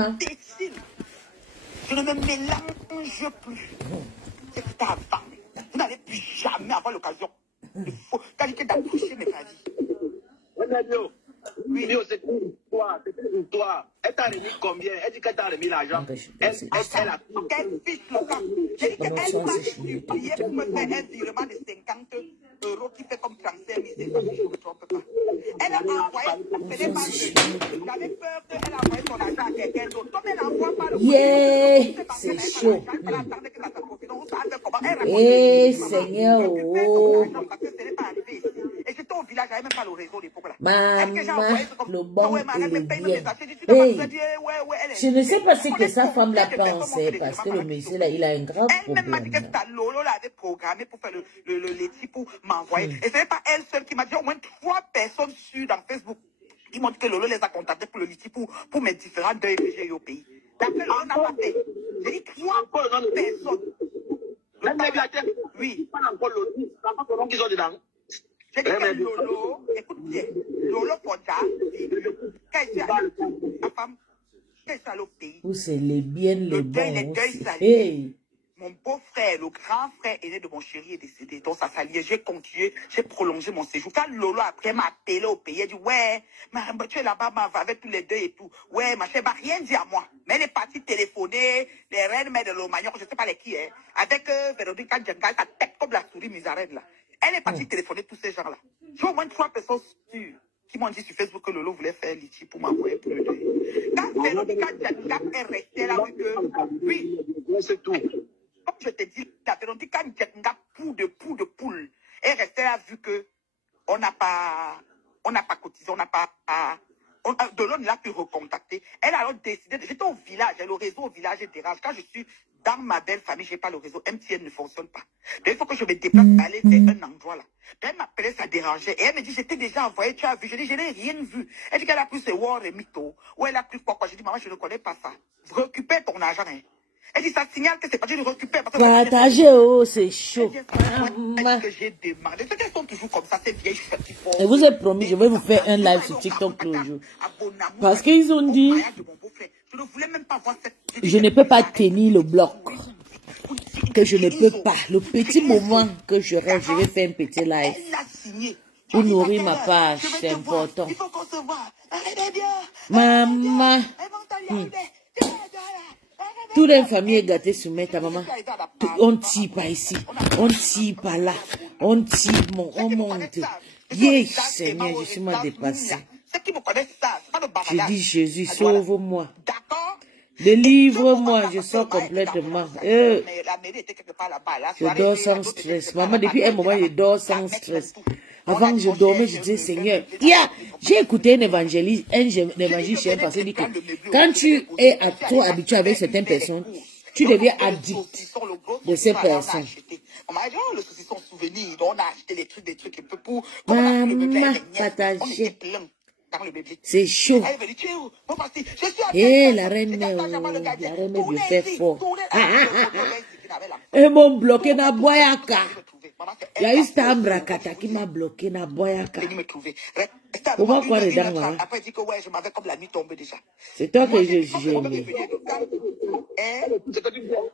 imbécile. Je ne me mélange plus. C'est que t'as avant. Vous n'allez plus jamais avoir l'occasion de qualité d'accoucher mes avis. Oui, c'est toi, c'est une histoire. Elle t'a remis combien? Elle dit qu'elle t'a remis l'argent. Elle a tout. Quelle fiche le camp? J'ai dit qu'elle m'a supplié pour me faire un virement de 50 € qui fait comme 35 000, si je ne me trompe pas. Elle a envoyé, j'avais peur qu'elle envoie son argent à quelqu'un d'autre. Comme elle envoie pas le c'est chaud. Seigneur, oh. Et j'étais au village, j'avais même pas le réseau d'époque là. Maman, le bon et le bien. Hey, je ne sais pas ce que sa femme la pense, parce que le monsieur là, il a un grave problème. Elle m'a dit que ta Lolo l'avait programmé pour faire le laitier pour m'envoyer. Et ce n'est pas elle seule qui m'a dit, au moins 3 personnes sûres dans Facebook. Ils m'ont dit que Lolo les a contactés pour le laitier pour mes différents deuils que j'ai eu au pays. D'après Lolo n'a pas fait. J'ai dit 3 personnes. Oui. Qu'ils ont dedans. J'ai dit que Lolo, écoute bien, Lolo Fonda, la femme, qu'elle est au pays. Où c'est les biens, les bons. Hey. Mon beau-frère, le grand frère aîné de mon chéri est décédé. Donc ça s'alliait. J'ai continué, j'ai prolongé mon séjour. Quand Lolo après m'a appelé au pays, elle dit ouais, tu es là-bas avec tous les deux et tout. Ouais, ma chère, elle m'a rien dit à moi. Mais elle est partie téléphoner, les reines mères de l'Omagnon, je ne sais pas les qui, hein, avec Véronique Djengal, sa tête comme la souris misarène là. Elle est partie téléphoner tous ces gens-là. J'ai au moins 3 personnes sûres qui m'ont dit sur Facebook que Lolo voulait faire litchi pour m'envoyer pour le deuil. Quand Véronique Djengal est restée là, oui, c'est tout. Comme je te dis, la Véronique Djengal, pou de poule, est restée là vu que on n'a pas cotisé, on n'a pas... de l'on l'a pu recontacter. Elle a alors décidé, j'étais au village, le réseau au village est dérange. Quand je suis dans ma belle famille, je n'ai pas le réseau, MTN ne fonctionne pas. Donc, il faut que je me déplace pour aller vers un endroit là. Elle m'appelait, ça dérangeait. Et elle me dit, j'étais déjà envoyé, tu as vu. Je dis, je n'ai rien vu. Elle dit qu'elle a pris ce War et Mytho. Ou elle a pris quoi. Je dis, maman, je ne connais pas ça. Récupère ton argent. Hein. Elle dit, ça signale que c'est pas, je le récupère. Partagez, oh, c'est chaud. Est-ce que j'ai demandé? C'est qu'elles sont toujours comme ça, ces vieilles choses. Je vous ai promis, je vais vous faire un live sur TikTok le jour. Parce qu'ils ont dit, je ne peux pas tenir le bloc. Que je ne peux pas. Le petit moment que je reste, je vais faire un petit live. Pour nourrir ma page, c'est important. Maman. Toute la famille est gâtée sur ta maman. On tire pas ici. On tire pas là. On tire, on monte. Yes, Seigneur, je suis mal dépassé. Je dis, Jésus, sauve-moi. Délivre-moi, je sors complètement. Je dors sans stress. Maman, depuis un moment, je dors sans stress. Avant que je dormais, je disais, Seigneur, j'ai écouté un évangéliste parce qu'il dit que quand tu es trop habitué avec certaines personnes, tu deviens addict de ces personnes. On m'a dit, oh, le saucisson souvenir, on a acheté des trucs pour... Maman, partagez. C'est chaud. Et la reine me fait fort. Et m'ont bloqué dans Boyaka. Il y a eu Stambrakata qui m'a bloqué dans Boyaka. Pourquoi quoi dedans, voilà? C'est toi que j'ai aimé.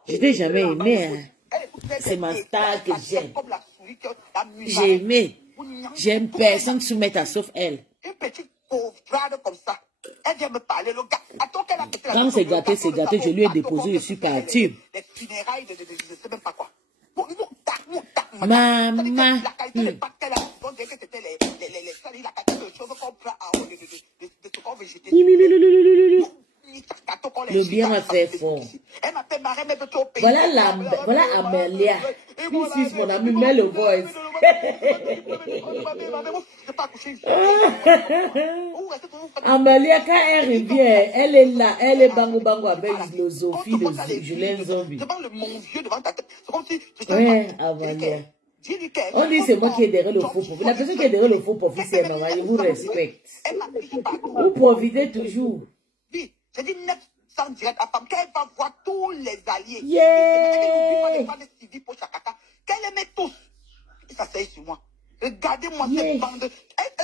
Je t'ai jamais aimé, hein. C'est ma star que j'aime. J'ai aimé. J'aime personne se mettre à sauf elle. Comme ça. Elle vient me parler, le gars. Quand c'est gâté, je lui ai déposé, je suis parti. Les funérailles de je sais même pas quoi. Maman. Le bien m'a fait fort. Voilà Amélia. This is mon ami, mets le voice. Amélia, quand elle revient, elle est là, elle est bango avec philosophie de Julien Zombie. Ouais, Amélia. On dit c'est moi qui est derrière le faux profil. La personne qui est derrière le faux profil, c'est normal, je vous respecte. Vous profitez toujours. J'ai dit 900 direct à femme, qu'elle va voir tous les alliés. Qu'elle les met tous. Et ça s'est sur moi. Regardez-moi cette bande.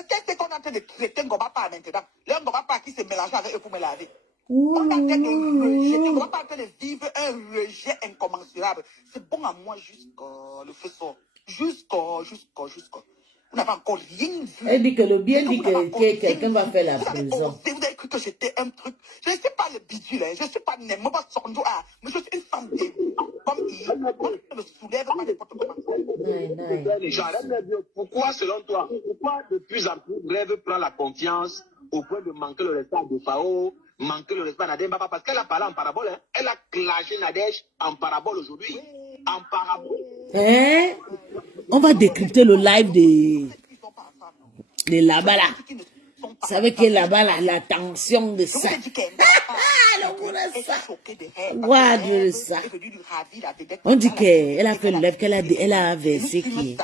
Qu'est-ce qu'on est en train de traiter Ngobapa maintenant? Le Ngobapa qui se mélange avec eux pour me laver. On va dire de rejeter, on va pas de vivre un rejet incommensurable. C'est bon à moi jusqu'au le feu sort. Jusqu'au. Vous n'avez encore rien vu. Elle dit que le bien dit que quelqu'un va faire la prison. Vous avez cru que j'étais un truc. Je ne suis pas le bidule, je ne suis pas Nemo, mais je suis une femme comme il. On ne soulève pas n'importe comment. Pourquoi, selon toi, pourquoi de plus en plus Rêve prend la confiance au point de manquer le respect de Fao, manquer le respect à Nadège Mbapa, parce qu'elle a parlé en parabole, hein? Elle a clashé Nadège en parabole aujourd'hui. En parabole. Hein? On va décrypter le live de là-bas là. Vous savez que là-bas là, la tension de ça. Ça. On dit qu'elle a fait le live, elle a versé qui.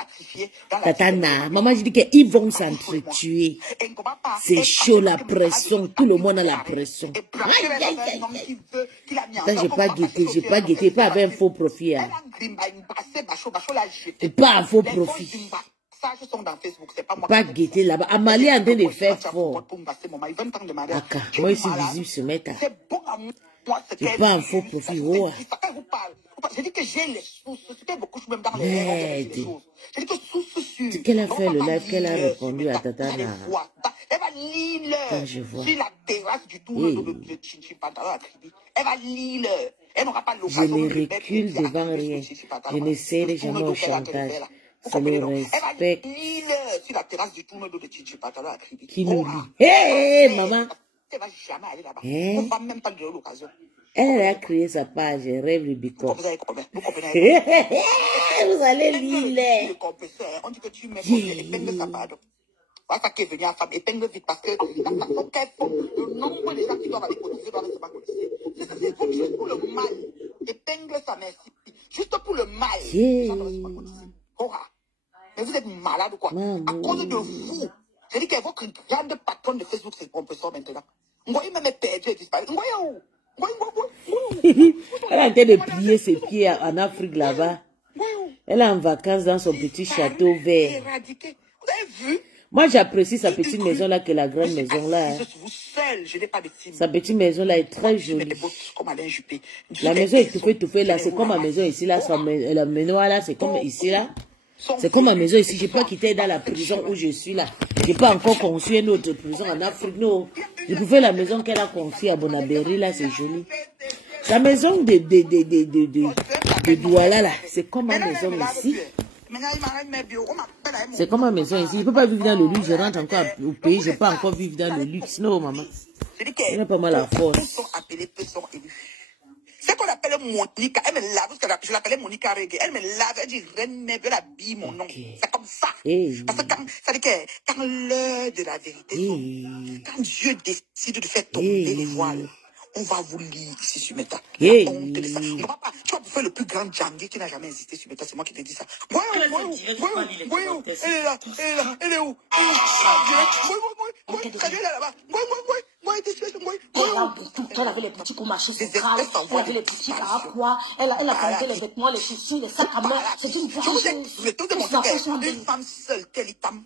Tatana, maman dit qu'ils vont s'entretuer. C'est chaud la pression, tout le monde a la pression. J'ai pas guetté, pas avec un faux profit. Hein. Pas un faux profit. Pas guetter là-bas. Amalie est en train de faire fort. Aka, moi ici visible se mettre. C'est pas un faux profit. J'ai dit que j'ai les sources. C'était beaucoup même dans les choses. J'ai dit que sources sûres. C'est qu'elle a fait le live, qu'elle a répondu à Tatana. Elle va lire sur la terrasse du tour de Chinchipantalo. Elle va lire. Elle n'aura pas l'occasion de Je ne recule devant rien. Je ne cède jamais au chantage. C'est le respect. Sur la terrasse du tournoi de Chinchipantalo. Qui nous lit. Hé, maman. Elle va jamais aller là-bas. On ne va même pas lui donner l'occasion. Elle a créé sa page Rêve le Bicor. Vous comprenez? Vous allez lire. On dit que tu mets épingle sa page. Voilà ça qui est venu à femme, épingle vite parce que la façon qu'elle fait, le nombre de gens qui doivent aller cotiser doivent se cotiser. C'est juste pour le mal. Épingle sa merci. Juste pour le mal. Ça doit se cotiser. Mais vous êtes malade ou quoi? À cause de vous. J'ai dit que votre grande patronne de Facebook, c'est qu'on peut sortir maintenant. Vous voyez même perdu et disparaît. Vous voyez où? Elle est en train de plier ses pieds en Afrique là-bas. Elle est en vacances dans son petit château vert. Vous avez vu? Moi, j'apprécie sa petite maison là que la grande maison là. Sa petite maison là est très jolie. La maison est étouffée là. C'est comme ma maison ici là. La maison là, c'est comme ici là. C'est comme ma maison ici. Je n'ai pas quitté dans la prison où je suis là. Je n'ai pas encore construit une autre prison en Afrique. Non. Je pouvais la maison qu'elle a confiée à Bonabéry là, c'est joli. La maison de Douala là, c'est comme ma maison ici. C'est comme ma maison ici. Je ne peux pas vivre dans le luxe. Je rentre encore au pays. Je ne peux pas encore vivre dans le luxe. Non, maman. Je n'ai pas mal à force. C'est qu'on appelle Monica. Elle me lave, je l'appelais Monica Reggae. Elle me lave, elle dit Reine elle habille mon nom. C'est comme ça. Parce que ça dit que quand l'heure de la vérité sonne, quand Dieu décide de faire tomber les voiles, on va vous lire ici sur Meta. La honte de ça. Tu vas faire le plus grand Django qui n'a jamais existé sur Meta. C'est moi qui te dis ça. Voyons. Elle est où? Elle avait les boutiques pour marcher sur crâne, elle avait les boutiques à quoi, elle a vendu les vêtements, les chaussures, les sacs à main. C'est une femme seule, telle femme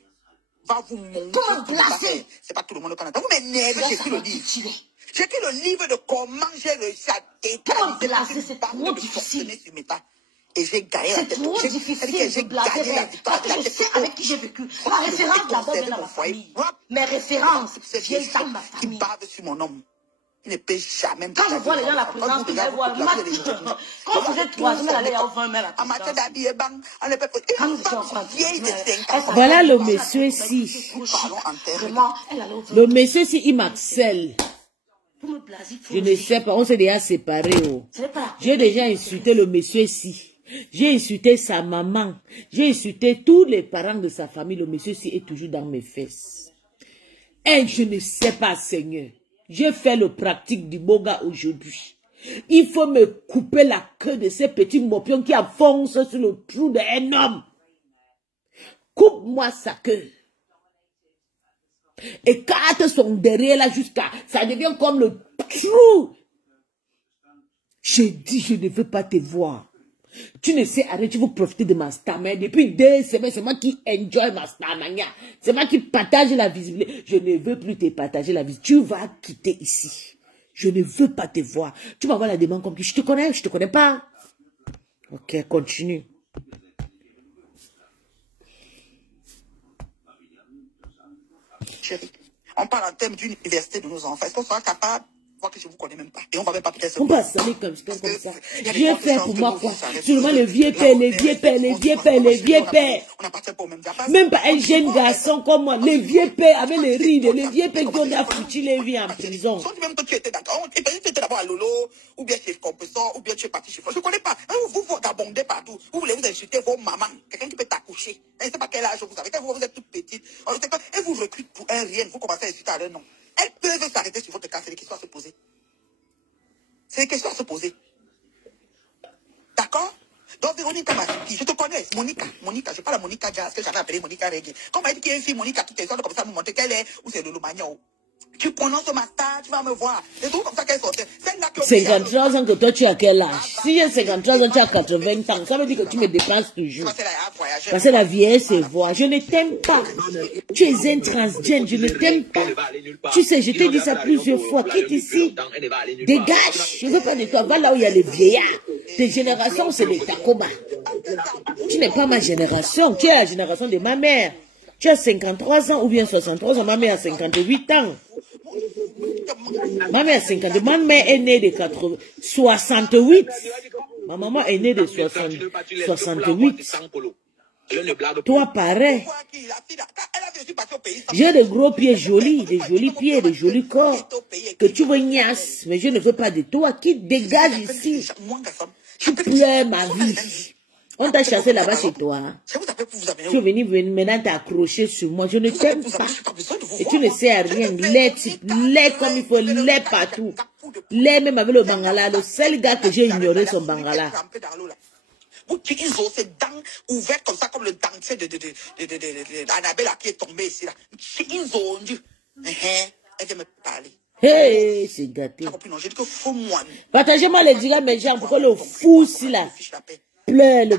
va vous montrer. C'est pas tout le monde au Canada. Vous m'énervez, j'ai écrit le livre. J'ai écrit le livre de comment j'ai réussi à détaliser c'est trop difficile. Et j'ai gagné. C'est trop difficile de blaguer. Je sais avec qui j'ai vécu. La référence d'abord vient dans ma famille. Mes références viennent dans ma famille. Qui bave sur mon homme. Il ne peut jamais. Quand je vois les gens à la présence, je vois le match. Quand vous êtes trois, je vais aller à 20 mètres à la présence. Voilà le monsieur ici. Le monsieur ici, il m'accelle. Je ne sais pas, on s'est déjà séparés. Oh. J'ai déjà insulté le monsieur ici. J'ai insulté sa maman. J'ai insulté tous les parents de sa famille. Le monsieur ici est toujours dans mes fesses. Et je ne sais pas, Seigneur. J'ai fait le pratique du boga aujourd'hui. Il faut me couper la queue de ces petits mopions qui avancent sur le trou d'un homme. Coupe-moi sa queue. Et quatre sont derrière là jusqu'à... Ça devient comme le trou. Je dis, je ne veux pas te voir. Tu ne sais, arrête, tu veux profiter de ma stamina. Depuis 2 semaines, c'est moi qui enjoy ma stamina. C'est moi qui partage la visibilité. Je ne veux plus te partager la visibilité. Tu vas quitter ici. Je ne veux pas te voir. Tu m'envoies la demande comme que je te connais pas. Ok, continue. Chérie, on parle en termes d'université de nos enfants. Est-ce qu'on sera capable de voir que je ne vous connais même pas? Et on va même pas peut-être... On va saler comme ça. J'ai fait pour moi quoi? Seulement les vieux pères. Même pas un jeune garçon comme moi. Les vieux pères avec les rides. Les vieux pères qui ont foutu les vies en prison. Sans même que tu étais d'accord. Tu étais d'abord à Lolo, ou bien chez Compressor, ou bien tu es parti chez Fort. Je ne connais pas. Vous abondez partout. Vous voulez vous insulter vos mamans. Quelqu'un qui peut t'accoucher. Je ne sais pas quel âge vous avez. Quand vous êtes toute petite. Et vous recrutez pour un rien. Vous commencez à insulter à leur nom. Elles peuvent s'arrêter sur votre cas. C'est des questions à se poser. C'est des questions à se poser. D'accord? Donc, Véronica Masuki, je te connais, Monica, je parle à Monica Jazz, que j'avais appelé Monica Reggae. Quand on m'a dit qu'il y a une fille, Monica, qui t'exhorte comme ça, me montrer qu'elle est, ou c'est Lolo Magnon. Tu prononces ma star, tu vas me voir. C'est tout comme ça qu'elle sortait. 53 ans que toi, tu as quel âge? Si j'ai 53 ans, tu as 80 ans. Ça veut dire que tu me dépasses toujours. Parce que la vieillesse se voit. Je ne t'aime pas. Tu es un transgène, je ne t'aime pas. Tu sais, je t'ai dit ça plusieurs fois. Quitte ici. Dégage. Je ne veux pas de toi. Va là où il y a les vieillards. Tes générations, c'est les Takoba. Tu n'es pas ma génération. Tu es la génération de ma mère. Tu as 53 ans ou bien 63 ans. Ma mère a 58 ans. Ma mère a 52. Ma mère est née de 68. Ma maman est née de 68. Toi, pareil. J'ai de gros pieds jolis, de jolis pieds, de jolis corps. Que tu veux niasse, mais je ne veux pas de toi. Qui dégage ici? Tu pleures ma vie. On t'a chassé là-bas chez toi. Tu es venu maintenant t'accrocher sur moi. Je ne t'aime pas. Et tu ne sais à rien. Lait comme il faut, lait partout. Lait même avec le bangala. Le seul gars que j'ai ignoré, son bangala. Ils ont ces dents ouvertes comme ça, comme le dentier d'Annabelle qui est tombé ici. Là. Ils ont dit, elle vient me parler. Hey, c'est gâté. Partagez-moi les dires mes gens, pourquoi le fou ici là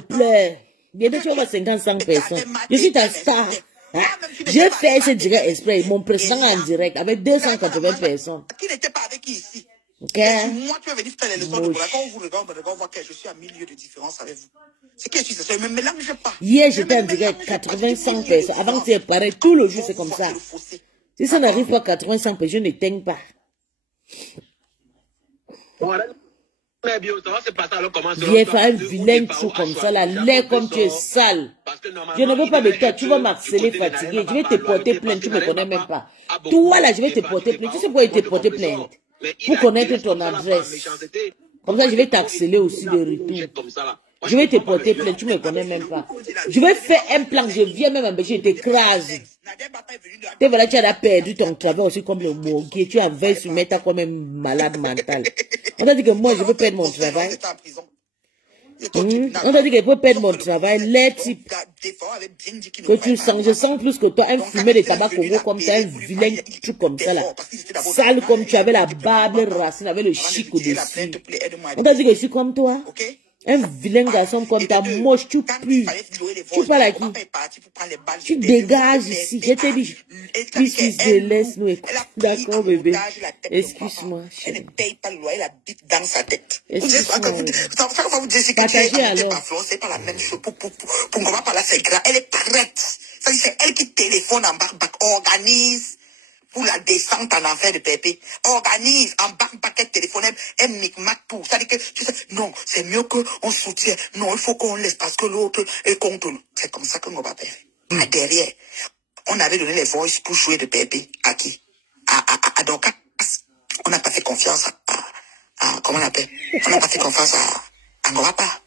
pleure. Bientôt tu vas voir 55 personnes. Je suis ta star. Hein? J'ai fait ce direct exprès, mon président en direct avec 280 personnes. Qui n'était pas avec qui ici? Ok? Moi, tu es venu faire les leçons de Boula. Quand vous regardez, on voit que je suis à milieu de différence avec vous. C'est qui je suis, ça ne me mélange pas. Hier, j'étais en direct 85 personnes. Avant que c'est pareil, tout le jour, c'est comme ça. Si ça n'arrive pas à 85 personnes, je ne t'aigne pas. Viens faire un vilain trou comme ça, là, l'air comme tu es sale. Je ne veux pas de toi, tu vas m'harceler, fatigué. Je vais te porter plainte, tu ne me connais même pas. Toi, là, je vais te porter plainte. Tu sais pourquoi je vais te porter plainte? Pour connaître ton adresse. Comme ça, je vais t'harceler aussi de retour. Je vais te porter plainte, tu ne me connais même pas. Je vais faire un plan, je viens même empêcher, je t'écrase. Tu voilà, tu as perdu ton travail aussi comme le moguier. Tu as veillé sur mettre comme un malade mental. On a dit que moi, je veux perdre mon travail. On a dit que je peux perdre mon travail. Les types que tu sens, je sens plus que toi, un fumé de tabac Congo comme tu as un vilain truc comme ça là. Sale comme tu avais la barbe, les racines, avec le chic au-dessus. On a dit que je suis comme toi. Un vilain garçon comme ta moche, tu pues. Tu parles à qui? Tu dégages ici. Je t'ai dit, laisse-nous. D'accord, bébé. Excuse-moi. Elle ne paye pas le loyer, elle habite dans sa tête. Excuse-moi. Vous dites que c'est pas la même chose. Pour qu'on va parler, c'est grave. Elle est prête. C'est elle qui téléphone en barbac, organise pour la descente en enfer de Pépé. Organise en paquet téléphonique, un micmac tout. Ça dit que, tu sais, non, c'est mieux qu'on soutient. Non, il faut qu'on laisse parce que l'autre est contre nous. C'est comme ça qu'on va faire. Derrière, on avait donné les voices pour jouer de Pépé. À qui? À Dorcas. On n'a pas fait confiance comment on appelle? On n'a pas fait confiance à Ngwapa.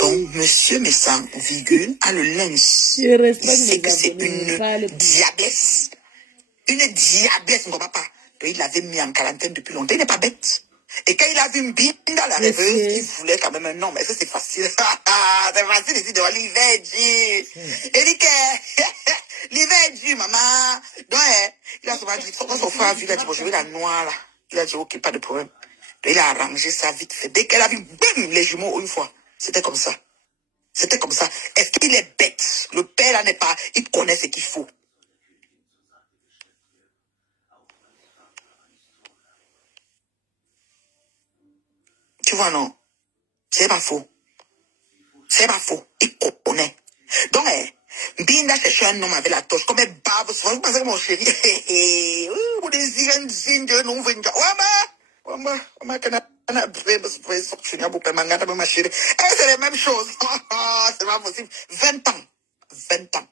Donc, monsieur Messang, virgule, a le lens. C'est que c'est une diablesse. Une diablesse, on ne comprend pas. Il l'avait mis en quarantaine depuis longtemps. Il n'est pas bête. Et quand il a vu une bille dans la rêveuse, il voulait quand même un nom. Mais ça, c'est facile. C'est facile ici de l'hiver. Il dit que l'hiver, maman. Donc, il a souvent dit, quand son frère a vu, il a dit, bon, je veux la noire, là. Il a dit, ok, pas de problème. Donc, il a arrangé ça vite fait. Dès qu'elle a vu, bim, les jumeaux une fois. C'était comme ça. C'était comme ça. Est-ce qu'il est bête? Le père, là, n'est pas, il connaît ce qu'il faut. Tu vois, non? C'est pas faux. C'est pas faux. Il connaît. Donc, Binda cherche un homme avec la torche. Comme elle bave, souvent, vous pensez que mon chéri, vous désirez un signe de non venir. C'est les mêmes choses. C'est pas possible. 20 ans. 20 ans.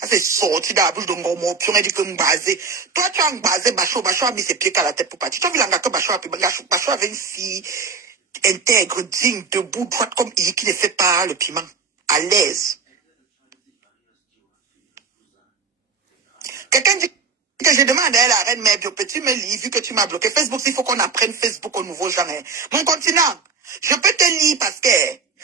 Ça, c'est sorti de la bouche de Ngomo. Puis on a dit que Mbazé. Toi, tu as Mbazé, Bacho a mis ses pieds à la tête pour partir. Tu as vu l'anga que Bacho avait une fille intègre, digne, debout, droite comme il qui ne fait pas le piment. À l'aise. Quelqu'un dit que je demande à la reine, mais peux-tu me lire, vu que tu m'as bloqué Facebook, il faut qu'on apprenne Facebook au nouveau genre. Mon continent, je peux te lire parce que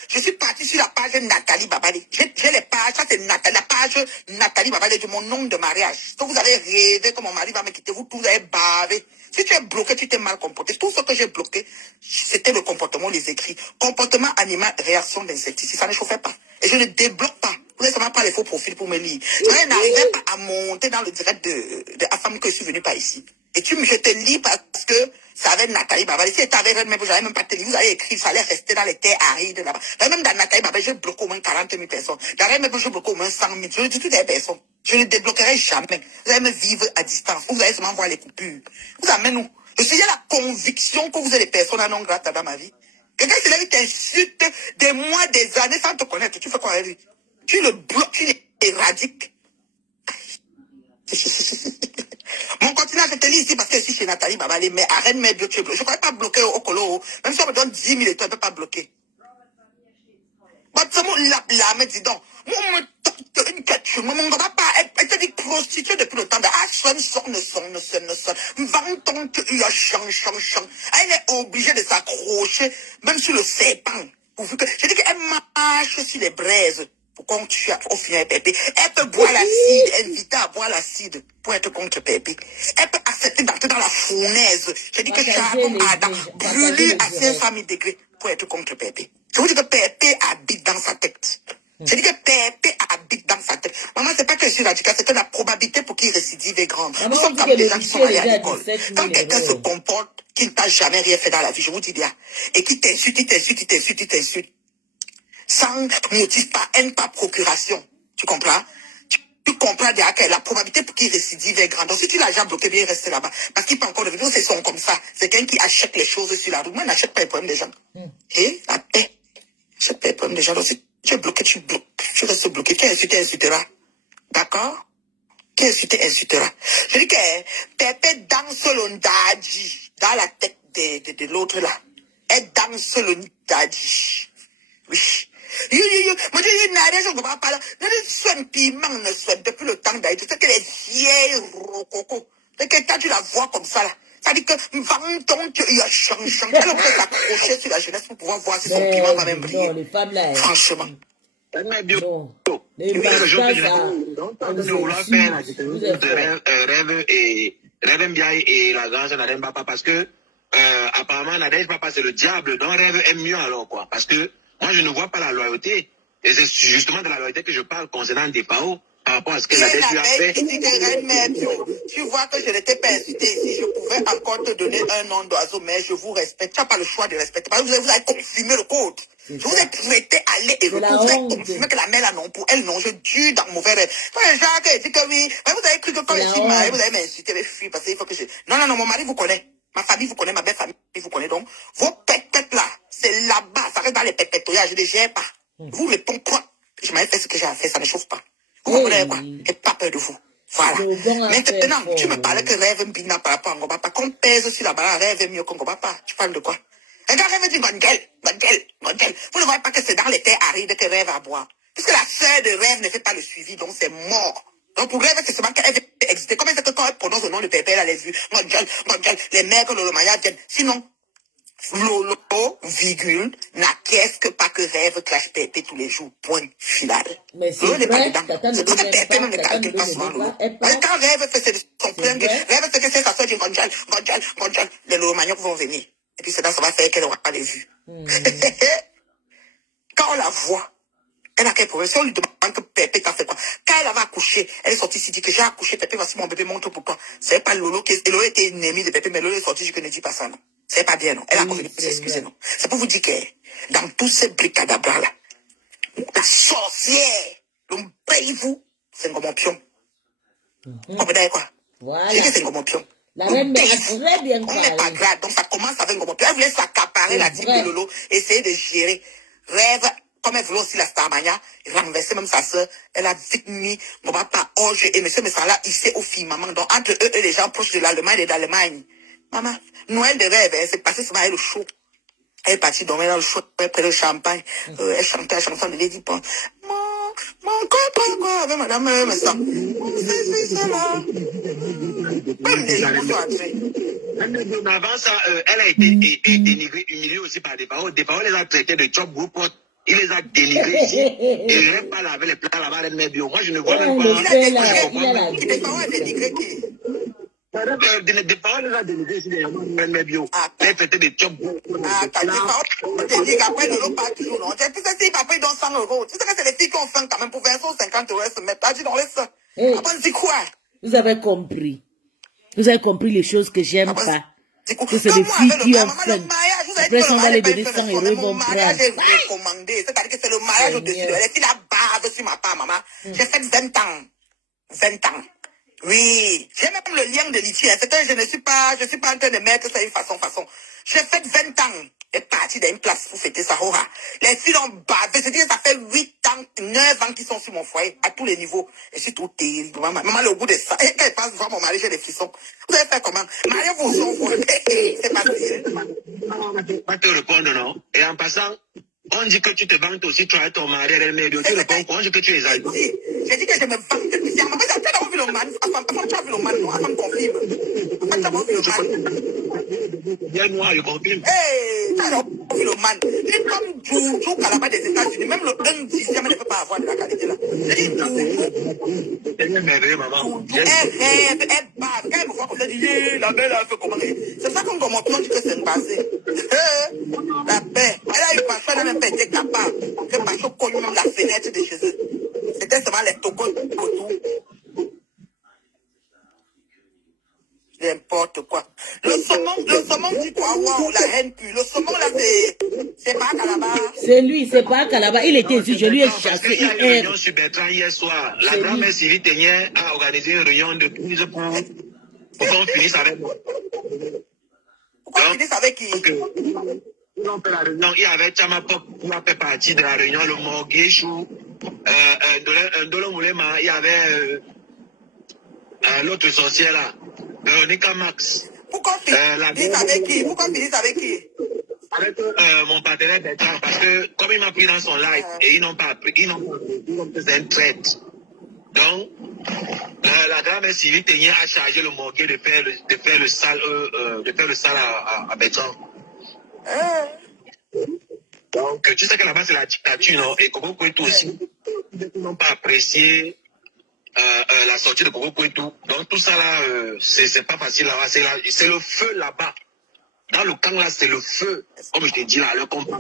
je suis partie sur la page Nathalie Babali. J'ai les pages, ça c'est la page Nathalie Babali de mon nom de mariage. Donc vous allez rêver que mon mari va me quitter, vous tous vous avez bavé. Si tu es bloqué, tu t'es mal comporté. Tout ce que j'ai bloqué, c'était le comportement, les écrits. Comportement animal, réaction d'insecticide. Ça ne chauffait pas. Et je ne débloque pas. Vous n'avez seulement pas les faux profils pour me lire. Je n'arrivais pas à monter dans le direct de la femme que je suis venue par ici. Et je te lis parce que ça avait Nathalie Babali. Si tu avais même, vous n'avez même pas te lire. Vous allez écrire, ça allait rester dans les terres arides là-bas. Même dans Nathalie Babali, j'ai bloqué au moins 40 000 personnes. Dans même, j'ai bloqué au moins 100 000. Je dis toutes les personnes. Je ne débloquerai jamais. Vous allez me vivre à distance. Vous allez seulement voir les coupures. Vous amenez nous. Je suis à la conviction que vous êtes des personnes à non grata dans ma vie. Quelqu'un qui l'a t'insulte des mois, des années sans te connaître. Tu fais quoi avec lui? Tu le bloques, tu l'éradiques. Mon continent, je te lis ici parce que ici chez Nathalie Babali, mais arrête mes blocs, je ne pourrais pas bloquer au colo. Même si on me donne 10 000 et toi, je ne peux pas bloquer. La me dis donc, mon papa, elle te dit prostituée depuis le temps de elle est obligée de s'accrocher, même sur le serpent. Je dis qu'elle marche sur les braises. Pourquoi on tue au final Pépé? Elle peut boire l'acide, inviter à boire l'acide pour être contre Pépé. Elle peut accepter d'entrer dans la fournaise. Je dis que tu as comme Adam, brûlé à 500 000 degrés pour être contre Pépé. Je vous dis que Pépé habite dans sa tête. Je dis que Pépé habite dans sa tête. Maman, c'est pas que je suis radical, c'est que la probabilité pour qu'il récidive est grande. Nous sommes comme des gens qui sont allés à l'école. Quand quelqu'un se comporte, qui ne t'a jamais rien fait dans la vie, je vous dis bien, et qui t'insulte, sans motif, pas haine, pas procuration. Tu comprends? Tu comprends déjà que la probabilité pour qu'il récidive est grande. Donc si tu l'as déjà bloqué, bien rester là-bas. Parce qu'il peut encore devenir, c'est son comme ça. C'est quelqu'un qui achète les choses sur la rue. Moi, je n'achète pas les problèmes des gens. Et la paix. J'achète pas les problèmes des gens. Donc si tu es bloqué, tu bloques. Tu restes bloqué. Qui insulte, insultera. D'accord? Qui insulte, insultera. Je dis que Pépé danse l'ondadji dans la tête de l'autre là. Elle danse l'ondadji. Oui. Moi, je n'ai pas parlé. Ne soigne piment, ne soigne depuis le temps d'Aïe. C'est que les vieilles rococo. C'est que quand tu la vois comme ça, là, ça dit que, il a changé. Elle peut s'accrocher sur la jeunesse pour pouvoir voir si son piment va même briller. Non, les femmes là. Franchement. Non. Les Rêve Mbiaye et la grande Nadège Papa parce que apparemment Nadège Papa c'est le diable, donc Rêve aime mieux alors quoi. Parce que moi je ne vois pas la loyauté. Et c'est justement de la loyauté que je parle concernant des PAO par rapport à ce que Nadège lui a fait. Tu vois que je n'étais pas incité ici, je pouvais encore te donner un nom d'oiseau, mais je vous respecte. Tu n'as pas le choix de respecter. Parce que vous avez confirmé le code. Je vous ai prêté aller et retour. Vous avez confirmé que la mère là non, pour elle non, je tue dans mauvais rêve. Quand Jacques dit que oui, mais vous avez cru que quand je suis mariée, vous allez m'insulter les filles parce qu'il faut que je... Non, mon mari vous connaît. Ma famille vous connaît, ma belle famille vous connaît. Donc, vos pépettes là, c'est là-bas, ça reste dans les pépettes-là, je ne les gère pas. Vous répondez quoi? Je m'avais fait ce que j'ai à faire, ça ne chauffe pas. Vous comprenez quoi? J'ai pas peur de vous. Voilà. Maintenant, tu me parlais que Rêve Mbina par rapport à Ngobapa. Qu'on pèse sur la balance, Rêve mieux que Ngobapa. Tu parles de quoi? Regarde, Rêve dit Gondel. Vous ne voyez pas que c'est dans les terres arides que Rêve a boire. Puisque la sœur de Rêve ne fait pas le suivi, donc c'est mort. Donc pour Rêve, c'est seulement qu'elle veut exister. Comment est-ce que quand elle prononce le nom de Pépé, elle a les yeux? Gondel, les mères que le Maya viennent. Sinon, Lolo, virgule, n'a qu'est-ce que pas que Rêve clash Pépé tous les jours. Point final. Mais c'est vrai, c'est pour ça que Pépé même ne calcule pas souvent Lolo. Quand Rêve fait son plein de... Rêve fait que c'est sa soeur dit Gondel. Les Loromaniens vont venir. Et puis c'est là ça va faire qu'elle n'aura pas les vues. Quand on la voit, elle a quel problème? Si on lui demande que Pépé t'a fait quoi? Quand elle avait accouché, elle est sortie ici, dit que j'ai accouché, Pépé, voici mon bébé, montre pourquoi. C'est pas Lolo qui est... Lolo était ennemi de Pépé, mais Lolo est sorti, je ne dis pas ça, non. C'est pas bien, non. Elle a convenu de s'excuser, non. C'est pour vous dire que dans tous ces bricadabras là, la sorcière, le paye-vous, c'est un gommon pion. Vous comprenez quoi? Voilà. C'est que c'est un gommon pion. La reine mère a très bien On n'est pas grave, donc ça commence avec un gommon pion. Elle voulait s'accaparer la team de Lolo, essayer de gérer. Rêve, comme elle voulait aussi la Starmania, renverser même sa soeur. Elle a vite mis, mon papa, Orge et monsieur Messala, il sait au film, maman. Donc entre eux et les gens proches de l'Allemagne et d'Allemagne. Maman, Noël de rêve, elle s'est passée sur le show. Elle est partie dormir dans le show, près le champagne. Elle chantait la chanson de Lady Pond. Mon quoi, avec madame, mais ça. C'est ça, là. Même des gens sont entrés. Avant ça, elle a été dénigrée, humiliée aussi par des paroles. Des paroles, les a traitées de job group. Il les a dénigrés ici. Et il ne pas laver les plats là-bas, elle met bio. Moi, je ne vois même pas. Des paroles dénigrées qui? Des paroles, les a dénigrées ici, elle met bio. Elle traitait de job group. Ah, t'as dit paroles. On te dit qu'après, Lolo part toujours, non? Tu sais, si après, ils donnent 100 €. Tu sais que c'est les filles qui ont faim quand même pour 20 ou 50 €, elles se mettent. T'as dit, on laisse ça. Après, on dit quoi? Vous avez compris. Vous avez compris les choses que j'aime pas. Que c'est des filles qui ont faim. Après, on va les donner 100 €, ils vont prendre. C'est-à-dire que c'est le mariage au-dessus de elle. Si la bave sur ma part, maman, j'ai fait 20 ans. 20 ans. Oui. J'ai même le lien de litière. C'est que je ne suis pas en train de mettre ça d'une façon. J'ai fait 20 ans. Elle est partie d'une place pour fêter sa hora. Les filles ont bavé. C'est-à-dire que ça fait 8 ans, 9 ans qu'ils sont sur mon foyer, à tous les niveaux. Et c'est tout terrible. Maman, au bout de ça, et quand elle passe voir mon mari, j'ai des frissons. Vous allez faire comment? Mariez-vous envoie. C'est facile. Pas te répondre, non? Et en passant, on dit que tu te vantes aussi, toi et ton mari, elle met tu réponds quoi? On dit que tu es exagéré. J'ai dit que je me vante spécialement. Mais tu as d'abord vu le man. Avant, tu as vu le man, non? Avant, me confirme. Avant, tu as d'abord vu le man. Bien noir, je confirme. Hey, tu as d'abord vu le man. C'est comme Joujou Kalaba des États-Unis. Même le 1/10 ne peut pas avoir de la qualité là. J'ai dit Joujou. Elle rêve, maman. Elle rêve, elle bave. Quand elle me voit comme ça, elle dit, la belle, elle fait comment? C'est ça qu'on commence, on dit que c'est une basée. La belle. Elle a eu pas ça, elle n'a même pas été capable. Elle pas connu même la fenêtre de chez eux. C'était seulement les tocos autour. N'importe quoi. Le saumon dit quoi? Wow, la haine pue. Le saumon là, c'est pas Calabar. C'est lui, c'est pas Calabar. Il était ici, je lui ai chassé. Il y a eu une réunion sur Bertrand hier soir. La grand-mère Sylvie Ténière a organisé une réunion de prise pour qu'on finisse avec moi. Pourquoi on finisse avec qui? Non, il y avait Chamapok qui a fait partie de la réunion, le Morguéchou, Ndolo Moulema, il y avait l'autre sorcière là, Véronica Max. Pourquoi finisse avec qui? Pourquoi finisse avec qui? Avec mon partenaire Bertrand, parce que comme il m'a pris dans son live et ils n'ont pas appris, ils n'ont pas appris, c'est un traite. Donc, la grand-mère Sylvie Ténière a chargé le Morgué de faire le sale à Bertrand. Donc, tu sais que là-bas, c'est la dictature, non? Et Coco Kouetou aussi, ils n'ont pas apprécié la sortie de Coco Kouetou. Donc, tout ça là, c'est pas facile là-bas. C'est le feu là-bas. Dans le camp là, c'est le feu. Comme je te dis là, le combat.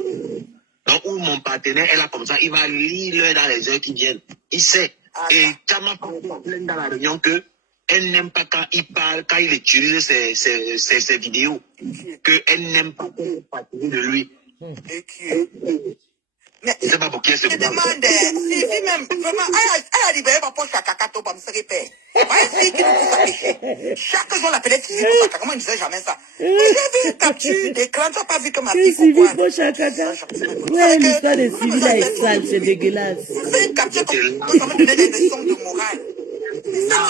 Donc, où mon partenaire est là comme ça, il va lire dans les heures qui viennent. Il sait. Et Chama plein dans la réunion que elle n'aime pas quand il parle, quand il utilise ses vidéos. Qu'elle n'aime pas quand il parle de lui. Mais je ne sais pas pour qui elle se demande, si même, vraiment, elle a libéré ma poche à Kakato, pour me se répéter. Ouais, qui nous pousse à pécher. Chaque jour, la pédette, Sylvie Poche à Kaka, moi, je ne disais jamais ça. Mais j'ai vu une capture d'écran, tu n'as pas vu que ma fille, Sylvie Poche à Kaka. Ouais, l'histoire de Sylvie là est sale, c'est dégueulasse. C'est une capture comme ça va donner des leçons de morale. Ça,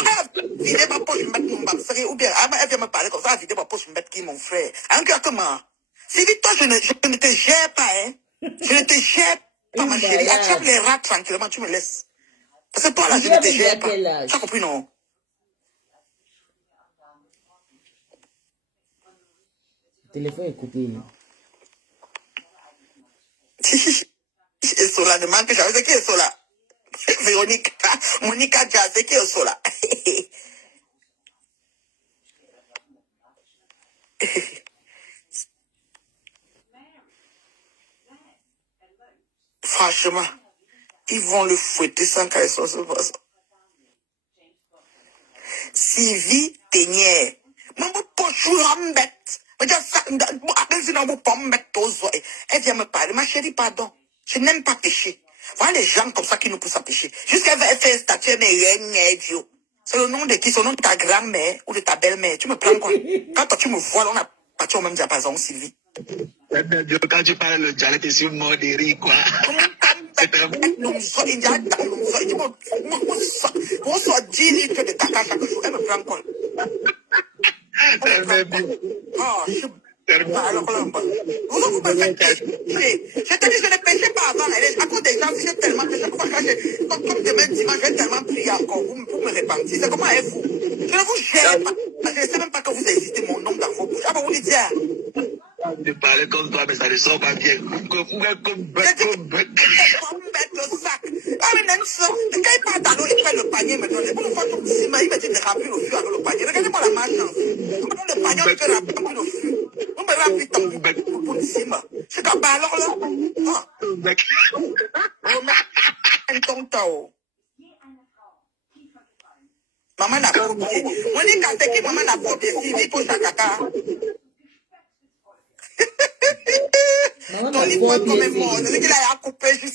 vider ma poche, me mettre mon bamserie, ou bien, elle vient me parler comme ça, vider ma poche, me mettre qui, mon frère. Alors, comment? Sylvie, toi, je ne te gère pas, hein. Je ne te gère pas, ma chérie. Attrape les rats tranquillement, tu me laisses. Parce que toi, là, je ne te gère pas. Tu as compris, non? Le téléphone est coupé. Et Sola demande que j'avais. C'est qui est Sola? Véronique, Monica Jazz, c'est qui est Sola? Franchement, ils vont le fouetter sans qu'elle soit ce poisson. Sylvie Ténière. Maman, pochou, rambette. Elle vient me parler. Ma chérie, pardon. Je n'aime pas pécher. Voilà les gens comme ça qui nous poussent à pécher. Jusqu'à faire un statut, mais Dieu. C'est le nom de qui? C'est le nom de ta grand-mère ou de ta belle-mère. Tu me prends quoi? Quand toi, tu me vois, là, on a parti au même diapason, Sylvie. Quand tu parles le dialecte, c'est une mort de rire, quoi. C'est un... On soit 10 litres de caca chaque jour. Elle me prend quoi? Je te dis, je ne péchais pas avant. À cause des gens, j'ai tellement péché. Comme demain dimanche, j'ai tellement prié encore pour me repentir. C'est comment est vous? Je ne vous gère pas. Je ne sais même pas que vous existez mon nom dans vos bouches. Ah, bah, vous le dites. Tu parlais comme toi, mais ça ne sort pas bien. Comme sac. Ah, mais même ça. Quand il part dans l'eau, il prend le panier, il me donne. Pour une fois, il me dit de remplir le flux avec le panier. Regardez-moi la malchance. Le panier, on peut remplir le flux. On peut remplir ton pour le ciment. C'est comme ça, alors là. Maman n'a pas oublié. On dit quand c'est que maman n'a pas oublié. Sylvie pour sa caca. Maman n'a pas oublié.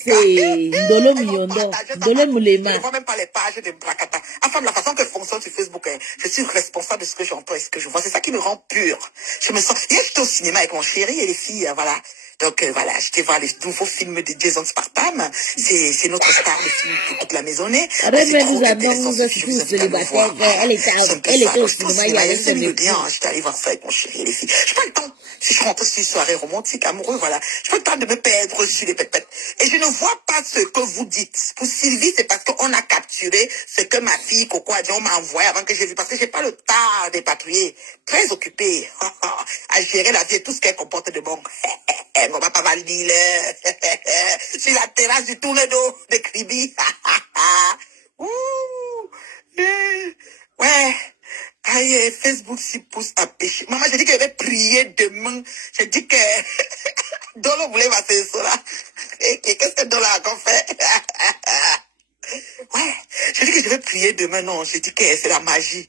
C'est Ndolo Miondo. Ndolo Moulema. Je ne vois même pas les pages de Bracata. Enfin, la façon que fonctionne sur Facebook, je suis responsable de ce que j'entends et ce que je vois. C'est ça qui me rend pur. Je me sens... Hier, j'étais au cinéma avec mon chéri et les filles, voilà. Donc voilà, j'étais voir les nouveaux films de Jason Statham. C'est notre star de film pour toute la maisonnée. Arrête, mais nous avons célibataire. Elle était au cinéma, il y a une semaine. J'étais allé voir ça avec mon chéri et les filles. Je n'ai pas le temps. Si je rentre sur une soirée romantique, amoureux, voilà. Je n'ai pas le temps de me perdre sur les pètes. Et je ne vois pas ce que vous dites. Pour Sylvie, c'est parce qu'on a capturé ce que ma fille Coco a dit. On m'a envoyé avant que j'ai vu. Parce que j'ai pas le temps de patrouiller. Très occupée à gérer la vie et tout ce qu'elle comporte de bon. On va pas mal dire sur la terrasse du Tournedo de Kribi. Ouais. Aïe, Facebook s'y pousse à pécher. Maman, j'ai dit qu'elle avait prié demain. J'ai dit que Dolo voulait passer ça là. Qu'est-ce que Dolo a encore fait? Ouais. J'ai dit que je vais prier demain. Non, j'ai dit que c'est la magie.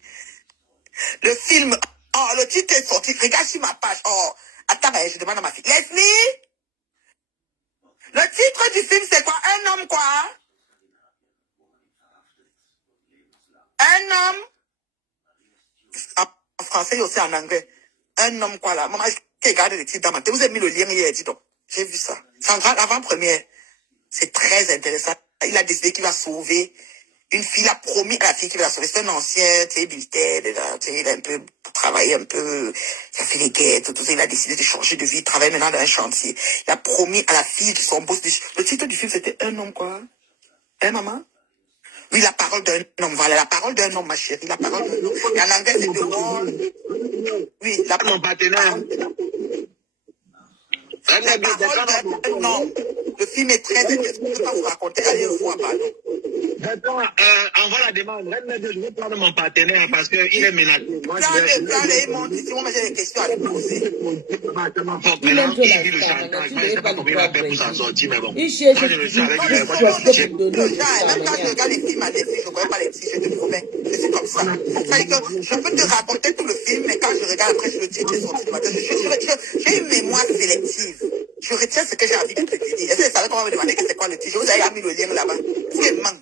Le film. Oh, le titre est sorti. Regarde sur ma page. Oh. Attends, je demande à ma fille. Leslie? Le titre du film, c'est quoi? Un homme quoi? Un homme? En français et aussi en anglais. Un homme quoi là? Maman, j'ai regardé le titre dans ma tête. Vous avez mis le lien hier, dis donc. J'ai vu ça. C'est en avant-première. C'est très intéressant. Il a décidé qu'il va sauver une fille. Il a promis à la fille qu'il va la sauver. C'est un ancien, tu sais, militaire. Il a un peu travaillé un peu. Il a fait les guerres, tout ça. Il a décidé de changer de vie. Il travaille maintenant dans un chantier. Il a promis à la fille de son boss. Le titre du film, c'était Un homme quoi? Hein, maman? Oui, la parole d'un homme. Voilà, la parole d'un homme, ma chérie. La parole d'un homme. Et en anglais, c'est The Wall. Oui, la parole d'un homme. Non, le film est très intéressant. Je ne peux pas vous raconter. Allez le voir, pardon. D'accord, envoie la demande. Je vais prendre mon partenaire parce qu'il est menacé. Prends-le, il monte ici. Moi, j'ai des questions à lui poser. Maintenant, il vit le chantage. Je ne sais pas comment il va faire pour s'en sortir, mais bon. Moi, je le sais avec lui. Même quand je regarde les films à Netflix, je ne connais pas les films, je te promets. Je suis comme ça. C'est-à-dire que je peux te raconter tout le film, mais quand je regarde après, je le titre est sorti du matin. J'ai une mémoire sélective. Je retiens ce que j'ai envie de te dire. Est-ce que vous savez comment me demander que c'est quoi le titre? Je vous ai mis le lien là-bas. C'est man.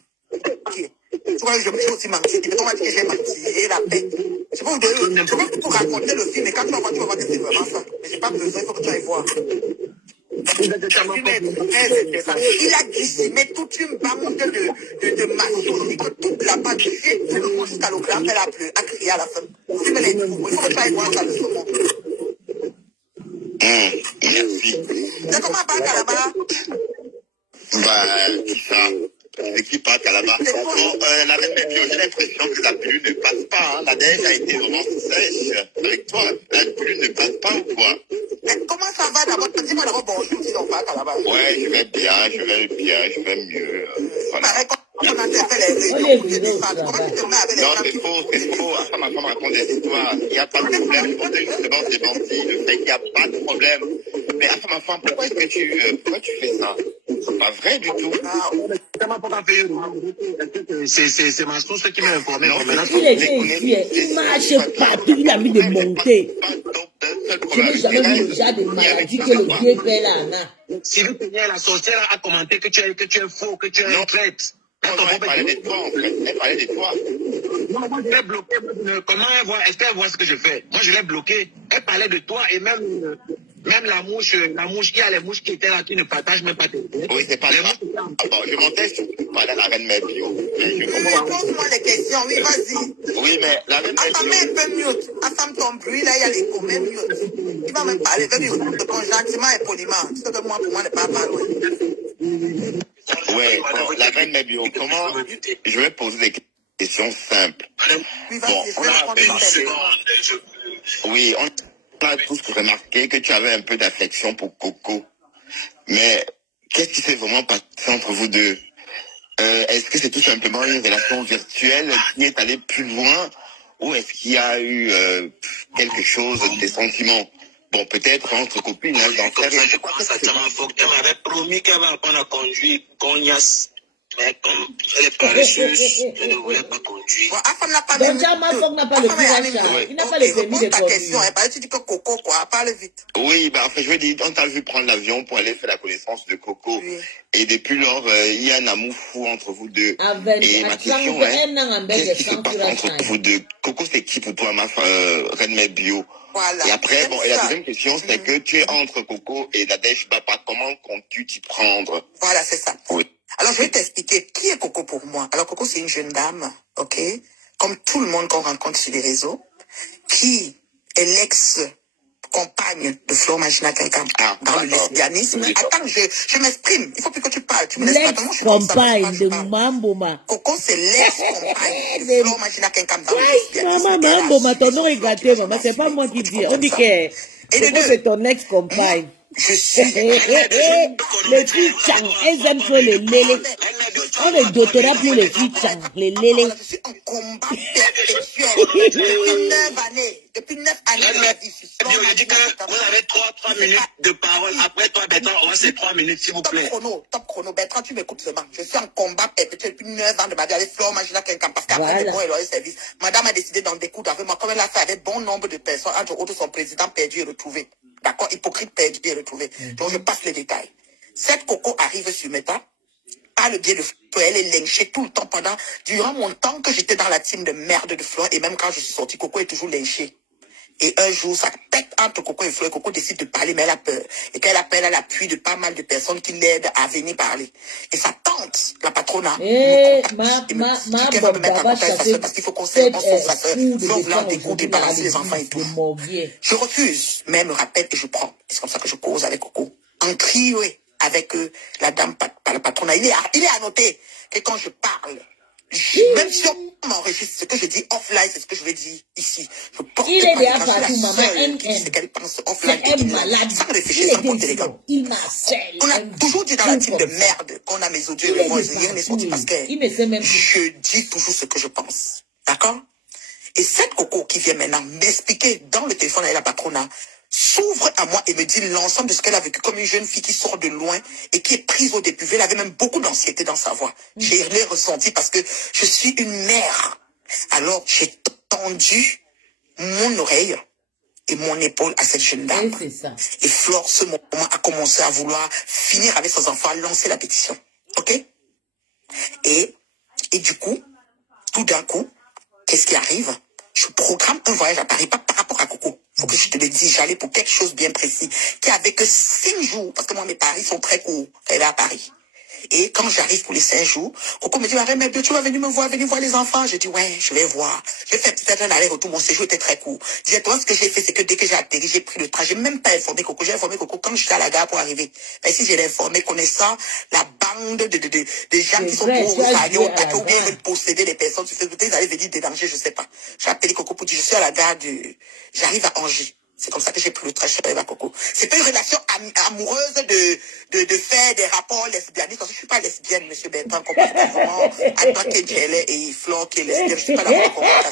Ok. Tu vois, je me suis aussi menti. Mais on m'a dit que j'ai menti. Et la paix. Je peux vous donner, je peux tout raconter le film, mais quand tu vas voir, tu vas voir que c'est vraiment ça. Mais j'ai pas besoin, il faut que tu ailles voir. Il a décimé toute une bande de maçons, toute la bande, tout le monde jusqu'à l'Ogram, elle a crié à la fin. Il faut que tu ailles voir ça le second. C'est comment on parle là-bas? Bah, tout ça. C'est qui part là-bas. Bon, la reine des Dieux, j'ai l'impression que la pilule ne passe pas. Hein. La neige a été vraiment sèche avec toi. La pilule ne passe pas ou quoi? Comment ça va d'abord? Dis-moi d'abord bonjour si on va là-bas. Ouais, je vais bien, je vais mieux. Voilà. Comment on a fait les réunions pour te défendre? Comment tu te mets avec les gens? Non, c'est faux. À ça, ma femme raconte des histoires. Il n'y a pas de problème. Je voudrais justement démentir le fait qu'il n'y a pas de problème. Mais à ça, ma femme, pourquoi est-ce que pourquoi tu fais ça? C'est pas vrai du tout. C'est ma source qui m'a informé. Il était ici, il marche partout, il a mis de monter. seul Je problème n'ai avec jamais vu Thérèse. le genre de Il y avait maladie ça, que le quoi. vieux père là en a. Sylvie Peignel, la sorcière, a commenté que tu es faux, que tu es un traître. Non, elle parlait de toi, en fait. Elle parlait de toi. Moi, je l'ai bloqué. Comment elle voit? Est-ce qu'elle voit ce que je fais? Moi, je l'ai bloqué. Elle parlait de toi et même la mouche, il y a les mouches qui étaient là, qui ne partagent même pas tes idées. Oui, c'est pas Les ça. mouches étaient en- Ah bon, je montais surtout parler à la reine Mebio. Mais je Oui, comprends. pose-moi les questions. Oui, vas-y. Oui, mais la reine Attends, mets un Mebio. peu mute. Attends ton bruit, là, il y a l'écho. Mets mute. Il va me parler. Va lui répondre gentiment et poliment. Tu sais que moi, pour moi, ne parle pas loin. Ouais, bon, la reine Mebio, comment je vais poser des questions simples. Oui, Bon, vas-y, je on vais a, prendre une peine. oui, on a tous remarqué que tu avais un peu d'affection pour Coco. Mais qu'est-ce qui s'est vraiment passé entre vous deux? Est-ce que c'est tout simplement une relation virtuelle qui est allée plus loin, ou est-ce qu'il y a eu quelque chose, des sentiments? Bon, peut-être entre copines, hein, j'en sais rien. Je crois que ça elle m'avait promis qu'elle va apprendre à conduire cognasse. Mais comme elle est paresseuse, je ne voulais pas conduire. Bon, Afam n'a pas Donc, Jama Fong n'a pas le Afam est courage. animé. Il n'a pas Ok, le permis repose de ta question. conduire. Tu dis que Coco, quoi. Parle vite. Oui, ben, en fait, je veux dire, on t'a vu prendre l'avion pour aller faire la connaissance de Coco. Oui. Et depuis lors, il y a un amour fou entre vous deux. Avec Et ma question, qu'est-ce qui se passe entre vous deux? Coco, c'est qui pour toi, reine Mebio? Voilà. Et après, bon, et la Ça. deuxième question, c'est que tu es entre Coco et Nadège Bapa. Comment comptes-tu t'y prendre? Voilà, c'est ça. Oui. Alors, je vais t'expliquer qui est Coco pour moi. Alors, Coco, c'est une jeune dame, ok, comme tout le monde qu'on rencontre sur les réseaux, qui est l'ex-compagne de Flor Magina Kenkam dans le lesbianisme. Oui. Attends, je m'exprime. Il faut plus que tu parles. Tu me laisses pas. L'ex-compagne de Mamboma. Coco, c'est l'ex-compagne de Flor Magina Kenkam dans le lesbianisme. Maman, Mamboma, ton nom est gâté, maman. C'est pas moi qui dis. On dit que Coco, c'est ton ex-compagne. Je suis les filles Chang, elles aiment trop les lélés. On est doctorat pour les filles Chang, les lélés. Je suis en combat perpétuel depuis 9 années. Depuis 9 années de ma vie. Je dis que vous avez 3 minutes de parole. Après toi, Bertrand, on va ces 3 minutes, s'il vous plaît. Top chrono. Bertrand, tu m'écoutes seulement. Je suis en combat perpétuel depuis 9 ans de ma vie avec Flor Magina Kenkam. Parce qu'après les bons et loyaux services, madame a décidé d'en découdre avec moi, comme elle a fait avec bon nombre de personnes, entre autres son président perdu et retrouvé. D'accord, hypocrite perdu et retrouvé. Donc je passe les détails. Cette Coco arrive sur Meta, par le biais de Flor, elle est lynchée tout le temps durant mon temps que j'étais dans la team de merde de Flor, et même quand je suis sortie, Coco est toujours lynchée. Et un jour, ça pète entre Coco et Flor, et Coco décide de parler, mais elle a peur. Et quand elle appelle à l'appui de pas mal de personnes qui l'aident à venir parler. Et sa tante, la patronat, parce qu'il faut qu'on sait, on sauve sa soeur. Flor voulant dégoûter, balancer les enfants et tout. Je refuse, mais elle me rappelle et je prends. Et c'est comme ça que je cause avec Coco. En crié avec la dame, la patronat. Il est annoté que quand je parle, même si on m'enregistre, ce que je dis offline, c'est ce que je vais dire ici. Je porte il est déjà pas partout, maman. c'est qu'elle pense offline. C'est un malade. Sans réfléchir, sans compter les gars. Il m'harcèle. On a toujours dit dans la team de merde qu'on a mes audios et rien n'est sorti parce que je dis toujours ce que je pense. D'accord? Et cette Coco qui vient maintenant m'expliquer dans le téléphone avec la patronat, s'ouvre à moi et me dit l'ensemble de ce qu'elle a vécu comme une jeune fille qui sort de loin et qui est prise au dépourvu. Elle avait même beaucoup d'anxiété dans sa voix. Je l'ai ressenti parce que je suis une mère. Alors, j'ai tendu mon oreille et mon épaule à cette jeune dame. Oui, c'est ça. Et Flor, ce moment, a commencé à vouloir finir avec ses enfants, à lancer la pétition. OK? Et du coup, tout d'un coup, qu'est-ce qui arrive? Je programme un voyage à Paris, pas par rapport à Coco. Faut que je te le dise, j'allais pour quelque chose bien précis, qui avait que 5 jours, parce que moi, mes paris sont très courts. Elle est à Paris. Et quand j'arrive pour les 5 jours, Coco me dit, mais tu vas venir me voir, venir voir les enfants. Je dis, ouais, je vais voir. J'ai fait peut-être un aller-retour, mon séjour était très court. Directement, ce que j'ai fait, c'est que dès que j'ai atterri, j'ai pris le train. J'ai même pas informé Coco. J'ai informé Coco quand j'étais à la gare pour arriver. Mais si j'ai informé, connaissant la bande de gens qui sont pour aller au Dakar, ou bien ils veulent posséder les personnes, peut-être ils allaient venir déranger, je sais pas. J'ai appelé Coco pour dire, je suis à la gare j'arrive à Angers. C'est comme ça que j'ai pris le train chez Eva Coco. C'est pas une relation amoureuse de faire des rapports lesbianistes. Parce que je suis pas lesbienne, monsieur Bertrand. Vraiment, à toi qui est Djelé et Flor qui est lesbienne, je suis pas là pour commenter.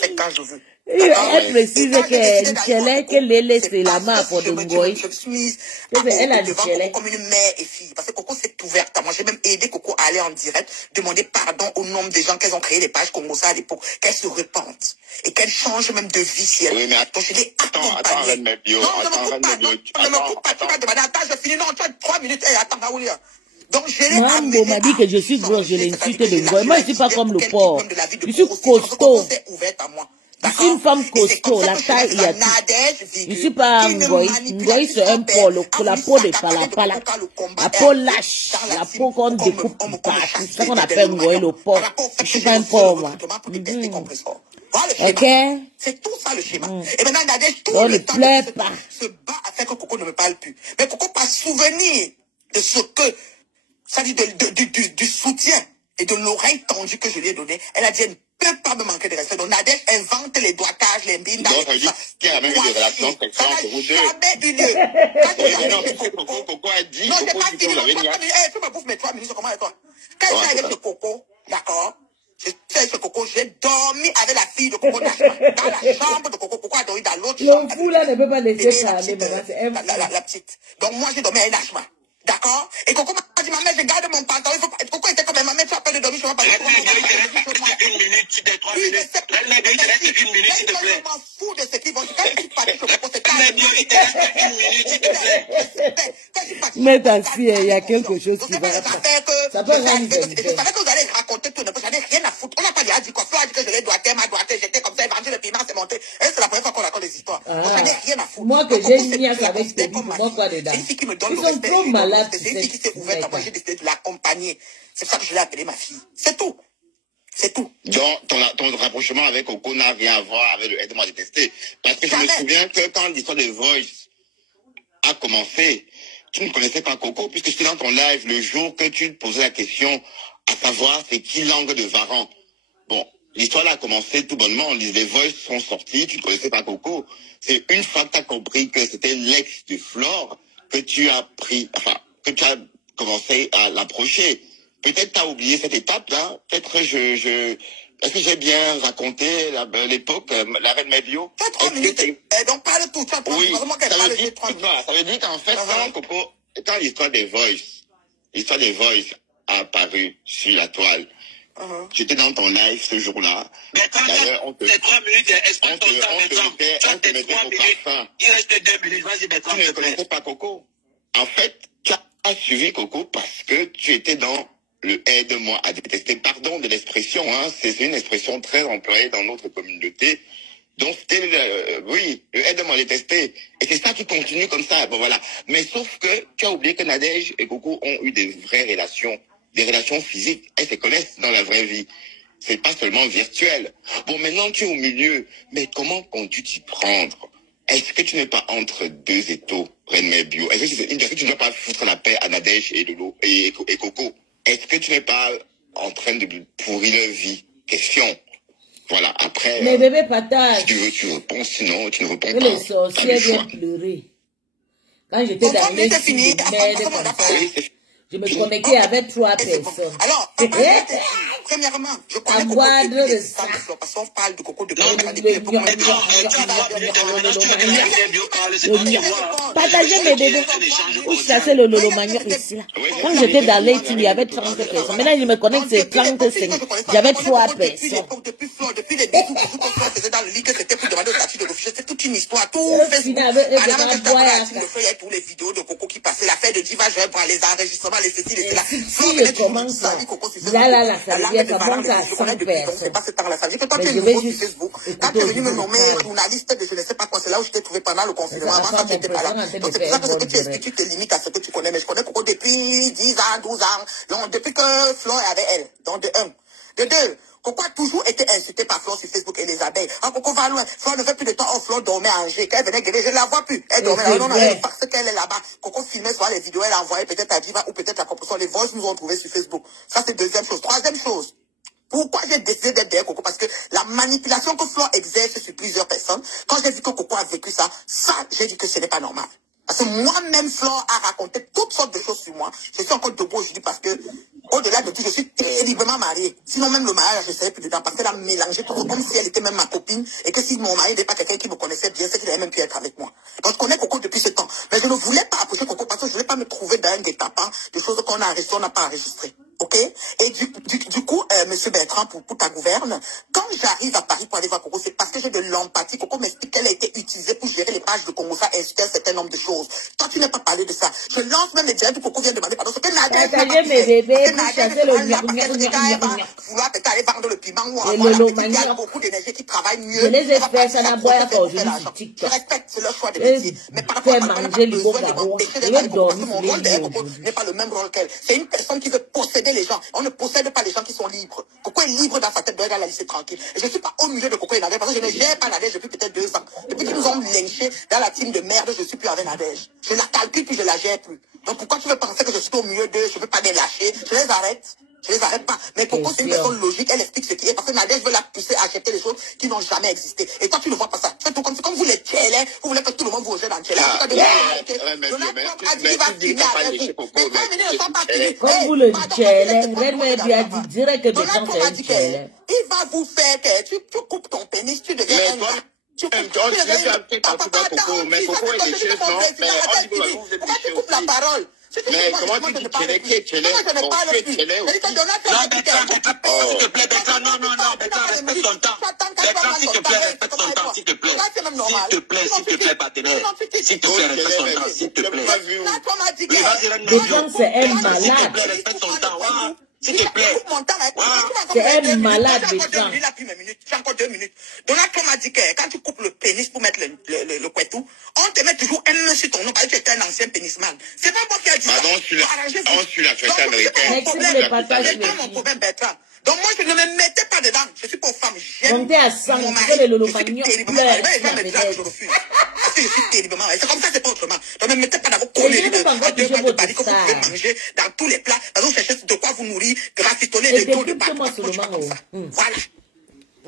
Je fais quand je veux. Elle précise que Djelé, que Lélé, c'est la main pour Dongoy. Je me suis mise devant Coco comme une mère et fille. Parce que Coco s'est ouverte à moi. J'ai même aidé Coco à aller en direct, demander pardon au nombre de gens qu'elles ont créé les pages Congo ça à l'époque, qu'elles se repentent. et qu'elle change même de vie si elle... Oui, mais donc je l'ai attends, accompagnée. Attends, Ne me coupe pas, tu vas demander, attends, je finis, non, tu as 3 minutes, attends, va où lire. Donc je l'ai moi, amenée. on m'a dit que je suis grosse, je l'insulte de Ngoï. Moi, je ne suis pas comme le porc. Je suis costaud. Je suis une femme costaud, la taille, il y a tout. Je ne suis pas Ngoï. Ngoï, c'est un porc, la peau de palapala. La peau lâche, la peau qu'on découpe partout. C'est ça qu'on appelle Ngoï, le porc. Je ne suis pas un porc, moi. Ok? C'est tout ça le schéma. Et maintenant, Nadège, tout le temps, se bat à faire que Coco ne me parle plus. Mais Coco, par souvenir de ce que, ça dit du soutien et de l'oreille tendue que je lui ai donné, elle a dit, elle ne peut pas me manquer de respect. Donc Nadège invente les doigtages, les mbindas. Donc, ça veut dire qu'il y a même eu des relations sexuelles entre vous deux. Jamais eu lieu. Non, Coco a dit, non, j'ai Coco pas dit que fini. vous avez Tu me bouffes mes 3 minutes, comment est toi? Quand je suis arrivé chez Coco, d'accord? J'étais chez Coco, j'ai dormi avec la fille de Coco Nashma. Dans la chambre de Coco, Coco a dormi dans l'autre chambre. Le fou là ne peut pas laisser parler, la petite. Donc moi j'ai dormi avec Nashma. D'accord? Et Coco m'a dit, maman, je garde mon pantalon. Coco était comme maman, tu as peur de dormir sur mon pantalon. une minute, tu t'es 3 minutes. Une minute, s'il te plaît. Je m'en fous de ce qu'ils vont dire. Quand je suis parti chez Coco, c'est Mais Dieu, il te reste une minute, s'il te plaît. Mais ta fille, il y a quelque chose qui va pas. Ça peut rendre je savais que vous allez raconter tout, j'en ai rien à foutre. On n'a pas dit quoi. Flo a dit que je l'ai doigté, j'étais comme ça, vendu le piment, c'est monté. Et c'est la première fois qu'on raconte des histoires. J'en ai rien à foutre. Moi que j'ai une niaque avec tes billes, moi quoi dedans? C'est une fille qui me donne Ils le sont respect. trop malades. C'est une fille qui s'est ouverte à moi, j'ai décidé de l'accompagner. C'est pour ça que je l'ai appelée ma fille. C'est tout. C'est tout. Donc, ton rapprochement avec Coco n'a rien à voir avec le aide-moi à détester. Parce que je me souviens que quand l'histoire de Voice a commencé, tu ne connaissais pas Coco, puisque c'était dans ton live le jour que tu posais la question à savoir c'est qui l'angle de Varan. Bon, l'histoire là a commencé tout bonnement, les Voice sont sortis, tu ne connaissais pas Coco. C'est une fois que tu as compris que c'était l'ex de Flore que tu as pris, enfin, que tu as commencé à l'approcher. Peut-être tu as oublié cette étape-là. Peut-être est-ce que j'ai bien raconté l'époque, la reine Médio? 3 minutes. Donc parle tout. Oui, ça veut dire qu'en fait, quand l'histoire des Voice a apparu sur la toile, j'étais dans ton live ce jour-là. D'ailleurs, on te mettait au parfum. Il reste 2 minutes. Vas-y, Bertrand. Tu ne connaissais pas Coco. En fait, tu as suivi Coco parce que tu étais dans le aide-moi à détester. Pardon de l'expression, hein, c'est une expression très employée dans notre communauté. Donc, c'était le aide-moi à détester. Et c'est ça qui continue comme ça. Bon, voilà. Mais sauf que tu as oublié que Nadège et Coco ont eu des vraies relations, des relations physiques. Elles se connaissent dans la vraie vie. C'est pas seulement virtuel. Bon, maintenant, tu es au milieu. Mais comment comptes-tu t'y prendre? Est-ce que tu n'es pas entre deux étaux, Reine Médio? Est-ce que tu ne dois pas foutre la paix à Nadège et Lolo et Coco? Est-ce que tu n'es pas en train de pourrir leur vie? Question. Voilà, après... Mais bébé patate. Si tu veux, tu réponds, sinon tu ne réponds que pas. Les sorciers viennent pleurer. Quand j'étais dans les films de merde comme ça, je me connectais avec 3 personnes. Alors, premièrement, je connais Coco depuis les temps de Flore, parce qu'on parle de Coco depuis l'époque. Partagez mes bébés. Où c'est le Lolo Manioc ici là? Quand j'étais dans les il y avait 30 personnes. Maintenant, je me connecte, c'est 35. J'avais 3 personnes. Depuis les bisous que Flore faisait dans le lit, que c'était pour demander au statut de refuge, c'est toute une histoire. Tout Facebook. Tous les vidéos de Coco qui passaient, l'affaire de Diva Joël pour les enregistrements, les ceci, les cela. Si, comment ça? Là, ça veut dire que manque à 100 personnes. C'est pas ce temps-là. Ça veut dire que toi, tu es nouveau sur Facebook. Quand tu es venu me nommer journaliste de je ne sais pas quoi, c'est là où je t'ai trouvé pendant le confinement. Avant ça, tu n'étais pas là. Donc, c'est pour ça que ce que tu expliques, tu te limites à ce que tu connais. Mais je connais Coco depuis 10 ans, 12 ans. Donc, depuis que Flore est avec elle. Donc, de 1. De 2. Coco a toujours été insulté par Flore sur Facebook et les abeilles. Ah, Coco va loin. Flore ne fait plus de temps. Oh, Flore dormait à Angers. Quand elle venait guérir, je ne la vois plus. Elle dormait là. Non, parce qu'elle est là-bas. Coco filmait soit les vidéos, elle envoyait peut-être à Diva ou peut-être à Compression. Les voices nous ont trouvés sur Facebook. Ça, c'est deuxième chose. Troisième chose. Pourquoi j'ai décidé d'être derrière Coco? Parce que la manipulation que Flore exerce sur plusieurs personnes, quand j'ai vu que Coco a vécu ça, j'ai dit que ce n'est pas normal. Parce que moi-même, Flore a raconté toutes sortes de choses sur moi. Je suis encore debout aujourd'hui parce que, au-delà de tout, je suis terriblement mariée. Sinon, même le mariage, je ne serais plus dedans parce qu'elle a mélangé tout comme si elle était même ma copine et que si mon mari n'était pas quelqu'un qui me connaissait bien, c'est qu'il avait même pu être avec moi. Donc, je connais Coco depuis ce temps. Mais je ne voulais pas approcher Coco parce que je ne voulais pas me trouver dans un guet-apens de choses qu'on a enregistrées, on n'a pas enregistrées. Ok? Et du coup, monsieur Bertrand, pour ta gouverne, quand j'arrive à Paris pour aller voir Coco, c'est parce que j'ai de l'empathie. Coco m'explique qu'elle a été utilisée pour gérer les pages de Congo, ça insulte un certain nombre de choses. Toi, tu n'as pas parlé de ça. Je lance même les directs où Coco vient demander pardon. C'est que Nadège n'a pas fait. Parce que Nadège est là, parce qu'elle dit qu'elle va vouloir peut-être aller vendre le piment ou avoir la petite qui a beaucoup d'énergie, qui travaille mieux. Je les ai fait, ça n'a pas encore, je je respecte, c'est leur choix de métier. Mais par rapport à ça, on n'a pas besoin de m'empêcher d'être avec Coco, parce que mon rôle derrière Coco n'est pas le même rôle qu'elle. C'est une personne qui veut posséder les gens. On ne possède pas les gens qui sont libres. Coco est libre dans sa tête, de la laisser tranquille. Et je ne suis pas au milieu de Coco et Nadège parce que je ne gère pas Nadège depuis peut-être 2 ans. Depuis qu'ils nous ont lynché dans la team de merde, je ne suis plus avec Nadège. Je la calcule puis je la gère plus. Donc pourquoi tu veux penser que je suis au milieu d'eux, je ne veux pas les lâcher, je les arrête. Je les arrête pas. Mais Coco, c'est une personne logique, elle explique ce qui est. Parce que Nadège veut la pousser à acheter des choses qui n'ont jamais existé. Et toi, tu ne vois pas ça. C'est tout comme vous les tchélés, vous voulez que tout le monde vous rejette dans le tchélé. Comme vous le tchélé, Reine a dit direct que Bertrand c'est un tchélé. Il va vous faire que tu coupes ton pénis, tu deviens un gars. Tu coupes la parole. Mais comment tu dis tchélé qui est tchélé? Bon, tu es tchélé aussi. Non, Bertrand, s'il te plaît, Bertrand, non, Bertrand, respecte son temps. Bertrand, s'il te plaît, respecte son temps, s'il te plaît. S'il te plaît, partenaire. S'il te plaît, respecte son temps, s'il te plaît. Bertrand, c'est un malade. S'il te plaît, respecte son temps, s'il te plaît. C'est un malade, Bertrand. J'ai encore 2 minutes. Donald Trump m'a dit que quand tu coupes le pénis pour mettre le couetou, on te met toujours un main sur ton nom parce que tu étais un ancien pénisman. C'est pas moi qui a dit ça. On suit la fête américaine. C'est pas mon problème, Bertrand. Donc moi, je ne me mettais pas dedans. Je suis pas femme. J'aime Montez à 100, mon tu mari. fais le Je suis lolomagnon. terriblement. Je refuse. Parce que je suis terriblement. C'est comme ça, c'est pas autrement. Donc ne me mettez pas dans vos conneries de paris que vous pouvez manger dans tous les plats. Vous cherchez de quoi vous nourrir, grafitonner des dos de partout. Voilà.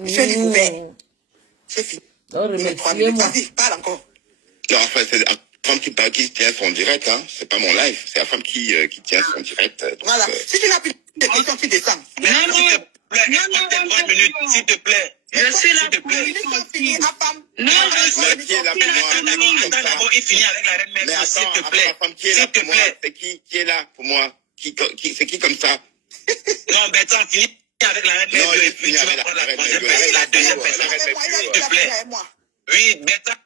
Je suis ouvert. C'est fini. Vas-y, parle encore. Non, enfin, c'est la femme qui tient son direct, hein. C'est pas mon live. C'est la femme qui tient son direct. Donc, voilà. Si tu n'as plus de questions, tu descends. Non, s'il te plaît, respecte 3 minutes, s'il te plaît. Je suis là pour lui. Non, qui est là pour moi? Attends d'abord, il finit avec la reine mère, Mais s'il te attends, plaît. la femme qui est là pour moi, c'est qui est là pour moi? C'est qui comme ça? Non, Bertrand, finis avec la reine mère et puis tu vas prendre la troisième personne, la deuxième personne, s'il te plaît. Oui, Bertrand,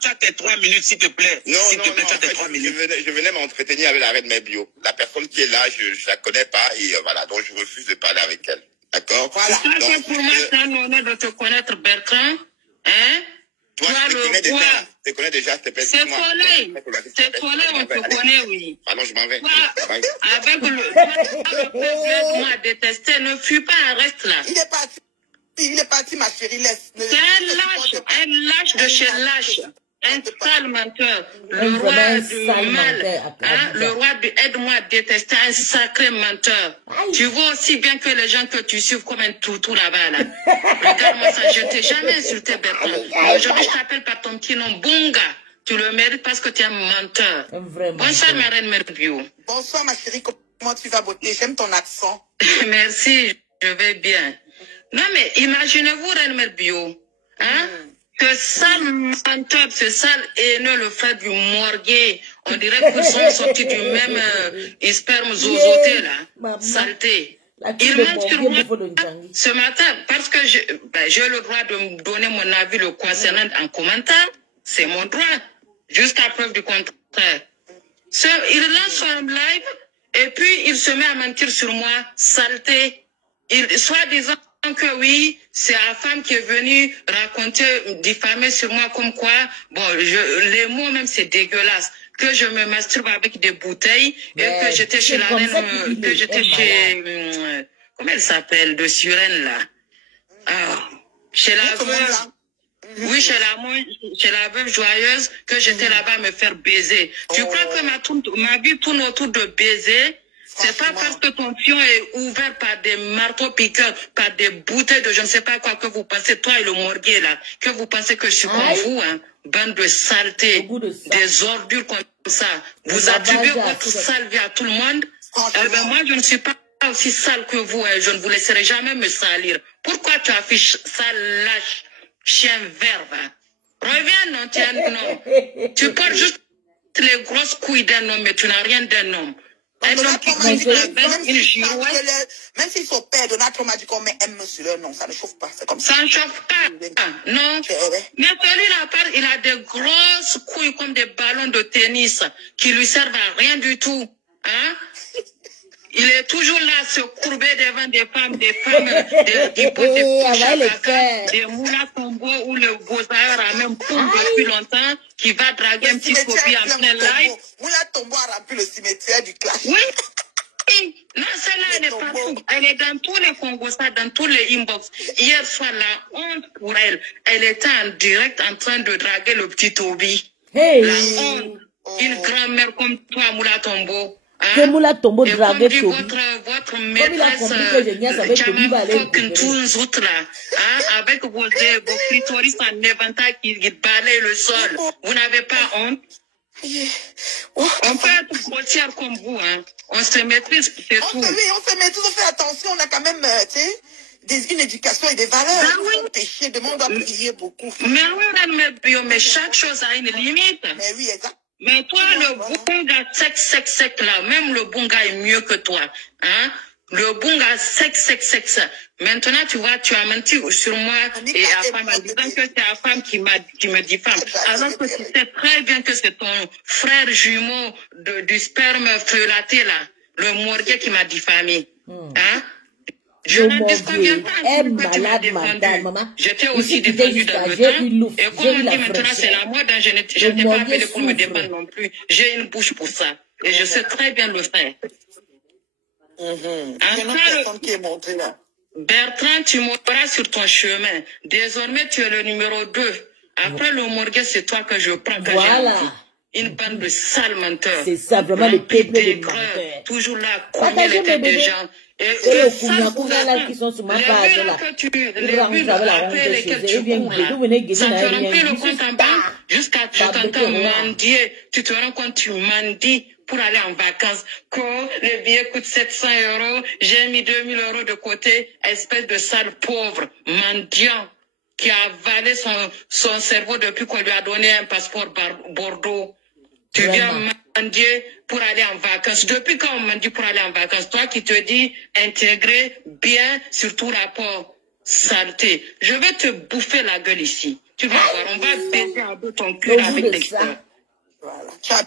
tu as tes 3 minutes, s'il te plaît. Non, s'il te plaît, tu as tes 3 minutes. Je venais m'entretenir avec la reine Mebio. La personne qui est là, je la connais pas et voilà, donc je refuse de parler avec elle. D'accord? Voilà. Donc, pour moi, c'est un honneur de te connaître, Bertrand. Hein? Toi, je te connais déjà, s'il te plaît. C'est collé, on te connaît, oui. Pardon, je m'en vais. Avec le peuple, moi, détesté, ne fuis pas, reste là. Il est parti, ma chérie, laisse. C'est un lâche de chez lâche. Un sale menteur, le roi du mal, le roi du aide-moi à détester, un sacré menteur. Tu vois aussi bien que les gens que tu suives comme un toutou là-bas, là. Regarde-moi ça, je ne t'ai jamais insulté, Bertrand. Aujourd'hui, je t'appelle par ton petit nom, Bunga. Tu le mérites parce que tu es un menteur. Bonsoir, ma reine Merbio. Bonsoir, ma chérie, comment tu vas, beauté? J'aime ton accent. Merci, je vais bien. Non, mais imaginez-vous, reine Merbio, hein? Ce sale menteur, ce sale haineux, le frère du morguet, on dirait qu'ils sont sortis du même sperme zozoté, là, saleté. Il ment sur moi ce matin parce que j'ai le droit de me donner mon avis le concernant en commentaire. C'est mon droit, jusqu'à preuve du contraire. Il lance son live et puis il se met à mentir sur moi, saleté. Soi-disant que oui, c'est la femme qui est venue raconter, diffamer sur moi comme quoi, bon, les mots même c'est dégueulasse, que je me masturbe avec des bouteilles et que j'étais chez la reine, que j'étais chez, comment elle s'appelle, de Surène là, chez la veuve, oui, chez la veuve joyeuse, que j'étais là-bas à me faire baiser. Tu crois que ma vie tourne autour de baiser? C'est pas parce que ton fion est ouvert par des marteaux piqueurs, par des bouteilles de je ne sais pas quoi que vous pensez, toi et le morguet là, que vous pensez que je suis comme vous, hein, bande de saleté, des ordures comme ça. Vous attribuez votre sale vie à tout le monde. Eh ben moi, je ne suis pas aussi sale que vous, hein, je ne vous laisserai jamais me salir. Pourquoi tu affiches ça, lâche, chien verbe, hein? Reviens, non, tiens, non. Tu portes juste les grosses couilles d'un homme, mais tu n'as rien d'un homme. Elles ont quitté la baisse, une girouette. Même si son père, Donald Trump, a dit qu'on met M sur leur nom, ça ne chauffe pas, c'est comme ça. Ça ne chauffe pas, non. Mais celui-là, il a des grosses couilles comme des ballons de tennis qui lui servent à rien du tout. Hein? Il est toujours là, se courber devant des femmes, des moulas Combo ou le Beaux-Arts a même pour depuis longtemps, qui va draguer un petit copier en plein live. Moula Tombo a rempli le cimetière du clash. Oui. Non, celle-là, elle est partout. Elle est dans tous les Congosas, dans tous les inbox. Hier soir, la honte pour elle. Elle était en direct en train de draguer le petit Toby. Hey. La honte. Une grand-mère comme toi, Moula Tombo. Que Moula Tombo draguer Toby. Votre maîtresse, tous autres là, avec vos clitoris en éventail qui balayent le sol. Vous n'avez pas honte? On peut être grossière comme vous, hein. On se maîtrise, c'est tout. Oui, on se maîtrise, on fait attention, on a quand même, tu sais, une éducation et des valeurs. Ben oui. Péché, de monde doit prier beaucoup. Mais oui, mais chaque chose a une limite. Mais oui, exact. Mais toi, le bon gars sec là, même le bon gars est mieux que toi, hein. Le bon gars sec. Maintenant, tu vois, tu as menti sur moi et la femme en disant que c'est la femme qui me diffame. Alors que tu sais très bien que c'est ton frère jumeau du sperme frelaté là, le morgue qui m'a diffamé. Hein? Je ne dis combien de temps que tu m'as défendu. J'étais aussi défendu dans le temps. Et comme on dit maintenant, c'est la mode, je ne t'ai pas appelé pour me défendre non plus. J'ai une bouche pour ça. Et je sais très bien le faire. Bertrand, tu mourras sur ton chemin. Désormais, tu es le numéro 2. Après le morgue, c'est toi que je prends quand j'ai envie. Une bande de sales menteurs. C'est ça, vraiment le peuple des menteurs. Toujours là, cogner les têtes des gens. Et ça, qui sont sur ma page là. Tu te remplis le compte en banque jusqu'à tu t'entends mendier. Tu te rends compte, tu mendies pour aller en vacances. Que le billet coûte 700 €, j'ai mis 2000 € de côté, espèce de sale pauvre, mendiant, qui a avalé son cerveau depuis qu'on lui a donné un passeport Bordeaux. Tu viens mendier pour aller en vacances. Depuis quand on mendie pour aller en vacances? Toi qui te dis intégrer bien sur tout rapport saleté. Je vais te bouffer la gueule ici. Tu vas voir, on va baiser un peu ton cul avec l'extérieur. Voilà. Tu as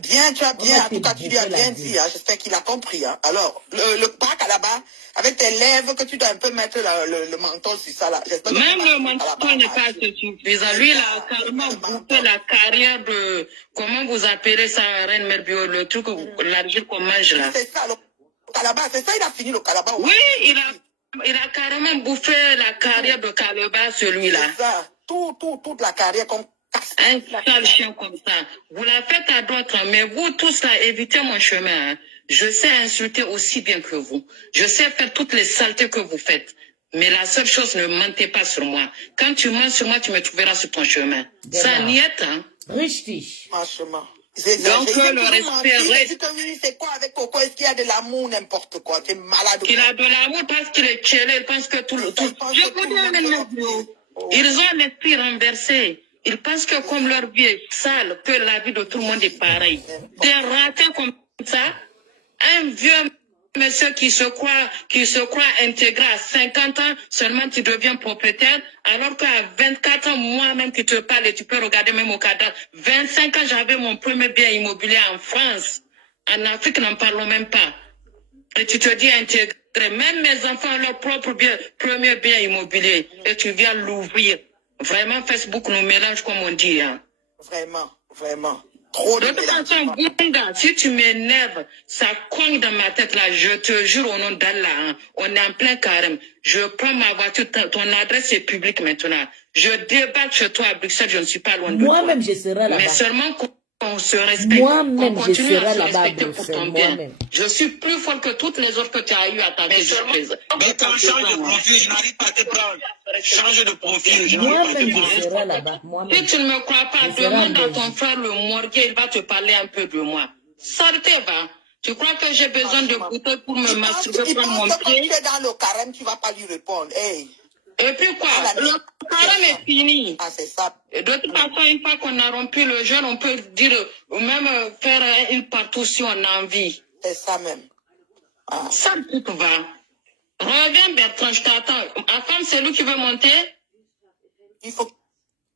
bien, en tout cas tu lui as bien dit, hein. J'espère qu'il a compris. Hein. Alors, le pack là-bas, avec tes lèvres que tu dois un peu mettre le menton sur ça là. Même le menton n'est pas suffisant. Lui, il a carrément bouffé la carrière de, comment vous appelez ça, Reine Merbio, le truc, l'argile qu'on mange là. C'est ça, le Calaba, c'est ça, il a fini le Calaba. Oui, il a carrément bouffé la carrière de Calaba, celui-là. C'est ça, toute la carrière qu'on un sale chien comme ça. Vous la faites à d'autres, mais vous tous là, évitez mon chemin. Hein. Je sais insulter aussi bien que vous. Je sais faire toutes les saletés que vous faites. Mais la seule chose, ne mentez pas sur moi. Quand tu mens sur moi, tu me trouveras sur ton chemin. Ça n'y est, hein. Richtig. Franchement. Donc, le respect. C'est quoi avec Coco? Est-ce qu'il y a de l'amour, n'importe quoi? Tu es malade. Il a de l'amour parce qu'il est chélé. Il pense que tout. Je vous dis, ils ont l'esprit renversé. Ils pensent que comme leur vie est sale, que la vie de tout le monde est pareille. Des ratés comme ça, un vieux monsieur qui se croit intégré à 50 ans, seulement tu deviens propriétaire, alors qu'à 24 ans, moi-même qui te parle, et tu peux regarder même au cadre, 25 ans, j'avais mon premier bien immobilier en France. En Afrique, n'en parlons même pas. Et tu te dis intégré. Même mes enfants ont leur propre premier bien immobilier. Et tu viens l'ouvrir. Vraiment, Facebook nous mélange comme on dit. Hein. Vraiment. Trop de toute façon, Bunga, si tu m'énerves, ça cogne dans ma tête là, je te jure au nom d'Allah, hein, on est en plein carême. Je prends ma voiture, ton adresse est publique maintenant. Je débarque chez toi à Bruxelles, je ne suis pas loin de toi. Moi-même, je serai là-bas. Mais seulement qu'on se respecte. Moi-même, je serai là-bas à Bruxelles. Je suis plus folle que toutes les autres que tu as eues à ta vie. Mais quand change de profil, je n'arrive pas à te prendre. Change de profil. Moi-même, je serai là-bas. Si tu ne me crois pas, demande à ton frère le morgue, il va te parler un peu de moi. Sortez, va. Tu crois que j'ai besoin de bouteilles pour me masturber pour mon pied? Quand tu es dans le carême, tu ne vas pas lui répondre. Hey. Et puis quoi? Le carême est fini. Ah, c'est ça. Et de toute façon, une fois qu'on a rompu le jeûne, on peut dire, ou même faire une partout si on a envie. C'est ça même. Ah. Ça, tout va. Reviens, Bertrand, je t'attends. Afam, c'est lui qui veut monter. Il faut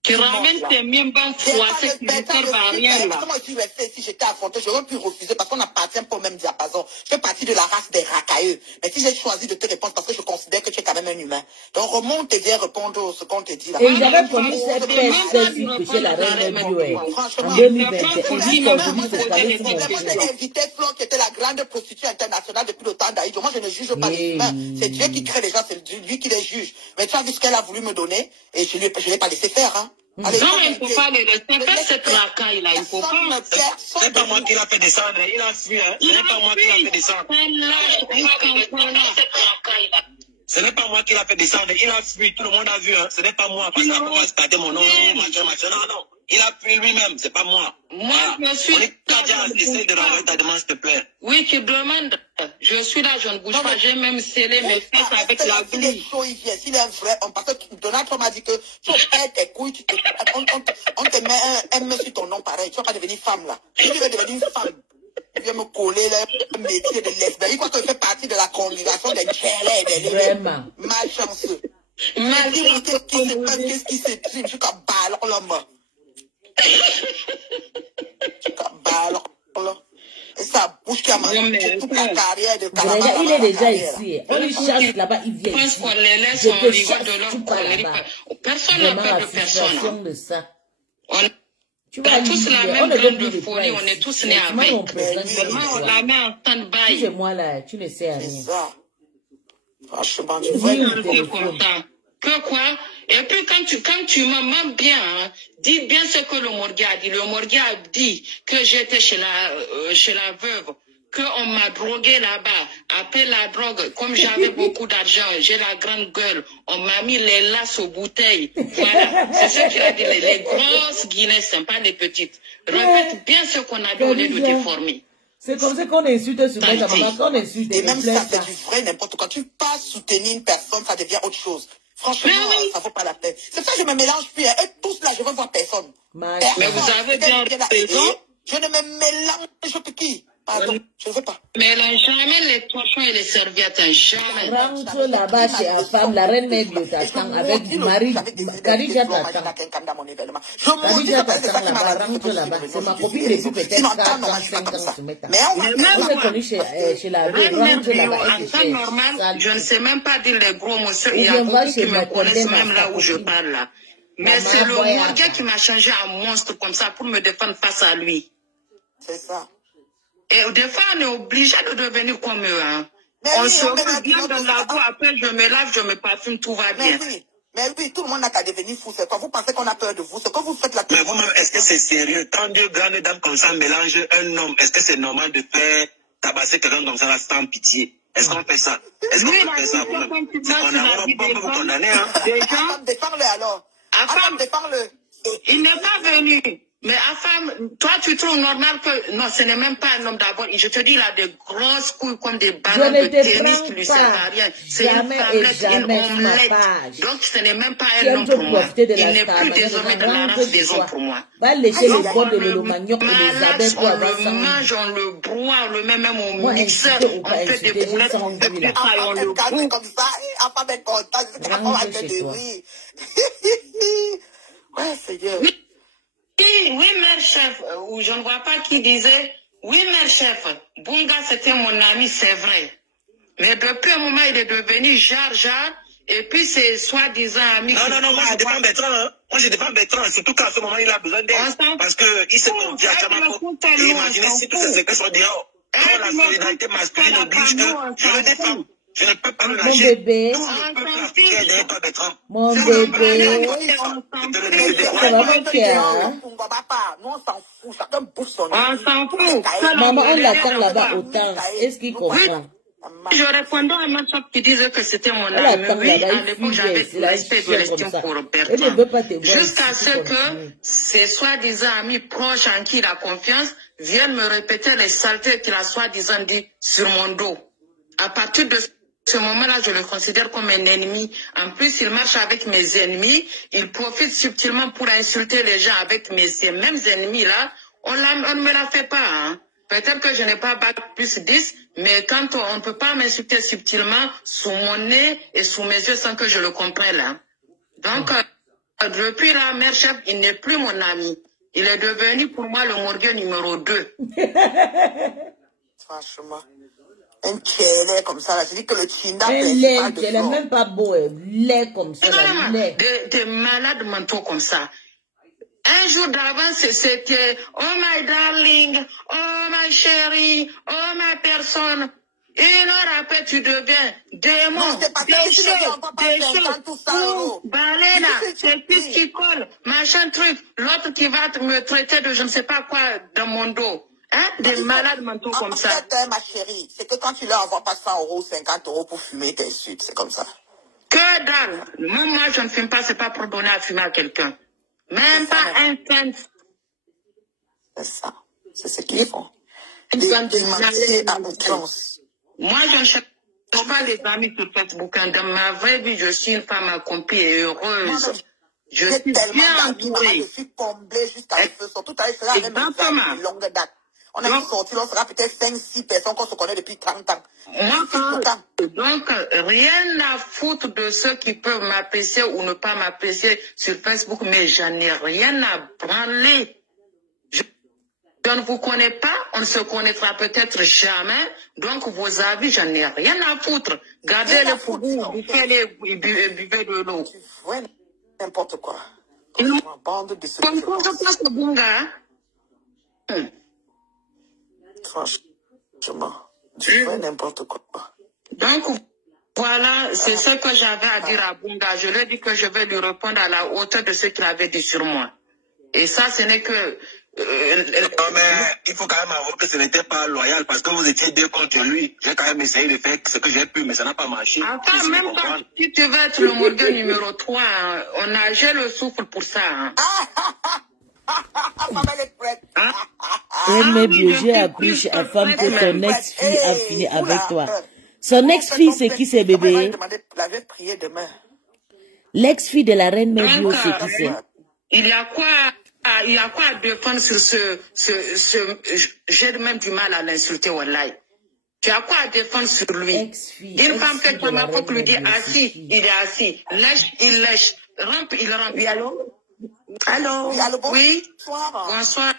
Tu ramènes tes membres froissés qui ne servent à rien là. Comment tu l'as fait si j'étais affrontée? J'aurais pu refuser parce qu'on n'appartient pas au même diapason. Je fais partie de la race des racailleux. Mais si j'ai choisi de te répondre parce que je considère que tu es quand même un humain. Donc remonte et viens répondre ce qu'on te dit là. Et j'avais commis cette peste chez la reine Nebio en 2021. J'ai invité Flo qui était la grande prostituée internationale depuis le temps d'Aïdjo. Moi je ne juge pas les humains. C'est Dieu qui crée les gens, c'est lui qui les juge. Mais tu as vu ce qu'elle a voulu me donner et je ne l'ai pas laissé faire. Hein. Allez, non, il ne faut pas le laisser faire cette racaille là. Il ne faut pas. C'est pas moi qui l'a fait descendre. Il a fui. Hein. Ce n'est pas moi qui l'a fait descendre. Ce n'est pas moi qui l'a fait descendre. Il a fui. Tout le monde a vu. Hein. Ce n'est pas moi. Parce qu'après moi, c'était mon nom. Machin. Non. Il a fui lui-même. C'est pas moi. Moi, je suis. Essaye de renvoyer ta demande, s'il te plaît. Oui, tu demandes. Je suis là, je ne bouge pas. J'ai même scellé mes fesses avec la glue. S'il est un vrai homme, parce que Donald Trump a dit que tu perds tes couilles, on te met un M sur ton nom pareil. Tu ne vas pas devenir femme là. Si tu veux devenir une femme, tu viens me coller le métier de lesbienne. Il faut que tu fais partie de la congrégation des Tchélés et des Lévés. Vraiment. Malchanceux. Qu'est-ce qui se trime? Je suis comme ballon l'homme. Et ça bouge qui a mangé toute la carrière de Calabar. Il est déjà ici. On lui chasse là-bas, il vient ici. Je te chasse, tu pars là-bas. Personne n'a peur de personne. De ça. On a tous la même graine de folie, on est tous nés avec. Seulement on la met en stand-by. Chez moi là, tu ne sais rien. C'est ça. Franchement, tu vois. Que quoi? Et puis quand tu m'as bien, hein, dis bien ce que le Morgue a dit. Le Morgue a dit que j'étais chez la veuve, qu'on m'a drogué là-bas. Après la drogue, comme j'avais beaucoup d'argent, j'ai la grande gueule, on m'a mis les laces aux bouteilles. Voilà, c'est ce qu'il a dit. Les grosses Guinness, pas les petites. Répète bien ce qu'on a dit au lieu de déformer. C'est comme ça qu'on insulte sur les gens, qu'on insulte. Et même ça, c'est du vrai n'importe quoi. Tu pas soutenir une personne, ça devient autre chose. Franchement, ça vaut pas la peine. C'est ça que je me mélange plus. Et tous là, je veux voir personne. Mais vous avez bien raison. Je ne me mélange que qui? Pardon, je ne veux pas. Mélange jamais les torchons et les serviettes, jamais. Rentre là-bas chez la femme, la reine Nebio t'attend avec du mari. Karija t'attend. Karija t'attend là-bas, rentre là-bas. C'est ma copine depuis peut-être 4 ans, 5 ans. Mais on est connu chez la reine, rentre là-bas. En temps normal, je ne sais même pas dire les gros mots. Il y a beaucoup qui me connaissent même là où je parle là. Mais c'est le Morgue qui m'a changé en monstre comme ça pour me défendre face à lui. C'est ça. Et des fois, on est obligé de devenir comme eux. Hein. On se met bien dans la boue, après je me lave, je me parfume, tout va bien. Mais oui, tout le monde n'a qu'à devenir fou. C'est quoi? Vous pensez qu'on a peur de vous? C'est que vous faites la... Mais vous-même, est-ce que c'est sérieux? Quand deux grandes dames comme ça mélangent un homme, est-ce que c'est normal de faire tabasser quelqu'un comme ça là, sans pitié? Est-ce qu'on fait ça? Est-ce qu'on fait ça vous-même? C'est qu'on a pas vous condamner, hein? Afam, défends-le alors. Afam, défends-le. Il n'est pas venu. Mais Afam, toi tu trouves normal que... Non, ce n'est même pas un homme d'abord. Je te dis, il a des grosses couilles comme des ballons de tennis qui lui servent à rien. C'est une femmelette, une omelette. Donc ce n'est même pas un homme pour moi. Il n'est plus désormais dans la race des hommes pour moi. Va lécher le bois de l'olomagnoc et des abeilles pour avoir ça. On le mange, on le broie, on le met même au mixeur. On fait des boulettes de pépaille, on le broue. Comme ça, Afam est content. C'est qu'on va faire des rires. Ouais, Seigneur. Oui, mère chef, ou je ne vois pas qui disait, oui, mère chef, Bunga c'était mon ami, c'est vrai. Mais depuis un moment, il est devenu Jar, et puis c'est soi-disant ami. Non, moi je défends Bertrand, hein. Moi je défends Bertrand, surtout qu'à ce moment il a besoin d'aide. Parce qu'il s'est confié à Chamako. Et imaginez si tous ces secrets sont dehors. Quand la solidarité masculine oblige que je le défends. Je ne peux pas le lâcher. Mon bébé. Mon bébé. Ça va me faire. Nous, on s'en fout. Chacun bouffe son On s'en fout. Maman, on l'attend là-bas autant. Est-ce qu'il comprend? Je répondais à ma soeur qui disait que c'était mon ami. Oui, à l'époque, j'avais du respect de l'estime pour Bertrand. Jusqu'à ce que ses soi-disant amis proches en qui il a confiance viennent me répéter les saletés qu'il a soi-disant dit sur mon dos. À partir de ce moment-là, je le considère comme un ennemi. En plus, il marche avec mes ennemis. Il profite subtilement pour insulter les gens avec ces mêmes ennemis-là. On ne me la fait pas. Hein. Peut-être que je n'ai pas bac plus 10, mais quand on ne peut pas m'insulter subtilement sous mon nez et sous mes yeux sans que je le comprenne là. Donc, depuis la mère chef, il n'est plus mon ami. Il est devenu pour moi le morgue numéro 2. Franchement. Un tchélé comme ça, là. Je dis que le Tchinda principal de Flore. Elle n'est même pas beau, lait comme ça. Des malades mentaux comme ça. Un jour d'avance, c'était « Oh my darling, oh my chérie, oh my personne ». Une heure après, tu deviens démon, baleine, c'est qui qui colle, machin truc. L'autre qui va me traiter de je ne sais pas quoi dans mon dos. Hein? Des malades mentaux comme ça. En fait, ma chérie, c'est que quand tu leur envoies pas 100 €, 50 € pour fumer, t'es insultes, c'est comme ça. Que dalle. Moi, je ne fume pas, c'est pas pour donner à fumer à quelqu'un. Même pas un cent. C'est ça. C'est ce qu'ils font. Des mentir à outrance. Moi, je ne cherche pas les amis sur Facebook. Dans ma vraie vie, je suis une femme accomplie et heureuse. Je suis bien entourée. Je suis comblée jusqu'à ce soir. Tout à l'heure, sera même une longue date. On a une sortie, on sera peut-être 5-6 personnes qu'on se connaît depuis 30 ans. Donc, rien à foutre de ceux qui peuvent m'apprécier ou ne pas m'apprécier sur Facebook, mais j'en ai rien à branler. Je ne vous connais pas, on ne se connaîtra peut-être jamais, donc vos avis, j'en ai rien à foutre. Gardez-les pour vous, buvez de l'eau. Ouais, n'importe quoi. Bande de ceux qui se Bunga. Franchement, tu fais n'importe quoi. Donc, voilà, c'est ce que j'avais à dire à Bunga. Je lui ai dit que je vais lui répondre à la hauteur de ce qu'il avait dit sur moi. Et ça, ce n'est que... non, mais il faut quand même avouer que ce n'était pas loyal parce que vous étiez deux contre lui. J'ai quand même essayé de faire ce que j'ai pu, mais ça n'a pas marché. Enfin, même quand si tu veux être le morgue numéro 3, on a j'ai le souffle pour ça. Hein. J'ai appris à femme que ton ex-fille a fini avec toi. Son ex-fille, c'est qui c'est, bébé? L'ex-fille de la reine Mébio, c'est qui c'est? Il y a quoi à défendre sur j'ai même du mal à l'insulter, wallahi. Tu as quoi à défendre sur lui? Une femme fait comme ma faute lui dit assis, il est assis. Lèche, il lèche. Rampe, il rampe. Oui, allô? Allô? Oui? Bonsoir.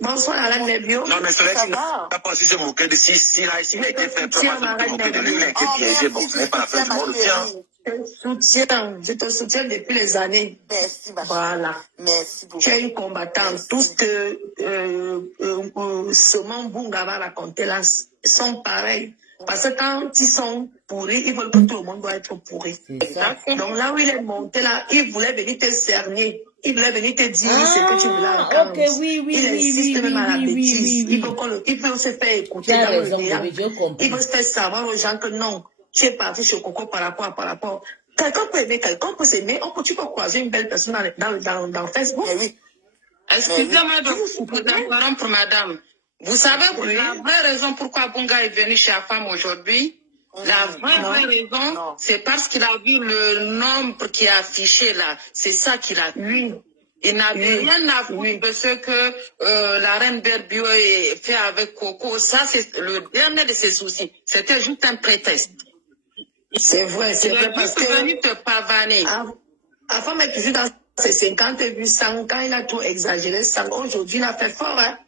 Bonsoir, Alain Mébio. Non, mais c'est vrai qu'il n'a pas si se moquer de si il a été fait pour se moquer de lui, il a été piégé. Bon, ce n'est pas la fin du monde, tiens. Je te soutiens depuis les années. Merci, ma voilà. Merci beaucoup. Tu es une combattante. Tout ce que ce Bunga va raconter là sont pareils. Parce que quand ils sont pourris, ils veulent que tout le monde doit être pourri. Donc là où il est monté là, il voulait venir te cerner. Il voulait venir te dire ce que tu voulais entendre. Okay, il insiste même à la bêtise. Il peut se faire écouter dans le lien. Il veut se faire savoir aux gens que non, tu es parti chez Coco par rapport. Quelqu'un peut aimer, quelqu'un peut s'aimer. Tu peux croiser une belle personne dans Facebook. Oui. Excusez-moi de vous interrompre, madame. Vous savez, la vraie raison pourquoi Bunga est venu chez la femme aujourd'hui, la vraie raison, c'est parce qu'il a vu le nombre qui est affiché là. C'est ça qu'il a vu. Il n'avait rien à foutre de ce que la reine Berbio fait avec Coco. Ça, c'est le dernier de ses soucis. C'était juste un prétexte. C'est vrai, parce que... Il est venu te pavaner. Avant, mais toujours dans ses 50 vues 100, quand il a tout exagéré, 100, aujourd'hui, il a fait fort, hein.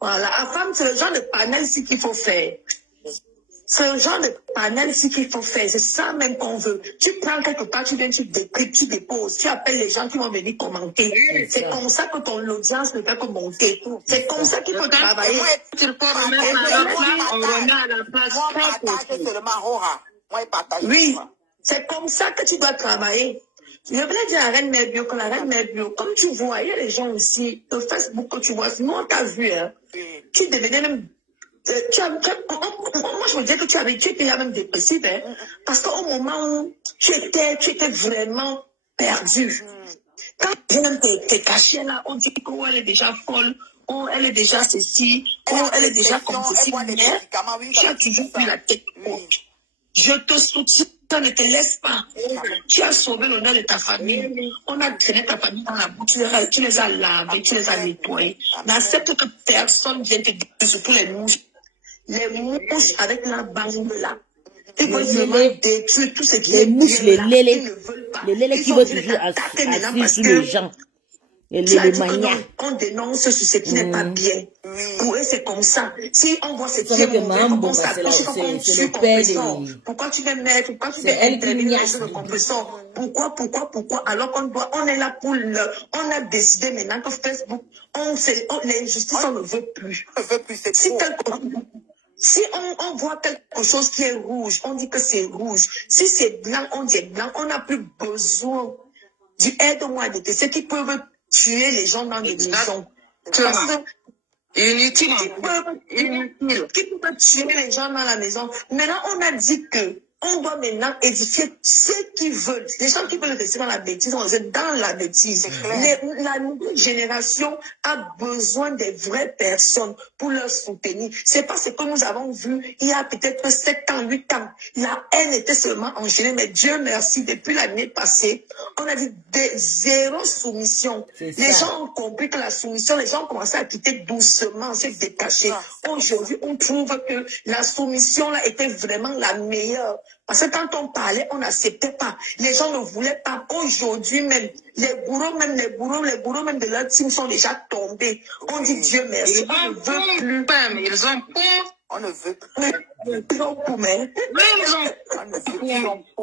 Voilà, à femme, c'est le genre de panel ici qu'il faut faire. C'est le genre de panel ici qu'il faut faire. C'est ça même qu'on veut. Tu prends quelque part, tu viens, tu décryptes, tu déposes, tu appelles les gens qui vont venir commenter. C'est comme ça que ton audience ne fait que monter. C'est comme ça qu'il faut travailler. Tu peux remettre à la place. Oui, c'est comme ça que tu dois travailler. Je voulais dire à la reine Mébio que la reine Mébio, comme tu vois, il y a les gens aussi, le Facebook que tu vois, nous on t'a vu, hein. Tu devenais même, moi je me disais que tu étais même dépressive, hein. Parce qu'au moment où tu étais vraiment perdu. Quand elle t'es cachée là, on dit qu'elle est déjà folle, elle est déjà ceci, elle est déjà comme ceci, mais tu as toujours pris la tête haute. Je te soutiens Ça ne te laisse pas. Tu as sauvé l'honneur de ta famille. On a traîné ta famille dans la boue. Tu les as lavés, tu les as nettoyés. N'accepte que personne vienne te dire, surtout les mouches. Les mouches avec la bande là. Ils veulent vraiment détruire tout ce qui est mouches, bien là. Ils ne veulent pas. Les lélés qui veulent toujours assurer sur les gens. Et les manias. On dénonce sur ce qui n'est pas bien. Pour eux, c'est comme ça. Si on voit ce qui est mauvais, on s'accroche, on tue compresseur. Pourquoi tu veux mettre, pourquoi tu veux intervenir sur le compresseur? Pourquoi? Alors on est là pour on a décidé maintenant que Facebook, l'injustice, on ne veut plus. Si on voit quelque chose qui est rouge, on dit que c'est rouge. Si c'est blanc, on dit blanc. On n'a plus besoin du aide-moi de ceux qui peuvent tuer les gens dans les maisons. Parce que inutile. Qui peuvent tuer les gens dans la maison. Maintenant, on a dit que on doit maintenant édifier ceux qui veulent. Les gens qui veulent rester dans la bêtise, on est dans la bêtise. La nouvelle génération a besoin des vraies personnes pour leur soutenir. C'est pas ce que nous avons vu il y a peut-être 7 ans, 8 ans. La haine était seulement enchaînée, mais Dieu merci, depuis l'année passée, on a dit zéro soumission. Les gens ont compris que la soumission, les gens ont commencé à quitter doucement, se détacher. Aujourd'hui, on trouve que la soumission là était vraiment la meilleure. Parce que quand on parlait, on n'acceptait pas. Les gens ne voulaient pas. Aujourd'hui même, les bourreaux même de leur team sont déjà tombés. On dit Dieu merci. On ne veut plus. Ils ont peur. On ne veut plus. Ils ont pour mais.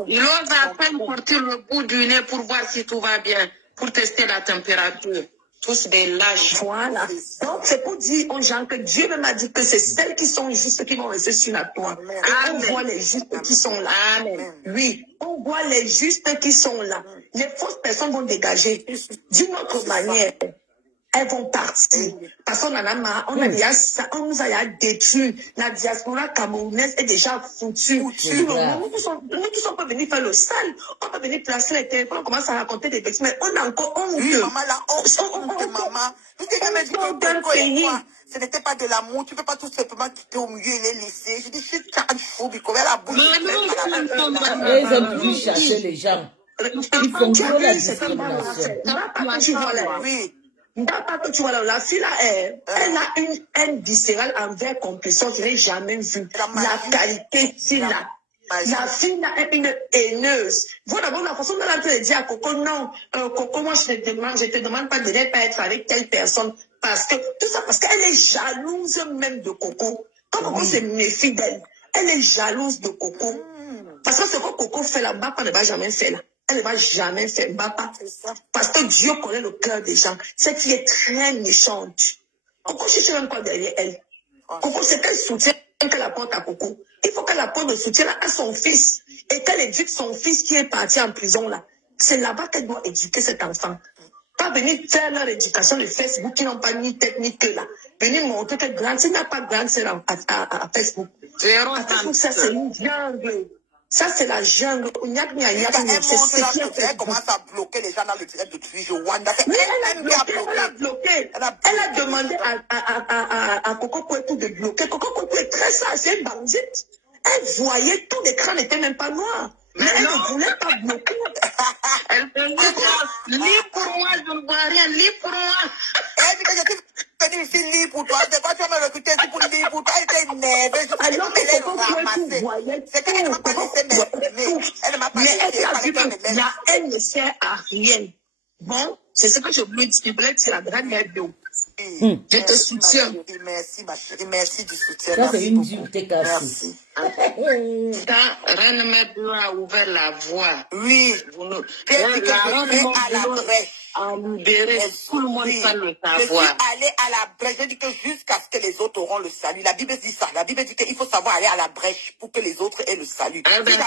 Ils osent à peine porter le bout du nez pour voir si tout va bien, pour tester la température. Tous des lâches. Voilà. Donc, c'est pour dire aux gens que Dieu même a dit que c'est celles qui sont justes qui vont rester sur la toile. Et on voit les justes qui sont là. Amen. Oui, on voit les justes qui sont là. Les fausses personnes vont dégager. D'une autre manière, elles vont partir. Parce qu'on en a marre. On nous a détruit. La diaspora camerounaise est déjà foutue. Nous tous, on peut venir faire le sale. On peut venir placer les téléphones. On commence à raconter des bêtises. Mais on a encore honte. Oui, maman, la honte, maman. Tu t'es jamais dit que ce n'était pas de l'amour. Tu ne peux pas tout simplement quitter au milieu et les laisser. Je dis, je suis transphobe. Comment la bouche. Ils ont pu chercher les gens. Ils font trop la discrimination. Oui. Pas que tu vois là, la fille là, elle a une haine viscérale envers compétition, je n'ai jamais vu. La qualité, c'est là. La fille là est une haineuse. Voilà, bon, la façon dont elle a dit à Coco, non, Coco, moi je te demande pas de ne pas être avec telle personne. Parce que, tout ça, parce qu'elle est jalouse même de Coco. Quand Coco se méfie d'elle, elle est jalouse de Coco. Parce que ce que Coco fait là, Mbapa ne va jamais faire là. Elle ne va jamais faire Mbapa. Parce que Dieu connaît le cœur des gens. C'est qui est très méchante. Coco cherche même quoi derrière elle. Coco, c'est quel soutien qu'elle apporte à Coco. Il faut qu'elle apporte le soutien à son fils. Et qu'elle éduque son fils qui est parti en prison là. C'est là-bas qu'elle doit éduquer cet enfant. Pas venir faire leur éducation de Facebook qui n'ont pas ni tête ni queue là. Venir montrer que grande, s'il n'a pas de grande sœur à Facebook. À Facebook, ça c'est une jungle. Ça, c'est la jungle. Elle commence à bloquer les gens dans le direct de Twitch. Elle a bloqué. Elle a demandé à Coco Kouetou de bloquer. Coco Kouetou est très sage, c'est une bandite. Elle voyait tout l'écran n'était même pas noir. Mais elle ne voulait pas bloquer. Elle dit, lis pour moi, je ne vois rien, lis pour moi. Elle dit que je suis venue ici lire pour toi. C'est quoi tu vas me recruter ici pour lire pour toi? Elle était nerveuse. Alors que Coco Kouetou voyait tout. C'est qu'elle ne m'a pas laissé m'exprimer. Elle ne m'a pas laissé. Mais elle a vu que la haine ne sert à rien. Bon, c'est ce que je voulais dire. Je voulais dire la dernière vidéo. Je te soutiens. Merci, ma chérie. Merci du soutien. Ça, c'est une dureté cassée. Merci. Quand Reine Medbio a ouvert la voie, oui, la Reine à la brèche. À libérer, tout le monde peut le savoir. Je suis allée à la brèche. Je dis que jusqu'à ce que les autres auront le salut. La Bible dit ça. La Bible dit qu'il faut savoir aller à la brèche pour que les autres aient le salut. Eh bien,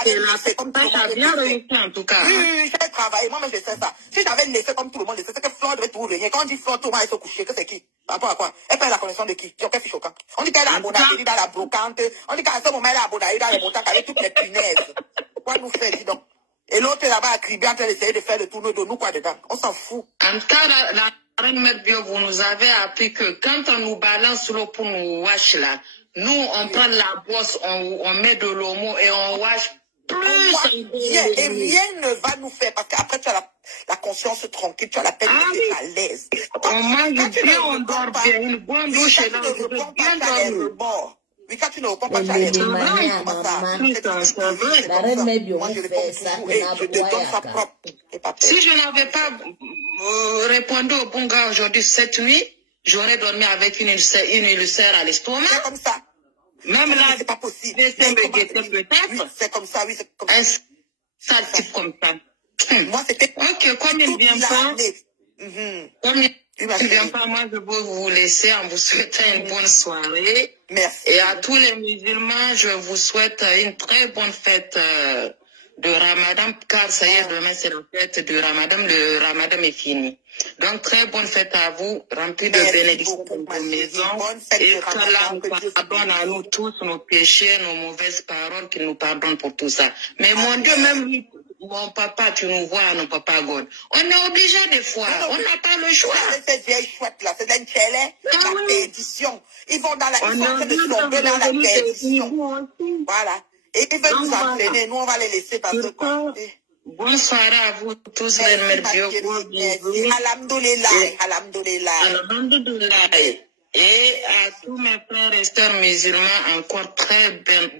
c'est comme ça, ça a bien réussi en tout cas. Oui, j'ai travaillé. Moi-même, je sais ça. Si j'avais laissé comme tout le monde, c'est que Flore devait tout régner. Quand on dit Flore, tout le monde est se coucher. Que c'est qui? Par rapport à quoi? Elle perd la connexion de qui? Joker Fichoka. On dit qu'elle a abonné dans la brocante. On dit qu'à ce moment, elle a abonné dans les montagnes avec toutes les punaises. Quoi nous faire, dis donc? Et l'autre est là-bas à crier en train d'essayer de faire le tournoi de nous, quoi, dedans. On s'en fout. En tout cas, la Reine Medbio, vous nous avez appris que quand on nous balance l'eau pour nous wash là, nous, on prend la bosse, on met de l'homo et on wash Et rien ne va nous faire, parce qu'après, tu as la conscience tranquille, tu as la peine d'être à l'aise. On mange bien, on dort bien, une bonne douche, et là, on peut bien dormir. Oui, quand tu ne réponds pas, tu as les rebords. La reine m'a bien fait ça. Je te donne ça propre. Si je n'avais pas répondu au bon gars aujourd'hui, cette nuit, j'aurais dormi avec une ulcère à l'estomac. C'est comme ça. Même là, c'est pas possible. C'est comme ça, oui, c'est comme ça. Un sale type comme ça. Moi, c'était. Ok, comme il ne vient pas. Comme il ne vient pas, moi, je veux vous laisser en vous souhaitant une bonne soirée. Merci. Et à tous les musulmans, je vous souhaite une très bonne fête de Ramadan, car ça y est, demain c'est la fête de Ramadan. Le Ramadan est fini. Donc, très bonne fête à vous, remplie de bénédictions dans vos maisons. Et qu'Allah nous pardonne à nous tous nos péchés, nos mauvaises paroles, qu'il nous pardonne pour tout ça. Mais mon Dieu, même lui, mon papa, tu nous vois, non, papa God. On est obligé des fois, on n'a pas le choix. Ces vieilles chouettes là, c'est la perdition. Ils vont dans la, ils sont en train de tomber dans la perdition. Voilà. Et ils veulent nous entraîner, nous on va les laisser passer quoi. Bonne soirée à vous tous, les merveilleux. Alhamdoulilah, alhamdoulilah. Alhamdoulilah. Et à tous mes frères et sœurs musulmans, encore très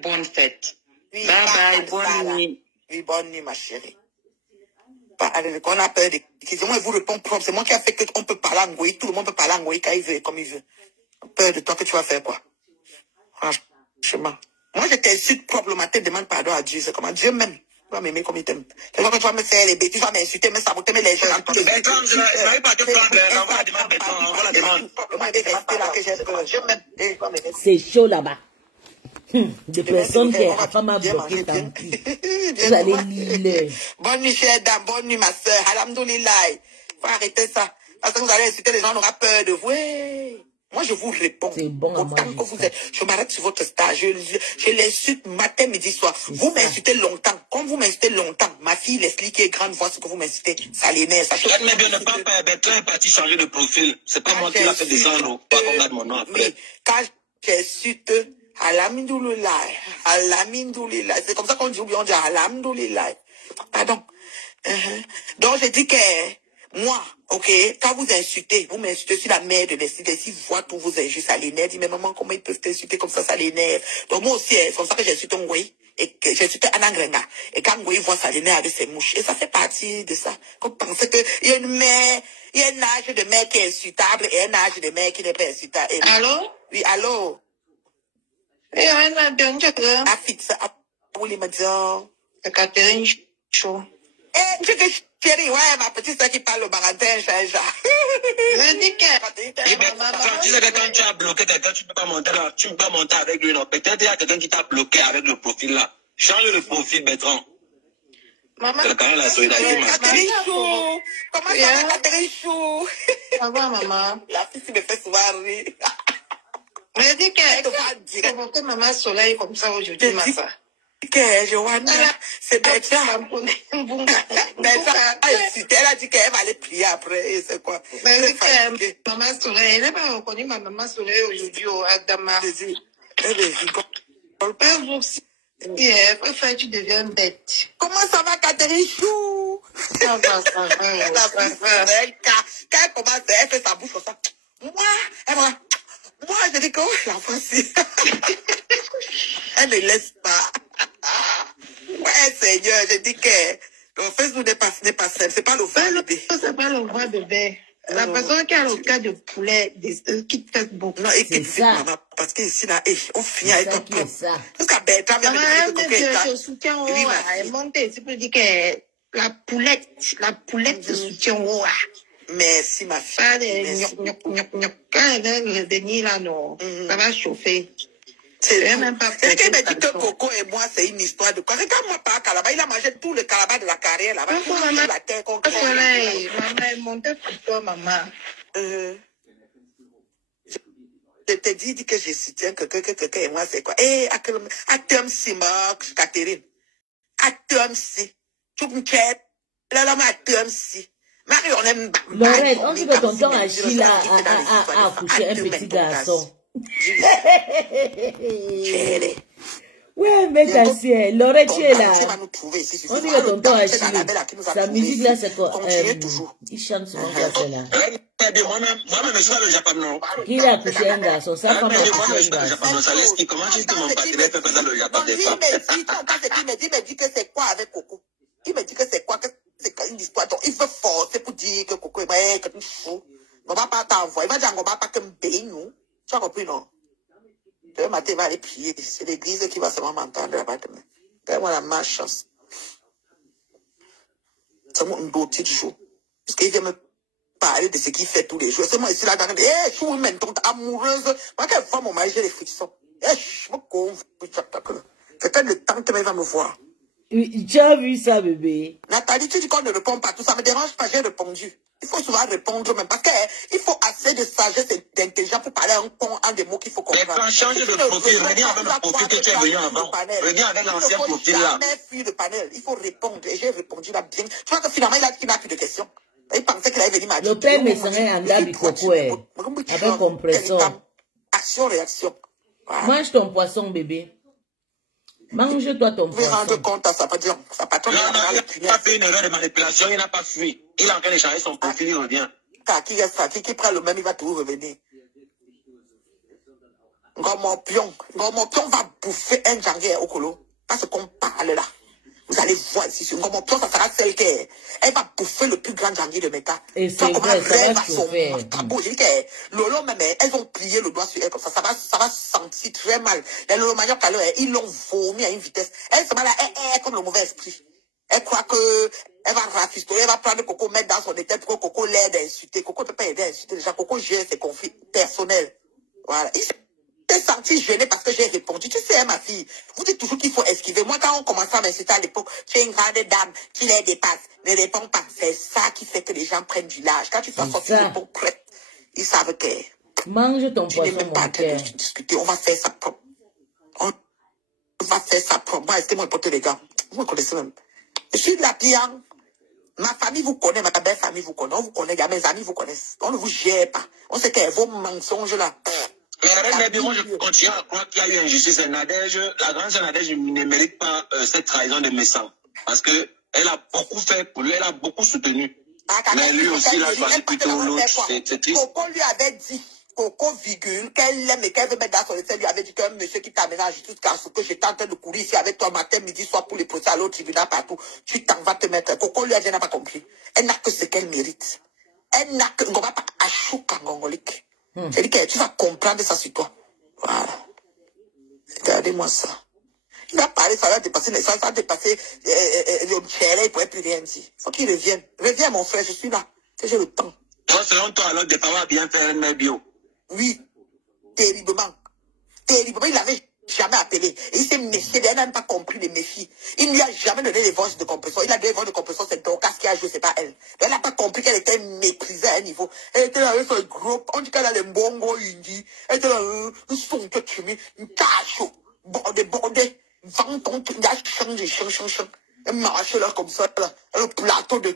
bonne fête. Oui, bye bye, bonne nuit. Oui, bonne nuit, ma chérie. On a peur de questions. Moi, je vous réponds propre. C'est moi qui a fait qu'on peut parler en goï. Tout le monde peut parler en goï quand il veut, comme il veut. Peur de toi que tu vas faire quoi? Franchement. Moi, je t'insulte propre le matin, demande pardon à Dieu. C'est comment Dieu m'aime. Tu vas m'aimer comme il t'aime. C'est vrai que tu vas me faire les bêtises, tu vas m'insulter, me saboter, mais les gens dans ton je n'avais pas de problème. On va la demander. On va la demander. C'est chaud là-bas. Des personnes qui a femme à bloquer tant pis. Vous allez lire. Bonne nuit, chère dame, bonne nuit, ma soeur. Alhamdoulilah. Faut arrêter ça. Parce que vous allez insulter les gens, on aura peur de vous. Moi, je vous réponds. C'est bon, autant que vous êtes. Je m'arrête sur votre stage. Je l'insulte matin, midi, soir. Vous m'insultez longtemps. Comme vous m'insultez longtemps, ma fille Leslie qui est grande voit ce que vous m'insultez. Ça l'énerve. Ça choque. Mais bien, ne pas faire. Bertrand est parti changer de profil. C'est pas moi qui l'a fait descendre. Pas qu'on garde mon nom après. Oui. Quand j'insulte, Alhamdoulilah. Alhamdoulilah. C'est comme ça qu'on dit, on dit Alhamdoulilah. Pardon. Donc, je dis que, moi, ok, quand vous insultez, vous m'insultez sur la mère de Leslie. Leslie voit tous vos injures, ça l'énerve. Dit, mais maman, comment ils peuvent t'insulter comme ça l'énerve. Donc, moi aussi, c'est comme ça que j'insulte un Ngoï. Et que j'insulte Anangrenga. Et quand Ngoï voit ça l'énerve avec ses mouches. Et ça fait partie de ça. Qu'on pense qu'il y a une mère, il y a un âge de mère qui est insultable et un âge de mère qui n'est pas insultable. Et allô? Oui, allô? Eh, on a bien dit que... Ah, fixe, ah, oui, madame. Catherine Chaud. Eh, tu sais, chérie, ouais, ma petite soeur qui parle le barantin, Chaïja. Je dis que... Quand tu sais que quand tu as bloqué quelqu'un, tu ne peux pas monter là. Tu ne peux pas monter avec lui, non. Peut-être il y a quelqu'un qui t'a bloqué avec le profil là. Change le profil, Bertrand. Maman, c'est quand même la solidarité masculine. Catherine Chou. Comment ça va, Catherine Chou? Ça va, maman. La fille qui me fait souvent rire. Je dis que... Comment que maman soleil comme ça aujourd'hui, ma soeur? Que Johanna, c'est Bertrand. Elle a dit qu'elle va aller prier après. C'est quoi? Mais que maman soleil, elle n'a pas reconnu ma maman soleil aujourd'hui au Adama. Un jour, si frère, tu deviens bête. Comment ça va, Catherine Chou? Ça va, ça va. Quand elle commence, elle fait sa bouche comme ça. Moi, je dis que l'enfant, si. Elle ne laisse pas. Ouais, Seigneur, je dis que le Facebook n'est pas simple. C'est pas le vrai bébé. C'est pas le vrai bébé. La personne qui a le cas de poulet, qui te fait beaucoup. Non, écoute, maman, parce que ici, là, on finit avec un peu. Parce qu'à Bertrand, je soutiens, elle monte, tu peux dire que la poulette de soutien, merci, ma fille. Pas de quand elle est le déni, là, non, ça va chauffer. C'est même pas fait. Quelqu'un m'a dit que Coco et moi, c'est une histoire de quoi. Regarde-moi pas, Calaba. Il a mangé tout le Calaba de la carrière là-bas. Maman, la terre, maman, elle montait pour toi, maman. Je te dis que je soutiens quelqu'un et moi, c'est quoi? Eh, Atom si, Catherine. Atom si. Tu me quittes. Là, Atom si. Marie, on aime. Lorette, on dit que tonton Achille a accouché un petit garçon. Chérie. Ouais, mais t'as si, Laurette, tu es là. Tu vas nous trouver ici. On dit que tonton a chillé. Sa musique là, c'est quoi? Toujours. Il chante souvent ça, c'est là. Moi-même, je suis dans le Japon, non. Qui a accouché un garçon? Sa femme a accouché un garçon. Comment tu dis mon partenaire fait dans le Japon des femmes? Il me dit que c'est quoi avec Coco? Il me dit que c'est quoi, que c'est une histoire. Donc, il veut forcer pour dire que Coco est que tu fous. On va pas t'envoyer. Il va dire qu'on va pas que me paye, nous. Tu as compris, non? Demain matin, il va aller prier. C'est l'église qui va seulement m'entendre là-bas demain. Donne-moi la malchance. C'est mon petit jour. Parce qu'il vient me parler de ce qu'il fait tous les jours. C'est moi ici là, dans le. Eh, je suis maintenant amoureuse. Moi, quelle femme, mon mari, j'ai les frictions. Eh, je me convainc. C'est quand le temps que tu vas me voir. Tu as vu ça, bébé? Nathalie, tu dis qu'on ne répond pas. Tout ça me dérange pas, j'ai répondu. Il faut souvent répondre même. Parce qu'il faut assez de sagesse et d'intelligence pour parler en des mots qu'il faut comprendre. Mais quand change de profil, reviens avec le profil que tu es venu avant. Reviens avec l'ancien profil là. Il ne faut jamais fuir le panel. Il faut répondre. Et j'ai répondu là bien. Tu vois que finalement, il a dit qu'il n'a plus de questions. Il pensait qu'il allait venir m'acheter. Le père me serait en dehors du coco, avec compresseur. Action-réaction. Mange ton poisson, bébé. Mange-toi ton poisson. Vous vous rendez compte à sa patronne. Non, il n'a pas fait une erreur de manipulation, il n'a pas fui. Il est en train de changer son profil, il revient. Qui est ça? Qui prend le même, il va toujours revenir. Ngomorpion va bouffer un janvier au colo. Parce qu'on parle là. Vous allez voir ici. Ngomorpion, ça sera celle elle va bouffer le plus grand janvier de Meka. Et c'est vrai, ça va chauffer. J'ai dit que Lolo même, elles ont plié le doigt sur elle comme ça. Ça va sentir très mal. Les Lolo Maniok, ils l'ont vomi à une vitesse. Elle se met là, comme le mauvais esprit. Elle croit que elle va rafistoler, elle va prendre Coco, mettre dans son état pour que Coco l'aide à insulter. Coco ne peut pas aider à insulter. Déjà, Coco gère ses conflits personnels. Voilà. Il s'est senti gêné parce que j'ai répondu. Tu sais, ma fille, vous dites toujours qu'il faut esquiver. Moi, quand on commençait à m'insulter à l'époque, tu es une grande dame, tu les dépasses, ne réponds pas. C'est ça qui fait que les gens prennent du large. Quand tu t'en sortir le bon prêt, ils savent que mange ton tu n'es même pas en train de discuter. On va faire ça propre. On va faire ça propre. Moi, est-ce que moi, porter les gars? Vous me connaissez même. Je suis de la Pian. Ma famille vous connaît, ma belle famille vous connaît. On vous connaît, mes amis vous connaissent. On ne vous gère pas. On sait que vos mensonges là. Mais la reine des bureaux, je continue à croire qu'il y a eu injustice. Nadège, la grande sœur Nadège ne mérite pas cette trahison de Messan. Parce que elle a beaucoup fait pour lui, elle a beaucoup soutenu. Mais lui aussi, il a choisi plutôt l'autre. C'est triste. Coco lui avait dit, Coco, virgule, qu'elle l'aime et qu'elle veut mettre dans son essai, lui avait dit qu'un monsieur qui t'amène en justice, car ce que j'étais en train de courir ici avec toi matin, midi, soir pour les procès à l'autre tribunal partout, tu t'en vas te mettre. Coco lui a dit, elle n'a pas compris. Elle n'a que ce qu'elle mérite. Elle n'a que, on va pas achouka ngongolique. C'est-à-dire que tu vas comprendre ça sur toi. Voilà. Regardez-moi ça. Il a parlé, ça va dépasser, ça va dépasser le chéri, il ne pourrait plus rien dire. Il faut qu'il revienne. Reviens, mon frère, je suis là. Que j'ai le temps. Donc, selon toi, alors, des parents bien faire un bio. Oui. Terriblement. Terriblement. Il n'avait jamais appelé. Et il s'est méfié. Elle n'a même pas compris les méfis. Il ne lui a jamais donné les voices de compresseur. Il a donné les voices de compresseur, c'est Dorcas qui a joué, c'est pas elle. Elle n'a pas compris qu'elle était méprisée à un niveau. Elle était là avec son groupe. On dit qu'elle a les mbongo indi. Elle était là, son que tu mets, une tâche. Bordé. Vends ton truc, change. Elle marche là comme ça, là. Le plateau de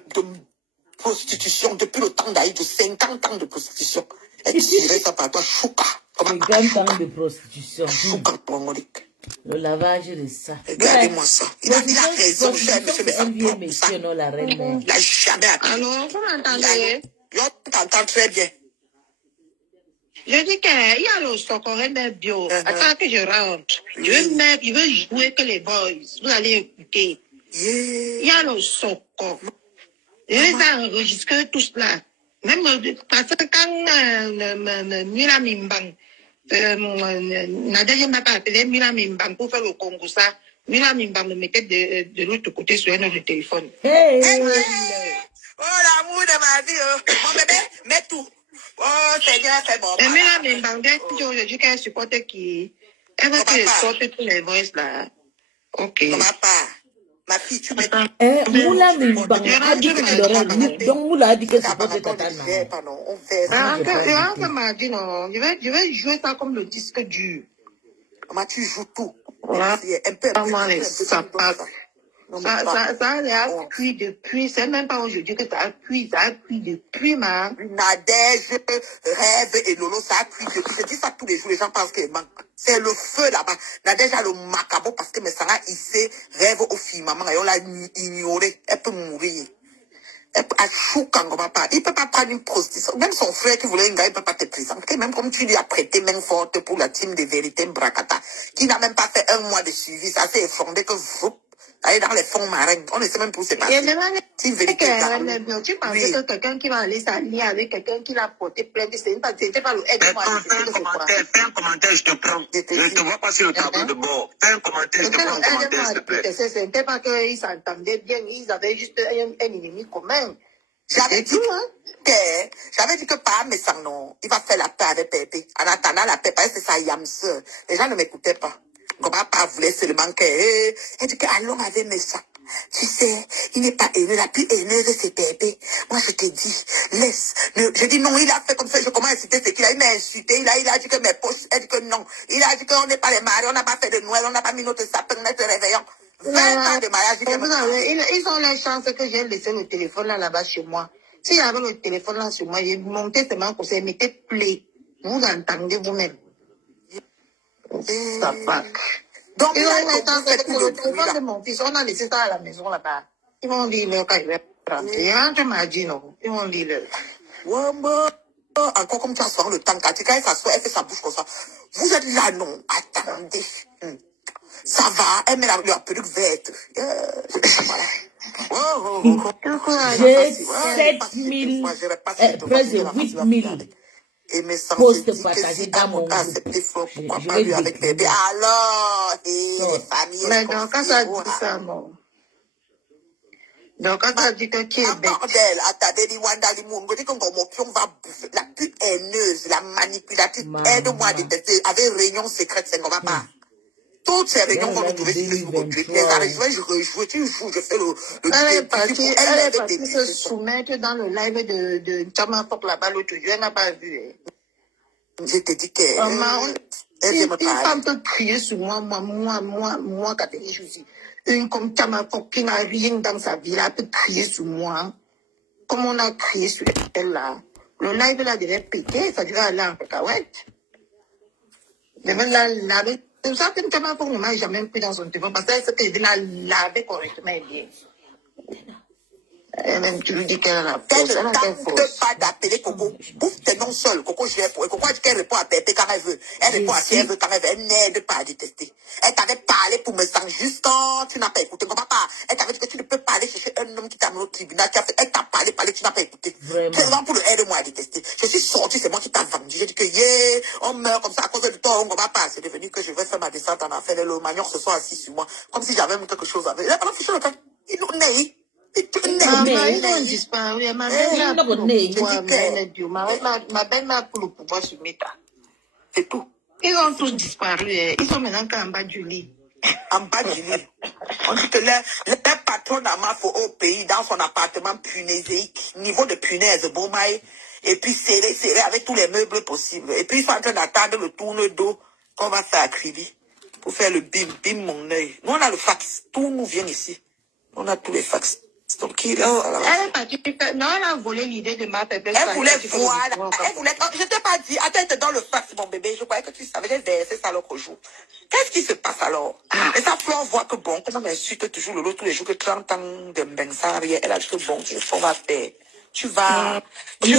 prostitution depuis le temps d'Aïe, de 50 ans de prostitution. Elle tirait ça par toi, chouka. 50 ans de prostitution. Chouka, mongolique. Le lavage de ça. Regardez-moi ça. Il a raison, cher monsieur, mais ça propre ça. Non, la reine. Il n'a jamais appris. Alors, vous m'entendez? Je t'entends très bien. Je dis qu'il y a le socorro de bio. Attends que je rentre. Je veux jouer que les boys. Vous allez écouter. Il y a le socorro. Je vais enregistrer tout cela. Même parce que quand Mila Mimbang, Nadège m'a pas appelé Mila Mimbang pour faire le Congo ça. Mila Mimbang me mettait de l'autre côté sur un autre téléphone. Hey! Oh, l'amour de ma vie. Mon bébé, mets tout. Oh, Seigneur, c'est bon. Et Mila Mimbang, aujourd'hui qu'elle supporte qui? Elle veut que je sorte tous les voices là. Ok. Non, ma fille, tu mets... Moula Mimbang a dit que donc Moula a dit que c'est pas Tata. On fait ça. Je vais jouer ça comme le disque dur. Maman, tu joues tout. Voilà. Un peu. Comment ça passe? Ça a cuit depuis, c'est même pas aujourd'hui que ça a cuit depuis, man. Nadège, Rêve et Lolo, ça a cuit depuis. Je dis ça tous les jours, les gens pensent qu'il manque. C'est le feu là-bas. Nadège a le macabre parce que mes Sarah, il sait Rêve au film, maman, et on l'a ignoré. Elle peut mourir. Elle peut il peut pas prendre une prostitution. Même son frère qui voulait une gars, il peut pas te présenter. Même comme tu lui as prêté main forte pour la team de vérité Bracata, qui n'a même pas fait 1 mois de suivi, ça s'est effondré que vous. Aller dans les fonds marins. On ne sait même plus c'est passé. Tu pensais que quelqu'un qui va aller s'allier avec quelqu'un qui l'a porté plainte, c'était pas le aide-moi. Fais un commentaire, je te prends. Je te vois pas sur le tableau de bord. Fais un commentaire, je te prends un commentaire, s'il te plaît. C'était pas qu'ils s'entendaient bien, ils avaient juste un ennemi commun. J'avais dit que par mes sangs, non, il va faire la paix avec Pépé. En attendant la paix, parce que c'est sa yamse. Les gens ne m'écoutaient pas. Comment pas voulait seulement que, elle dit que allons avec mes sangs. Tu sais, il n'est pas haineux, la plus haineuse c'est Pépé. Moi je te dis, laisse. Je dis non, il a fait comme ça, je commence à insulter ce qu'il a, il m'a insulté, il a dit que mes poches, elle dit que non. Il a dit qu'on n'est pas les maris, on n'a pas fait de Noël, on n'a pas mis notre sapin, notre réveillon. 20 ans de mariage, ils ont la chance que j'ai laissé le téléphone là-bas chez moi. Si j'avais le téléphone là sur moi, j'ai monté seulement pour ça, mettez play. Vous entendez vous-même. Ça pack. Donc, ils ont la chance que le téléphone de mon fils, on a laissé ça à la maison là-bas. Ils vont dire le quand il va rentrer. Tu m'as dit non. Ils vont dire le. Encore comme tu as souvent le temps, quand elle s'assoit, elle fait sa bouche comme ça. Vous êtes là, non? Attendez. Ça va, elle met la perruque verte. J'ai 7000, presque 8000 posts partagés dans mon groupe. Pourquoi pas lui avec bébé? Alors, famille. Mais donc, quand ça dit ça, non. Donc, quand ça dit que tu es bête. Bordel, attendez, Wanda Limoun, on dit qu'on va bouffer. La plus haineuse, la manipulatrice, aide-moi à détester. Avec réunion secrète, c'est qu'on va pas. Toutes ces réunions vont nous trouver sur Facebook. Je rejoue, tu joues, je fais le elle est partie se soumettre dans le live de Chama Fok là-bas l'autre jour. Elle n'a pas vu. Je te dis que... Une femme peut crier sur moi, quand elle est aussi. Une comme Chama Fok qui n'a rien dans sa vie, là, peut crier sur moi. Comme on a crié sur elle là. Le live là devait péter, ça devait aller en cacahuète. Devait la laver. C'est pour ça que Chama Fok ne m'a jamais pris dans son téléphone, parce que c'est que je vais la laver correctement bien. Même tu lui dis qu'elle a la force. Elle ne pas d'appeler Coco. Bouffe tes noms seuls. Coco, je pour Coco a dit qu'elle répond à Pépé quand elle veut. Elle répond à qui elle veut quand elle veut. Elle n'aide pas à détester. Elle t'avait parlé pour me sentir juste quand tu n'as pas écouté. Comment pas? Elle t'avait dit que tu ne peux pas aller chercher un homme qui t'a amené au tribunal. Elle t'a parlé, tu n'as pas écouté. Seulement pour le aide-moi à détester. Je suis sortie, c'est moi qui t'a vendu. J'ai dit que on meurt comme ça à cause de toi. On va pas. C'est devenu que je vais faire ma descente en affaire. Le manion se sont assis sur moi. Comme si j'avais même quelque chose avec. Elle a fiché le temps. Ils l'ont né. Ils ont disparu. Ma belle-mère pour le pouvoir sur Meta. C'est tout. Ils ont tous disparu. Ils sont maintenant qu'en bas du lit. En bas du lit. On dit que le patron d'Amaf au pays, dans son appartement punaiséique, niveau de punaise, Beaumaï, et puis serré avec tous les meubles possibles. Et puis ils sont en train d'attendre le tourne d'eau qu'on va faire à Kribi pour faire le bim mon œil. Nous on a le fax. Tout nous vient ici. On a tous les fax. Donc, elle a volé l'idée de ma bébé. Elle voulait, je t'ai pas dit, attends, t'es dans le fax, mon bébé, je croyais que tu savais, j'ai versé ça l'autre jour. Qu'est-ce qui se passe alors? Et ça, Flore voit que bon, comme on m'insulte toujours le lot tous les jours, que 30 ans de Mbensa, elle a dit que bon, tu sais ce qu'on va faire. Tu vas créer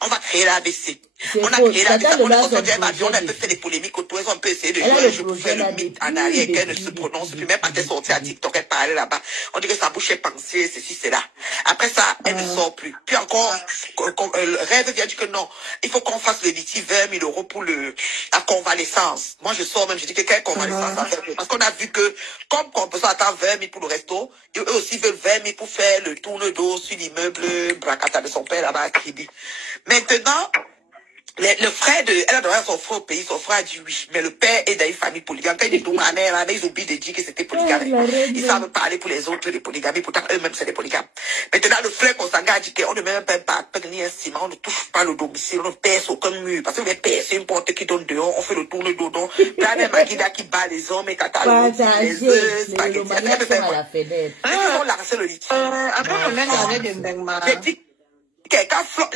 on va créer l'ABC. On a créé l'ABC. On a un peu fait des polémiques autour. On peut essayer de jouer. Je peux faire le mythe en arrière qu'elle ne se prononce plus. Même quand elle est sortie à TikTok, elle parlait là-bas. On dit que sa bouche est pensée, ceci, cela. Après ça, elle ne sort plus. Puis encore, Rêve vient dire que non, il faut qu'on fasse le litige 20 000 € pour la convalescence. Moi, je sors même, je dis que quelle convalescence à faire? Parce qu'on a vu que, comme on peut attendre 20 000 pour le resto, eux aussi veulent 20 000 pour faire le tourne d'eau sur l'immeuble Bracata de son père là-bas à Kribi. Maintenant, Le frère elle a donné son frère au pays, son frère a dit oui, mais le père est dans une famille polygame. Quand il dit tout ma mère, ils oublient de dire que c'était polygame. Ils savent parler pour les autres des polygamies, pourtant eux-mêmes c'est des polygames. Maintenant, le frère consanguin a dit qu'on ne met même pas ni un ciment, on ne touche pas le domicile, on ne perce aucun mur, parce que les perces, c'est une porte qui donne dehors, on fait le tour de dodon. Là, des Magida qui bat les hommes et Tata, les œufs, spaghetti. Ils ont lancé le litige. Après, on met dans les Mbengma. Quelqu'un Flore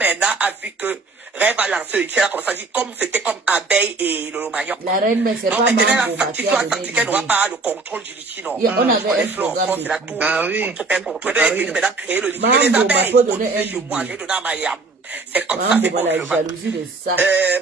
maintenant a vu que Rêve a lancé le tir comme ça, dit comme c'était comme Abeille et Lolo Magnon. La reine, mais c'est pas maintenant Mambo la qui a donné tactique n'aura pas le contrôle du litige, non. On avait un programme c'est la tour. Bah oui. Maintenant créer le litige. Mambo Les m'a abeilles, pas donné un moi, j'ai donné à Mayam. C'est comme ça, Mambo c'est bon. la jalousie de ça.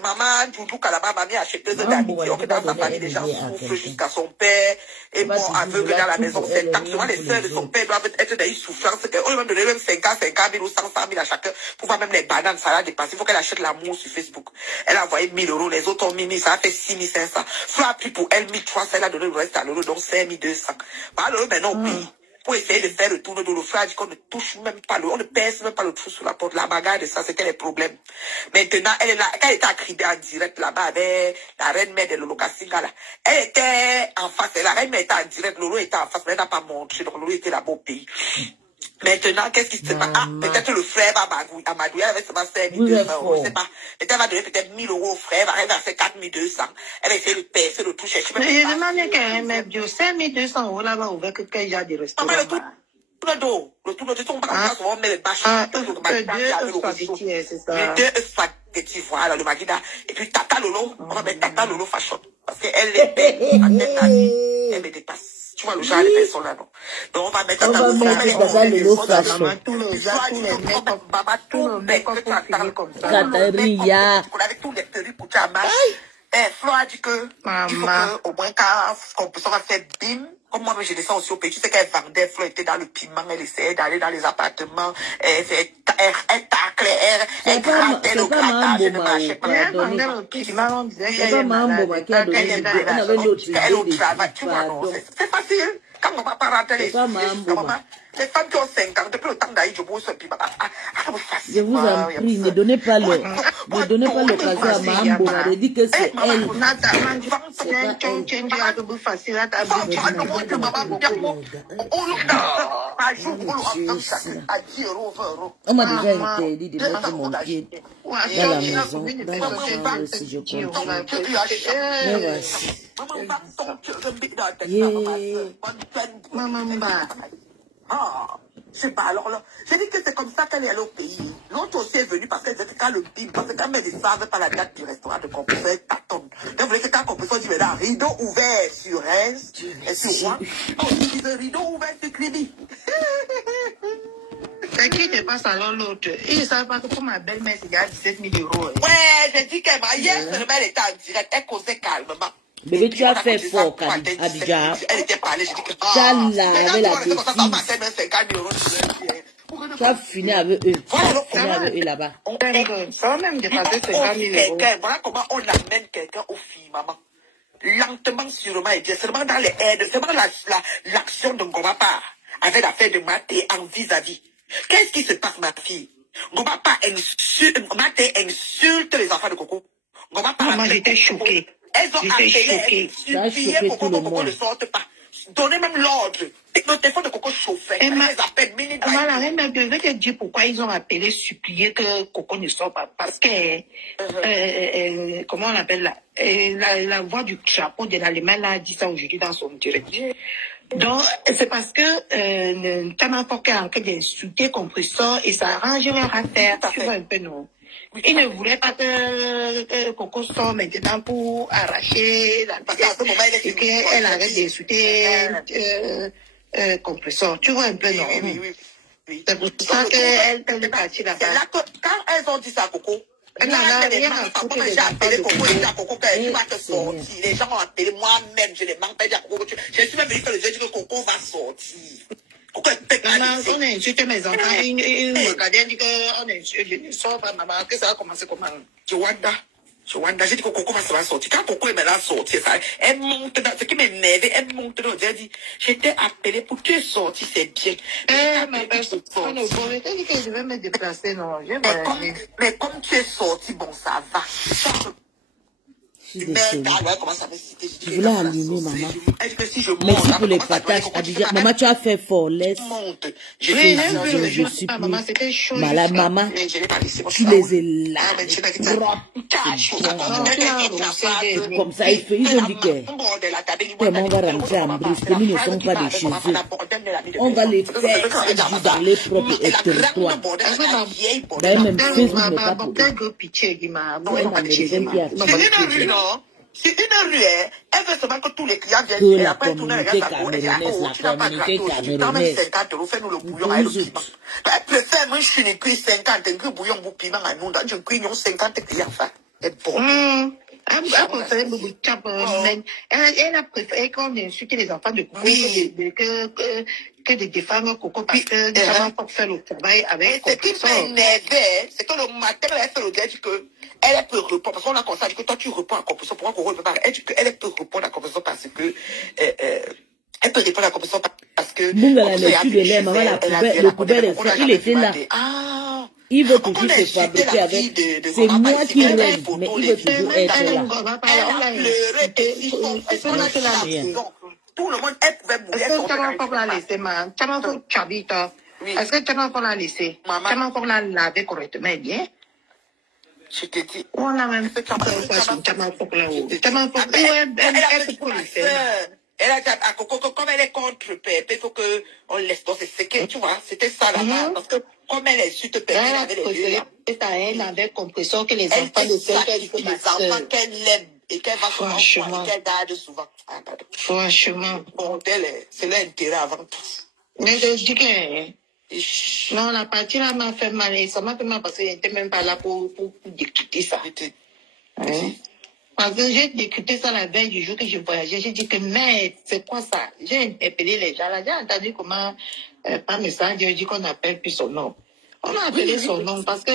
Maman, Doudou Kalaba, mamie a acheté d'amitié. On fait dans sa famille, les gens souffrent jusqu'à son père. Et bon, aveugle dans la maison, 7 ans. Souvent, les sœurs de son père doivent être dans une souffrance. On lui même donné même 50 000 ou 100 000 à chacun pour voir même les bananes, ça l'a dépassé. Il faut qu'elle achète l'amour sur Facebook. Elle a envoyé 1 000 €. Les autres ont mis 1000, ça a fait 6 500. Flo a pris pour elle 1 300. Elle a donné le reste à l'euro, donc 5 200. Bah, l'euro, maintenant, au pays. Pour essayer de faire le tour de l'offrage, qu'on ne touche même pas on ne pèse même pas le trou sous la porte. La bagarre de ça, c'était les problèmes. Maintenant, elle est là, quand elle était accridée en direct là-bas avec la reine mère de Lolo Kassinga là, elle était en face, la reine mère était en direct, Lolo était en face, mais elle n'a pas montré, donc Lolo était là-bas au pays. Maintenant, qu'est-ce qui se passe? Ah, peut-être le frère va Amadou, elle avait seulement 5 200 €, je sais pas. Peut-être elle va donner peut-être 1 000 € au frère, elle va faire 4 200. Elle va essayer de percer le tout, chercher. Mais je demande qu'elle met 5 200 € là-bas ouvert que qu'il y a des restaurants. Le tour de dos, on va souvent mettre les bâches. C'est ça. Les 2 spaghettis, voilà, le Magida. Et puis Tata Lolo, on va mettre Tata Lolo fashion. Parce qu'elle est belle, elle me dépasse. Tu vois le genre de personnes là, non? Donc on va mettre Tata Lolo fashion. Tout le make-up comme ça. Kataria. Avec tous les perruques pour ta marche. Flo a dit que, au moins qu'on peut faire bim. Comme moi, je descends aussi au pays. Tu sais qu'elle vendait, Flo était dans le piment, elle essayait d'aller dans les appartements, elle taclait, elle grattait le grattage, elle ne marchait pas. Elle vendait le piment, on disait C'est pas Mambo qui a donné l'idée. On avait l'autre idée. Elle au travail, tu vois, non, c'est facile. Quand on va pas rentrer les les femmes qui ont 5 ans, depuis le temps d'aller, je bosse, puis je vous en prie, ne donnez pas l'occasion à Mambo. On a dit que c'est elle. On m'a déjà interdit de mettre mon pied dans la maison, dans la chambre si je continue. Mais voici. Je sais pas, alors là, j'ai dit que c'est comme ça qu'elle est allée au pays. L'autre aussi est venue parce qu'elle disait que quand le bim, parce que quand elle ne savait pas la date du restaurant de Compresseur, elle tâtonne. Elle voulait que quand Compresseur dit, mais là, rideau ouvert sur Reims et sur Rouen, on dit rideau ouvert sur Kribi. C'est qui te passe alors l'autre? Ils ne savent pas que pour ma belle-mère, c'est 17 000 €. Ouais, j'ai dit qu'elle m'a hier, elle était en direct, elle causait calmement. Bébé, tu as fait fort, Adija. Elle était parlée, j'ai dit que... Tu as lavé la bêtise. Tu as fini avec eux. Tu as fini avec eux là-bas. Ça va même dépasser 50 000 €. Voilà comment on amène quelqu'un aux filles, maman. Lentement, sûrement, et bien seulement dans les aides. C'est vraiment l'action de Ngomapa avec l'affaire de Maté en vis-à-vis. Qu'est-ce qui se passe, ma fille? Ngomapa insulte les enfants de Coco. Moi, j'étais choquée. Elles ont appelé, supplié pour que Coco ne sorte pas. Donnez même l'ordre. Le téléphone de Coco chauffait. Elle les appelle voilà, même je vais te dire pourquoi ils ont appelé, supplié que Coco ne sorte pas. Parce que, comment on appelle la voix du chapeau de l'Allemagne a dit ça aujourd'hui dans son direct. Donc, c'est parce que Tama Fokke a en train d'insulter Compresseur et ça arrange leur affaire. Tu vois un peu, non? Il ne voulait pas que Coco sorte maintenant pour arracher la pièce et qu'elle arrête d'insulter Compresseur. Tu vois un peu, non? C'est pour ça qu'elle est partie là-bas. C'est là que, quand elles ont dit ça à Coco, elle n'a rien à foutre j'ai appelé Coco, j'ai dit à Coco qu'elle va te sortir. Les gens ont appelé moi-même, je les manque pas dit à Coco. Je suis même venu que le jeu dit que Coco va sortir. Maman, on a insulté mes enfants. Ils me regardaient, ils disent qu'on ne sort pas, maman. Que ça a commencé comment? Joanda. J'ai dit que Coco va sortir. Quand Coco est maintenant sorti, elle monte dans, ce qui m'énervait, elle monte dans, j'ai dit, j'étais appelée pour tu es sorti, c'est bien. Ma personne, je vais me déplacer, non. Mais comme tu es sorti, bon, ça va. Je voulais allumer, maman. Merci pour les partages. Maman, tu as fait fort. Laisse. Je suis plus malade. Maman, tu les es là. Comme ça, ils ont dit que on va rentrer en brise. Que nous ne sommes pas des chez eux. On va les faire dans les propres territoires. Même Facebook n'est pas pour eux. C'est une rue, elle veut seulement que tous les clients viennent et après tourner les gars à la communauté camerounaise, 50 €, fais-nous le bouillon avec le piment. Elle préfère moi je suis une cuisse 50, un bouillon au piment à nous, dans une cuisse 50 clients, ça. Elle a préféré qu'on insulte les enfants de Coco que de défendre Coco parce que des enfants peuvent faire le travail avec Coco. Ce qui m'énervait, c'est que le matin, elle fait le gars, elle dit que elle peut répondre, parce qu'on a constaté que toi tu réponds à composition, pourquoi Coco ne peut pas? Elle dit qu'elle peut répondre à composition parce que elle peut répondre à composition parce que le poubelle, il était là. Il veut toujours se fabriquer avec. C'est moi qui rêve, mais il veut toujours être là. Elle a pleuré, tout le monde, elle pouvait mourir. Est-ce que tu vas encore la laisser, man? Tu vas encore Chabita? Est-ce que tu vas encore la laisser? Tu vas encore la laver correctement, bien? Je te dis. On a même fait comme ça, tu vas encore la haut. Tu vas encore elle a dit à Coco que comme elle est contre Pépé, il faut qu'on laisse dans ses séquelles, tu vois. C'était ça là-bas. Parce que comme elle est sur Pépé, elle avait les yeux. Elle avait compris que les enfants de celle qu'elle dit les enfants qu'elle aime et qu'elle va souvent, qu'elle garde souvent. Franchement. Bon, c'est l'intérêt avant tout. Mais je dis que non, la partie là m'a fait mal. Ça m'a fait mal parce qu'elle n'était même pas là pour décrypter ça. Parce que j'ai décrypté ça la veille du jour que je voyageais. J'ai dit que, mais c'est quoi ça? J'ai interpellé les gens là. J'ai entendu comment, par message, j'ai dit qu'on n'appelle plus son nom. On a appelé son nom parce qu'il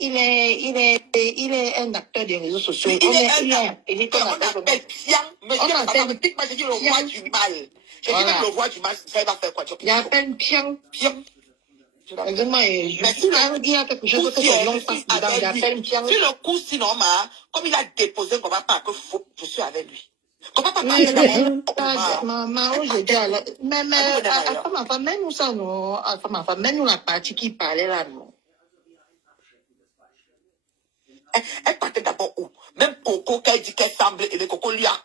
il est un acteur des réseaux sociaux. On appelle Pian. Monsieur, moi j'ai dit le roi du mal. J'ai dit même le roi du mal, ça va faire quoi? Il appelle Pian. Moi, il y a quelque chose que son nom passe dedans. Il appelle Pian. Sur le coup, sinon, comme il a déposé qu'on va pas que je suis avec lui. Comment pas parler d'abord? Maman, je dis alors. Mais, à ma femme, même nous ça, non. À ma femme, même nous la partie qui parlait là, non. Elle partait d'abord où? Même Coco, quand elle dit qu'elle semble aimer, Coco lui a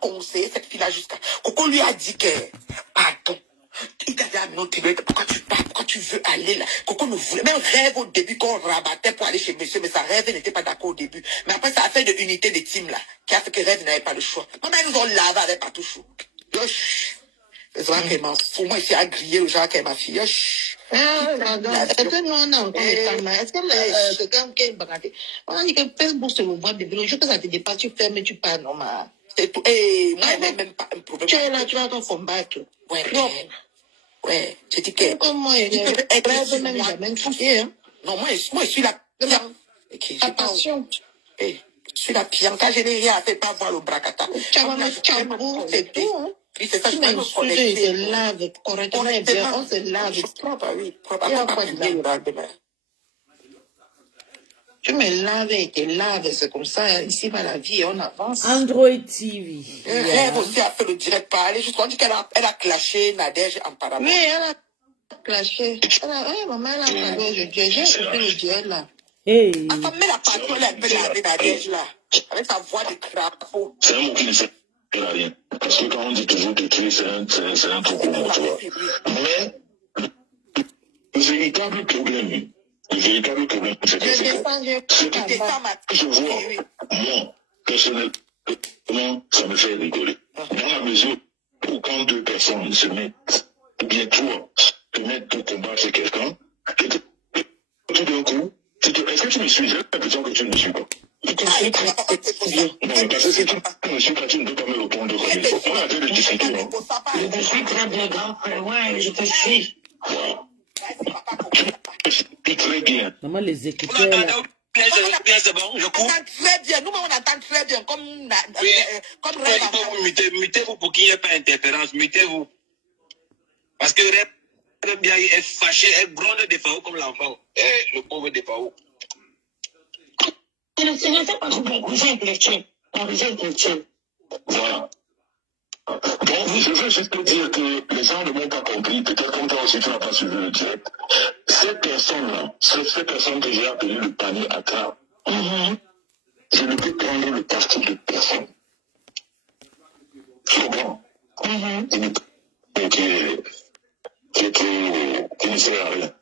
conseillé cette fille-là jusqu'à. Coco lui a dit que, pardon. Il t'a dit, ah non, pourquoi tu pars, pourquoi tu veux aller là? Coco ne voulait, même rêve au début qu'on rabattait pour aller chez monsieur, mais sa rêve n'était pas d'accord au début. Mais après, ça a fait de unité des teams là, qui a fait que rêve n'avait pas le choix. Maman, ils nous ont lavé avec pas tout chaud. Yosh. Les gens qui m'en foutent, moi, ici, à griller le genre qui est ma fille. Yosh. Est-ce que nous, on a encore les femmes? Est-ce que quelqu'un qui est baraté? On a dit que Facebook, c'est le boîte de vélo. Le jour que ça te dépasse, tu fermes et tu pars, non, ma. C'est tout. Et moi, il n'y a même pas un problème. Tu es là, tu vas t'en combattre. Ouais, j'ai dit que. Comme moi, il est même jamais touché, hein. Non, moi, je suis la pire. Attention. Je suis la pire. Quand je n'ai rien à faire, pas voir le bracata. C'est tout, hein. Oui, c'est ça, je me se lave correctement, on se lave. Propre, oui. Propre. Tu me laves et te laves, c'est comme ça. Ici, va la vie, on avance. Android TV. Rêve aussi a fait le direct parler. Je crois qu'elle a clashé Nadège en parabole. Oui, elle a clashé. Maman, elle a parlé aujourd'hui. J'ai écouté le direct là. Enfin, mais la parole, elle a fait la Nadège là. Avec sa voix de crapaud. C'est un mot qui ne sert à rien. Parce que quand on dit toujours que tu es, c'est un truc commun, tu vois. Mais, le véritable problème, c'est que je vois, moi, personnellement, ça me fait rigoler. Dans la mesure où quand deux personnes se mettent, ou bien toi, se mettent pour combattre quelqu'un, tout d'un coup, est-ce que tu me suis? J'ai l'impression que tu ne me suis pas. Non, parce que si tu ne me suis pas, tu ne peux pas me répondre comme il faut. On a fait de discuter, non? Je te suis très bien, grand frère. Ouais, je te suis. Très bien. Maman, les écouteurs là. c'est bon, je coupe. On entend très bien, nous on entend très bien, comme Mutez-vous pour qu'il n'y ait pas d'interférence, mutez-vous. Parce que Rêve bien est fâché, elle gronde des FAO comme l'enfant. Le pauvre des FAO. C'est pas trop bon, vous êtes intellectuel. Voilà. Donc, je veux juste te dire que les gens ne m'ont pas compris, peut-être comme toi aussi tu n'as pas suivi le direct. Cette personne-là, cette personne que j'ai appelée le panier à table, je ne peux prendre le parti de personne. Tu comprends? Qui ne sert à rien.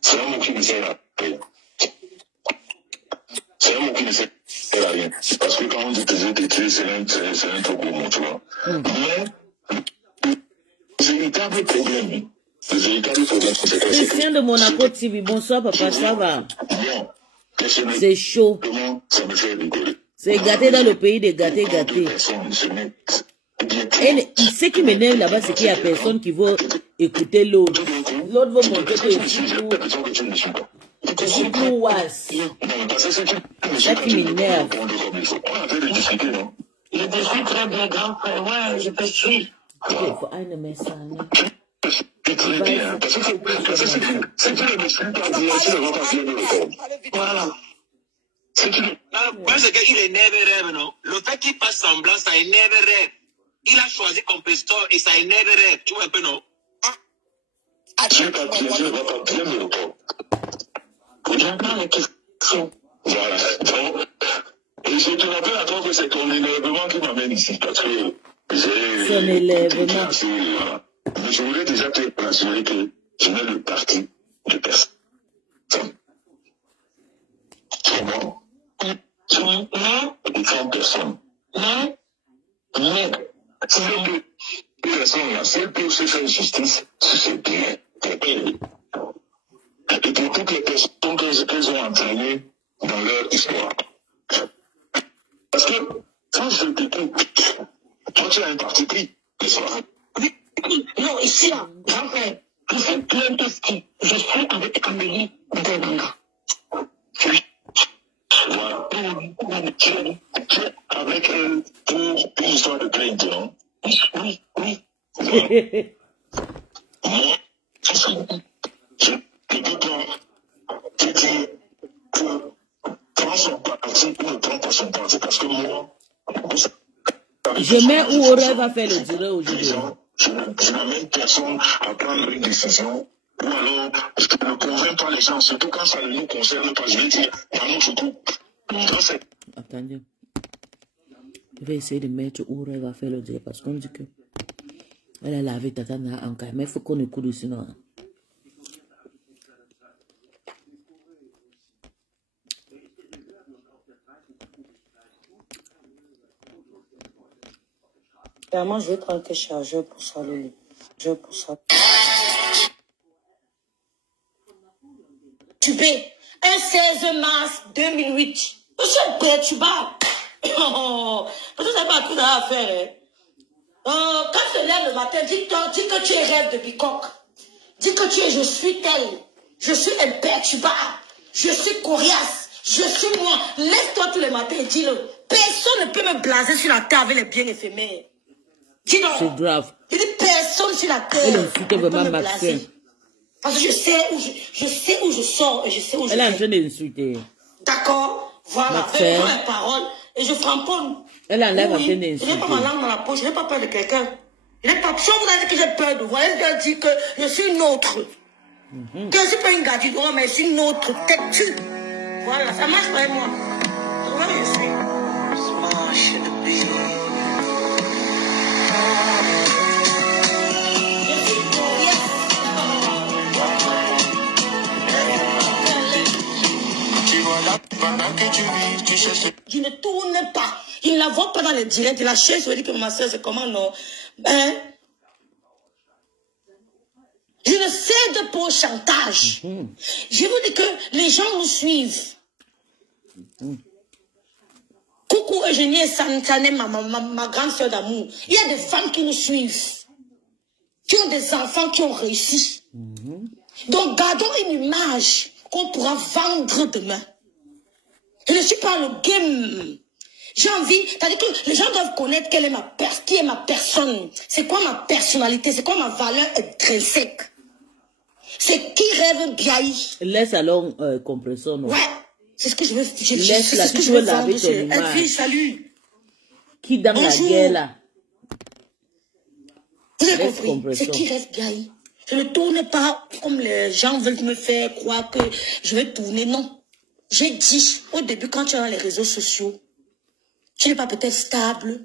C'est un mot qui ne sert à rien. C'est un mot qui ne sert à rien. Parce que quand on dit que j'ai été tué, c'est un truc au mot, tu vois. Mais, le véritable problème, c'est quoi? Christian de Monaco TV, bonsoir papa, ça va? C'est chaud. C'est gâté dans le pays des gâtés. Et ce qui m'énerve là-bas, c'est qu'il n'y a personne qui veut écouter l'autre. L'autre veut montrer que je suis plus ouas. Ça qui m'énerve. Je te suis très bien, grand frère. Ouais, je te suis. Il faut un message. Voilà. Le problème, c'est qu'il énerve Rêve, non? Le fait qu'il fasse semblant, ça énerve Rêve. Il a choisi Compestor et ça énerve Rêve. Tu vois un peu, non? Je ne vais pas bien me répondre. J'entends les questions. Voilà. Donc, et je te rappelle à toi que c'est ton énervement qui m'amène ici. Parce que j'ai... Son énervement. Mais je voulais déjà te rassurer que je n'ai le parti de personne. Comment? De 30 personnes. Mais, si les personnes-là, si elles peuvent se faire justice, c'est bien. Et pour toutes les personnes qu'elles ont entraînées dans leur histoire. Parce que, quand je t'écoute, toi tu as un parti pris, n'est-ce pas? Non, ici, là, grand frère, je fais plein de ski. Je suis avec Amélie Delanga. Voilà. Avec elle pour l'histoire de plainte, non? Oui. Voilà. Moi, je ne peux pas te dire que prends son parti ou ne prends pas son parti, parce que moi, je mets où Aurel va faire le direct aujourd'hui. Je n'amène personne à prendre une décision, ou alors je ne convainc pas les gens, surtout quand ça ne nous concerne pas. Je vais dire, dans notre groupe. Attendez. Je vais essayer de mettre où Aurel va faire le direct, parce qu'on dit que elle a lavé Tatana en cas, mais il faut qu'on écoute sinon. Moi, je vais prendre que chargeur pour ça, le chargeur pour ça. Tubé, un 16 mars 2008. Monsieur Bertuba. Parce que ça n'a pas tout à faire. Hein. Quand tu te lèves le matin, dis que tu es Rêve de Bicoque. Dis que tu es je suis tel. Je suis un Bertuba. Je suis coriace. Je suis moi. Lève-toi tous les matins et dis-le. Personne ne peut me blaser sur la terre avec les biens éphémères. C'est grave. Je dis personne sur la terre. Elle insulte vraiment Maxime. Parce que je sais où je sors et je sais où je vais. Elle est en train d'insulter. D'accord. Voilà. Elle prend les paroles et je framponne. Elle enlève en train d'insulter. Je n'ai pas ma langue dans la poche. Je n'ai pas peur de quelqu'un. Je n'ai pas. Si on vous a dit que j'ai peur de vous, elle doit dire que je suis une autre. Que je ne suis pas une gadidora, mais je suis une autre. Tête-tu. Voilà. Ça marche pas moi. Voilà, je suis. Je ne tourne pas. Il ne la voit pas dans les directs. La chaise, je dis que ma soeur, c'est comment non? Hein? Je ne cède pas au chantage. Je vous dis que les gens nous suivent. Coucou Eugénie et Santané, ma grande soeur d'amour. Il y a des femmes qui nous suivent. Qui ont des enfants qui ont réussi. Donc gardons une image qu'on pourra vendre demain. Je ne suis pas le game. J'ai envie, c'est-à-dire que les gens doivent connaître qui est ma personne. C'est quoi ma personnalité, c'est quoi ma valeur intrinsèque. C'est qui rêve Biaï. Laisse alors compresseur. Ouais, c'est ce que je veux. Laisse la tu veux laver ton image. Salut. Qui dans Bonjour. la guerre là? Vous avez compris, c'est qui rêve Biaï. Je ne tourne pas comme les gens veulent me faire croire que je vais tourner. Non. J'ai dit au début, quand tu es dans les réseaux sociaux, tu n'es pas peut-être stable,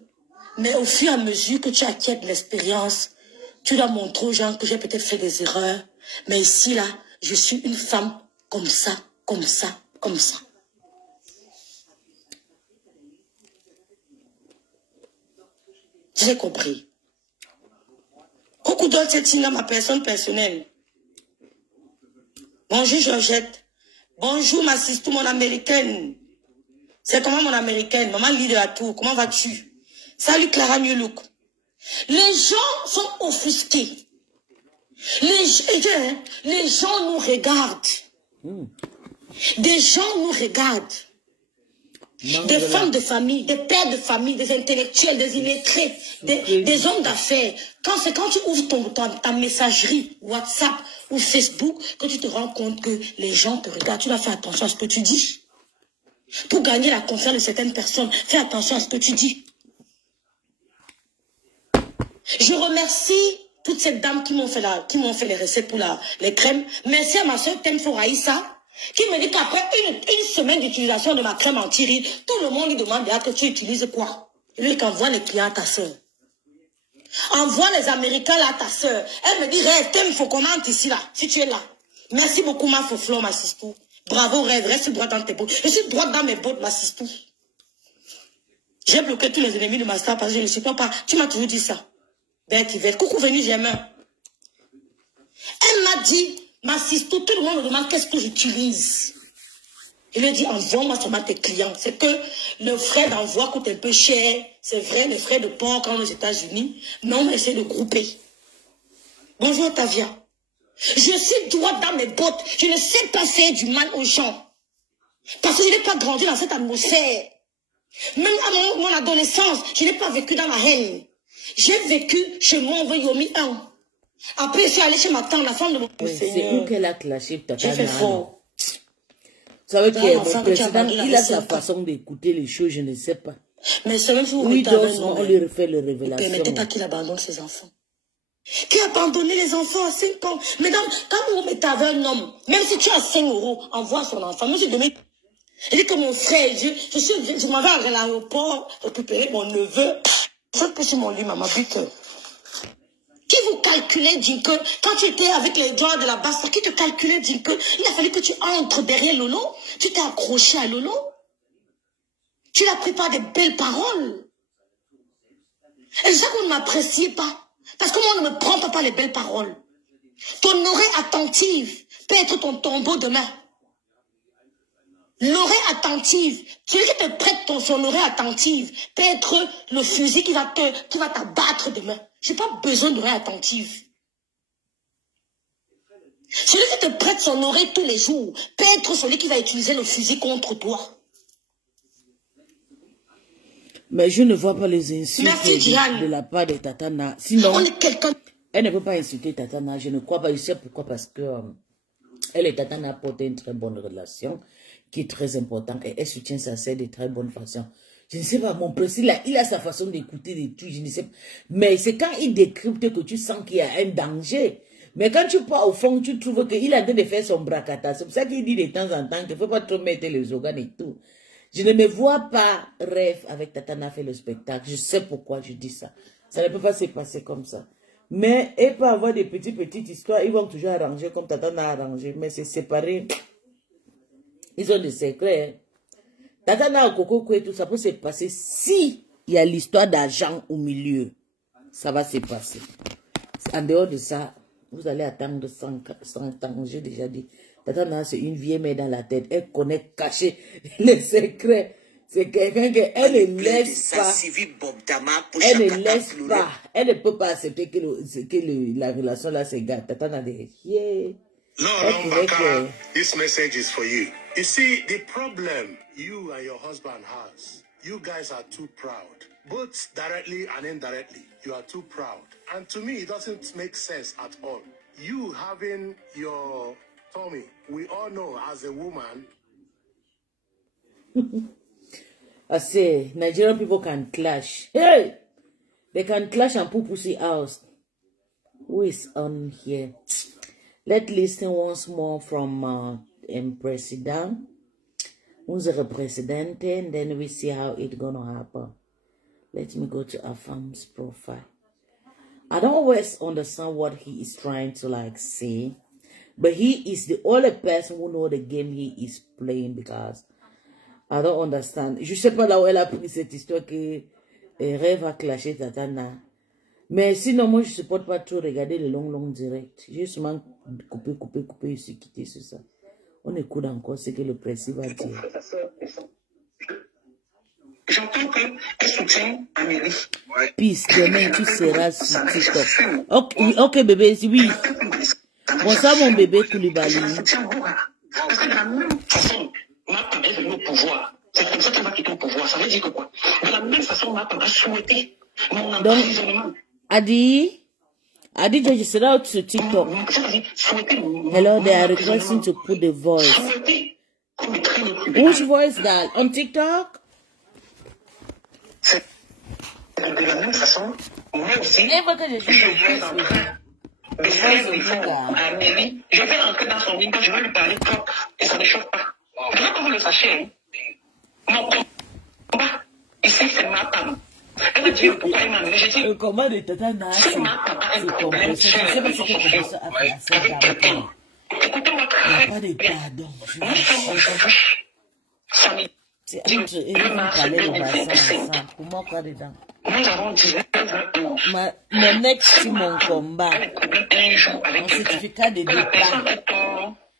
mais au fur et à mesure que tu acquiers de l'expérience, tu dois montrer aux gens que j'ai peut-être fait des erreurs. Mais ici, là, je suis une femme comme ça, comme ça, comme ça. J'ai compris. Coucou d'autres, c'est Tina, ma personne personnelle. Bonjour Georgette. Bonjour ma sister, mon américaine. C'est comment mon américaine? Maman lit de la tour, comment vas-tu? Salut Clara Newlook. Les gens sont offusqués. Les gens nous regardent. Des gens nous regardent. Des femmes de famille, des pères de famille, des intellectuels, des illettrés, des hommes d'affaires. C'est quand tu ouvres ta messagerie WhatsApp ou Facebook que tu te rends compte que les gens te regardent. Tu dois faire attention à ce que tu dis. Pour gagner la confiance de certaines personnes, fais attention à ce que tu dis. Je remercie toutes ces dames qui m'ont fait les recettes pour les crèmes. Merci à ma soeur Tenfo Raïssa, qui me dit qu'après une semaine d'utilisation de ma crème anti-rides, tout le monde lui demande déjà que tu utilises quoi. Et lui, qu'envoie les clients à ta soeur. Envoie les Américains là à ta soeur. Elle me dit, rêve, il faut commente ici là, si tu es là. Merci beaucoup ma Foflo, ma sister. Bravo, rêve, reste droit dans tes bottes. Je suis droite dans mes bottes, ma sister. J'ai bloqué tous les ennemis de ma star parce que je ne supporte pas. Tu m'as toujours dit ça. Bête Yvette. Coucou, venu, j'aime. Elle m'a dit, ma sister, tout le monde me demande qu'est-ce que j'utilise. Il lui dit, envoie-moi seulement tes clients. C'est que le frais d'envoi coûte un peu cher. C'est vrai, les frais de port quand aux États-Unis. Mais on essaie de grouper. Bonjour, Tavia. Je suis droite dans mes bottes. Je ne sais pas faire du mal aux gens. Parce que je n'ai pas grandi dans cette atmosphère. Même à mon adolescence, je n'ai pas vécu dans la haine. J'ai vécu chez moi, on veut Yomi 1. Après, je suis allée chez ma tante, la femme de mon C'est où qu'elle a clashé Tatana. J'ai fait fort. Vous savez que mon président, il a sa façon d'écouter les choses, je ne sais pas. Mais c'est même si vous on lui refait les révélations. Ne permettez pas qu'il abandonne ses enfants. Qui a abandonné les enfants à 5 ans? Mesdames, quand vous mettez avec un homme, même si tu as 5 €, envoie son enfant. Moi, j'ai donné. Il dit que mon frère, je m'en vais à l'aéroport récupérer mon neveu. Je peux sur mon lit, maman, bute. Qui vous calculait, Dinke? Quand tu étais avec les doigts de la basse, qui te calculait, Dinke? Il a fallu que tu entres derrière Lolo. Tu t'es accroché à Lolo. Tu l'as pris par des belles paroles. Et ça, vous ne m'appréciez pas. Parce que moi, on ne me prend pas par les belles paroles. Ton oreille attentive peut être ton tombeau demain. L'oreille attentive, celui qui te prête son oreille attentive peut être le fusil qui va t'abattre demain. Je n'ai pas besoin d'oreille attentive. Celui qui te prête son oreille tous les jours peut être celui qui va utiliser le fusil contre toi. Mais je ne vois pas les insultes de la part de Tatana. Sinon, elle ne peut pas insulter Tatana. Je ne crois pas. Je sais pourquoi. Parce que elle et Tatana apportent une très bonne relation qui est très importante. Et elle soutient sa sœur de très bonne façon. Je ne sais pas, mon président, il a sa façon d'écouter des trucs. Je ne sais pas. Mais c'est quand il décrypte que tu sens qu'il y a un danger. Mais quand tu pars au fond, tu trouves qu'il a de faire son bracata. C'est pour ça qu'il dit de temps en temps qu'il ne faut pas trop mettre les organes et tout. Je ne me vois pas rêve avec Tatana faire le spectacle. Je sais pourquoi je dis ça. Ça ne peut pas se passer comme ça. Mais elle peut avoir des petites histoires. Ils vont toujours arranger comme Tatana a arrangé. Mais c'est séparé. Ils ont des secrets. Tatana au Coco et tout ça peut se passer si il y a l'histoire d'argent au milieu. Ça va se passer. En dehors de ça, vous allez attendre 100 ans. J'ai déjà dit. Tatana, c'est une vieille mère dans la tête. Elle connaît cacher les secrets. C'est quelqu'un qu'elle ne laisse pas. Elle ne laisse pas. Elle ne peut pas accepter que la relation là se gâte. Tatana dit, yeah. No, Bakara, this message is for you. You see, the problem you and your husband has, you guys are too proud. Both directly and indirectly, you are too proud. And to me, it doesn't make sense at all. You having your tummy, we all know as a woman. I say, Nigerian people can clash. Hey! They can clash and put pussy out. Who is on here? Let's listen once more from President. Unsere Presidente, and then we see how it's gonna happen. Let me go to Afam's profile. I don't always understand what he is trying to like say, but he is the only person who knows the game he is playing because I don't understand. Je sais pas là où elle a pris cette histoire que Rêve a clashé Tatana. Mais sinon, moi, je supporte pas trop regarder les longs directs. J'ai seulement coupé, et se quitter sur ça. On écoute encore ce que le président va dire. J'entends qu'elle soutient Amélie. Peace, demain tu seras sur TikTok. Ok, bébé, oui. Bon, ça, mon bébé, Koulibaly. Parce que de la même façon, Matam est venue au pouvoir. C'est comme ça qu'elle va quitter le pouvoir. Ça veut dire que quoi? De la même façon, Matam a souhaité mon emprisonnement. Adi, you sit out to TikTok. Hello, they are requesting to put the voice. Which voice that? On TikTok? De la même façon, moi aussi, je vais entrer dans son ligne, je vais lui parler propre et ça ne chauffe pas. Je veux que vous le sachiez. Mon combat, ici, c'est ma femme. Elle me dit pourquoi il m'a amené. J'ai dit, le combat de Tata Nasi, c'est problème. Je sais pas si c'est ça a fait avec quelqu'un. Écoutez-moi très bien. Il n'y a pas de pardon. Nous sommes aujourd'hui famille. C'est entre eux qui parlaient de Bassin. Comment quoi dedans? Nous avons 19 ans. Mon ex, c'est mon combat. Mon certificat de départ.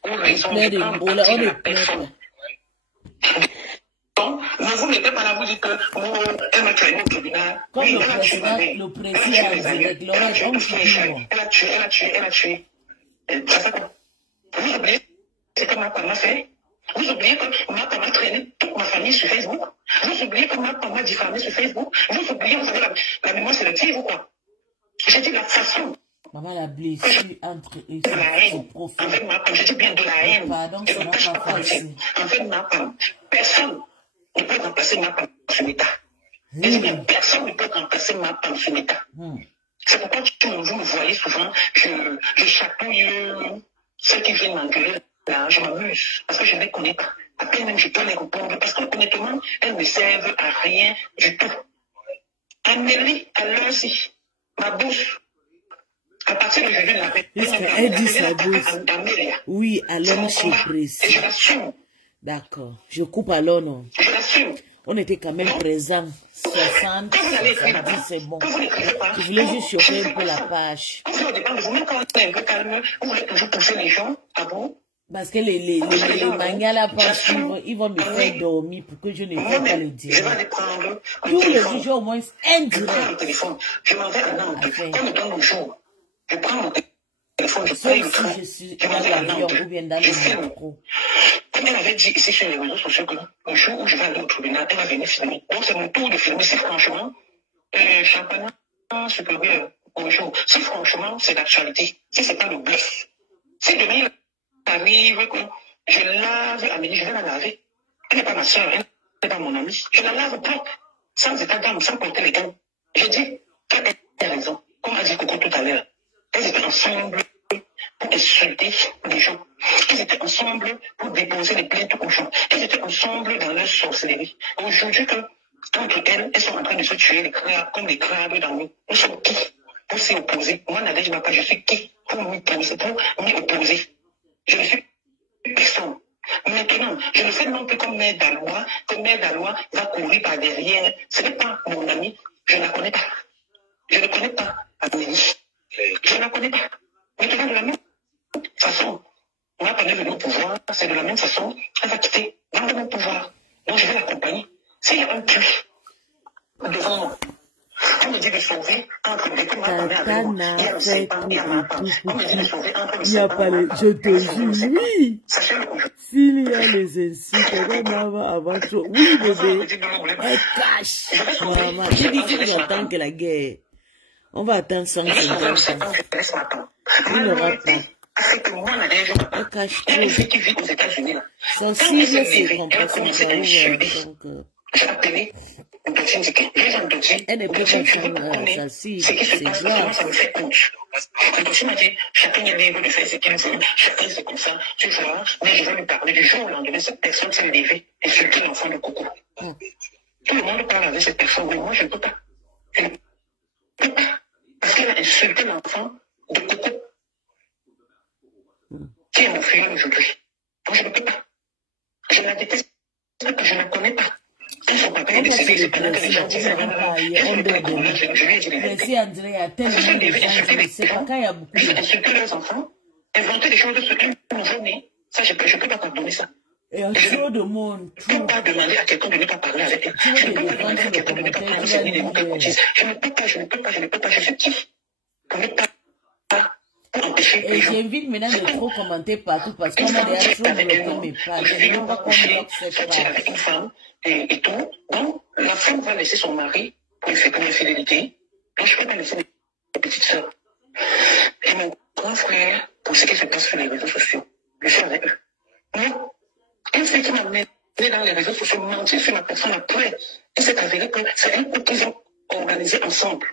Plein de boule, on est plein. Mais vous n'êtes pas là, vous dites que elle m'a tué au tribunal. Comme le président a direct, elle a tué. C'est ça quoi? Vous oubliez ce que ma femme a fait? Vous oubliez que ma femme a traîné toute ma famille sur Facebook? Vous oubliez que ma femme m'a diffamé sur Facebook? Vous oubliez, vous avez la mémoire sélective ou quoi? J'ai dit la façon. Maman, la blessure entre eux, c'est profond. En fait, ma femme, je dis bien de la haine. Pardon, ça n'a pas passé. En fait, ma femme, personne ne peut remplacer ma femme sur l'État. Je dis bien, personne ne peut remplacer ma femme sur l'État. C'est pourquoi tout le jour, vous voyez souvent, je chatouille ceux qui viennent m'engueuler. Là, je m'amuse, parce que je ne les connais pas. À peine même je peux les répondre, parce que honnêtement, elles ne servent à rien du tout. Amélie, elle aussi, ma bouche. À partir d'aujourd'hui, elle l'appelle. Elle dit sa bouche. Oui, alors chez précis. Et je l'assume. D'accord. Je coupe alors, non? Je l'assume. On était quand même présents. 60, 70, c'est bon. Je voulais juste chauffer un peu la page. Vous dépend de vous-même quand on est un peu calme, vous voulez toujours pousser les gens à vous. Parce que les mangas là, ils vont me faire dormir pour que je ne fasse pas le direct. Je vais aller prendre tous les jours au moins un direct. Je prends le téléphone, je m'en vais à Nantes. Quand me donne le jour, je prends mon téléphone, je paye le train. Je suis dans l'avion ou bien dans le métro. Comme elle avait dit ici sur les réseaux sociaux que le jour où je vais aller au tribunal, elle va venir filmer. Donc c'est mon tour de filmer. Si franchement, championnat supérieur au jour, si franchement c'est l'actualité, si c'est pas le bluff, si demain arrive que je lave Amélie, je vais la laver. Elle n'est pas ma soeur, elle n'est pas mon amie. Je la lave propre, sans état d'âme, sans compter les gants. Je dis qu'elle a raison. Comme a dit Coco tout à l'heure, elles étaient ensemble pour insulter les gens. Elles étaient ensemble pour déposer les plaintes aux gens. Elles étaient ensemble dans leur sorcellerie. Aujourd'hui, entre elles sont en train de se tuer comme des crabes dans l'eau. Nous sommes qui pour s'y opposer? Moi, Nadège Mapa, je suis qui pour m'y opposer? Je ne suis personne. Maintenant, je ne fais non plus comme Mère Dalois, que Mère Dalois va courir par derrière. Ce n'est pas mon ami. Je ne la connais pas. Je ne connais pas Amélie. Je ne la connais pas. Maintenant, de la même façon, moi, quand elle est venue au pouvoir, c'est de la même façon, elle va quitter dans le même pouvoir. Donc, je vais l'accompagner. S'il y a un puits devant moi, On me dit de sauver entre les deux. Tatana fait tout et tout. Il n'y a pas les... Je te jure, oui. S'il y a les insultes, on va avant tout. Oui, bébé. Elle cache. Maman, j'ai dit qu'il faut attendre que la guerre. On va attendre 150 ans. Il n'aura pas. Elle cache tout. Son cible, c'est compréhension. Elle n'est pas comme sa cible, c'est grave. Antochi m'a dit, chacun est libre de faire ce qu'il veut, chacun c'est comme ça, tu vois, mais je vais lui parler du jour au lendemain, cette personne s'est levée et surtout l'enfant de Coco. Tout le monde parle avec cette personne, mais moi je ne peux pas. Je ne peux pas. Parce qu'elle a insulté l'enfant de Coco. Qui est mon filleul aujourd'hui. Donc je ne peux pas. Je la déteste parce que je ne la connais pas. On va se déplacer, on doit donner. Merci André, il y a tellement de gens, c'est pas quand il y a beaucoup de gens. Insulter leurs enfants, inventer des choses sur un nouveau-né, ça je ne peux pas pardonner ça. Il y a trop de monde. Je ne peux pas demander à quelqu'un de ne pas parler avec elle. Je ne peux pas demander à quelqu'un de ne pas prendre ses idées ou qu'elle cotise. Je ne peux pas, je ne peux pas, je ne peux pas, je suis qui pour ne pas empêcher les gens. Et j'invite maintenant de trop commenter partout parce qu'on a déjà trop bloqué mes pages. Je ne veux pas qu'on bloque cette page. Avec une femme et tout. Donc, la femme va laisser son mari pour lui faire une infidélité. Donc, je ne peux pas laisser mes petites sœurs. Et mon grand frère, pour ce qui se passe sur les réseaux sociaux, je suis avec eux. Non. Une fille qui m'a mené dans les réseaux sociaux, mentir sur la personne après, et s'est avéré que c'est un coup qu'ils ont organisé ensemble.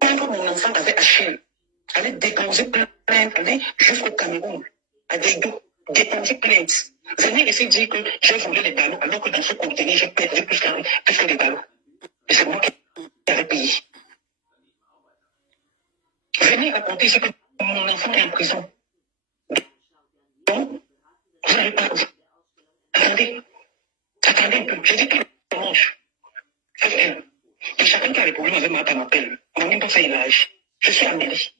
Quand mon enfant avait Achille, allait déposer plainte, aller jusqu'au Cameroun, à Dédou, déposer plainte. Venir ici dire que j'ai volé les ballons, alors que dans ce conteneur, j'ai perdu plus que les ballons. Et c'est moi qui avais payé. Venir raconter ici que mon enfant est en prison. Donc, vous n'allez pas. Attendez un peu. J'ai dit que le mange. Et chacun qui a des problèmes avec moi, pas m'appelle. On n'a même pas fait l'âge. Je suis Amélie.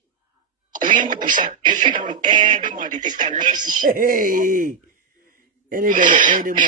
Rien que pour ça. Je suis dans le aide-moi à détester à l'heure ici. Elle est dans le aide-moi.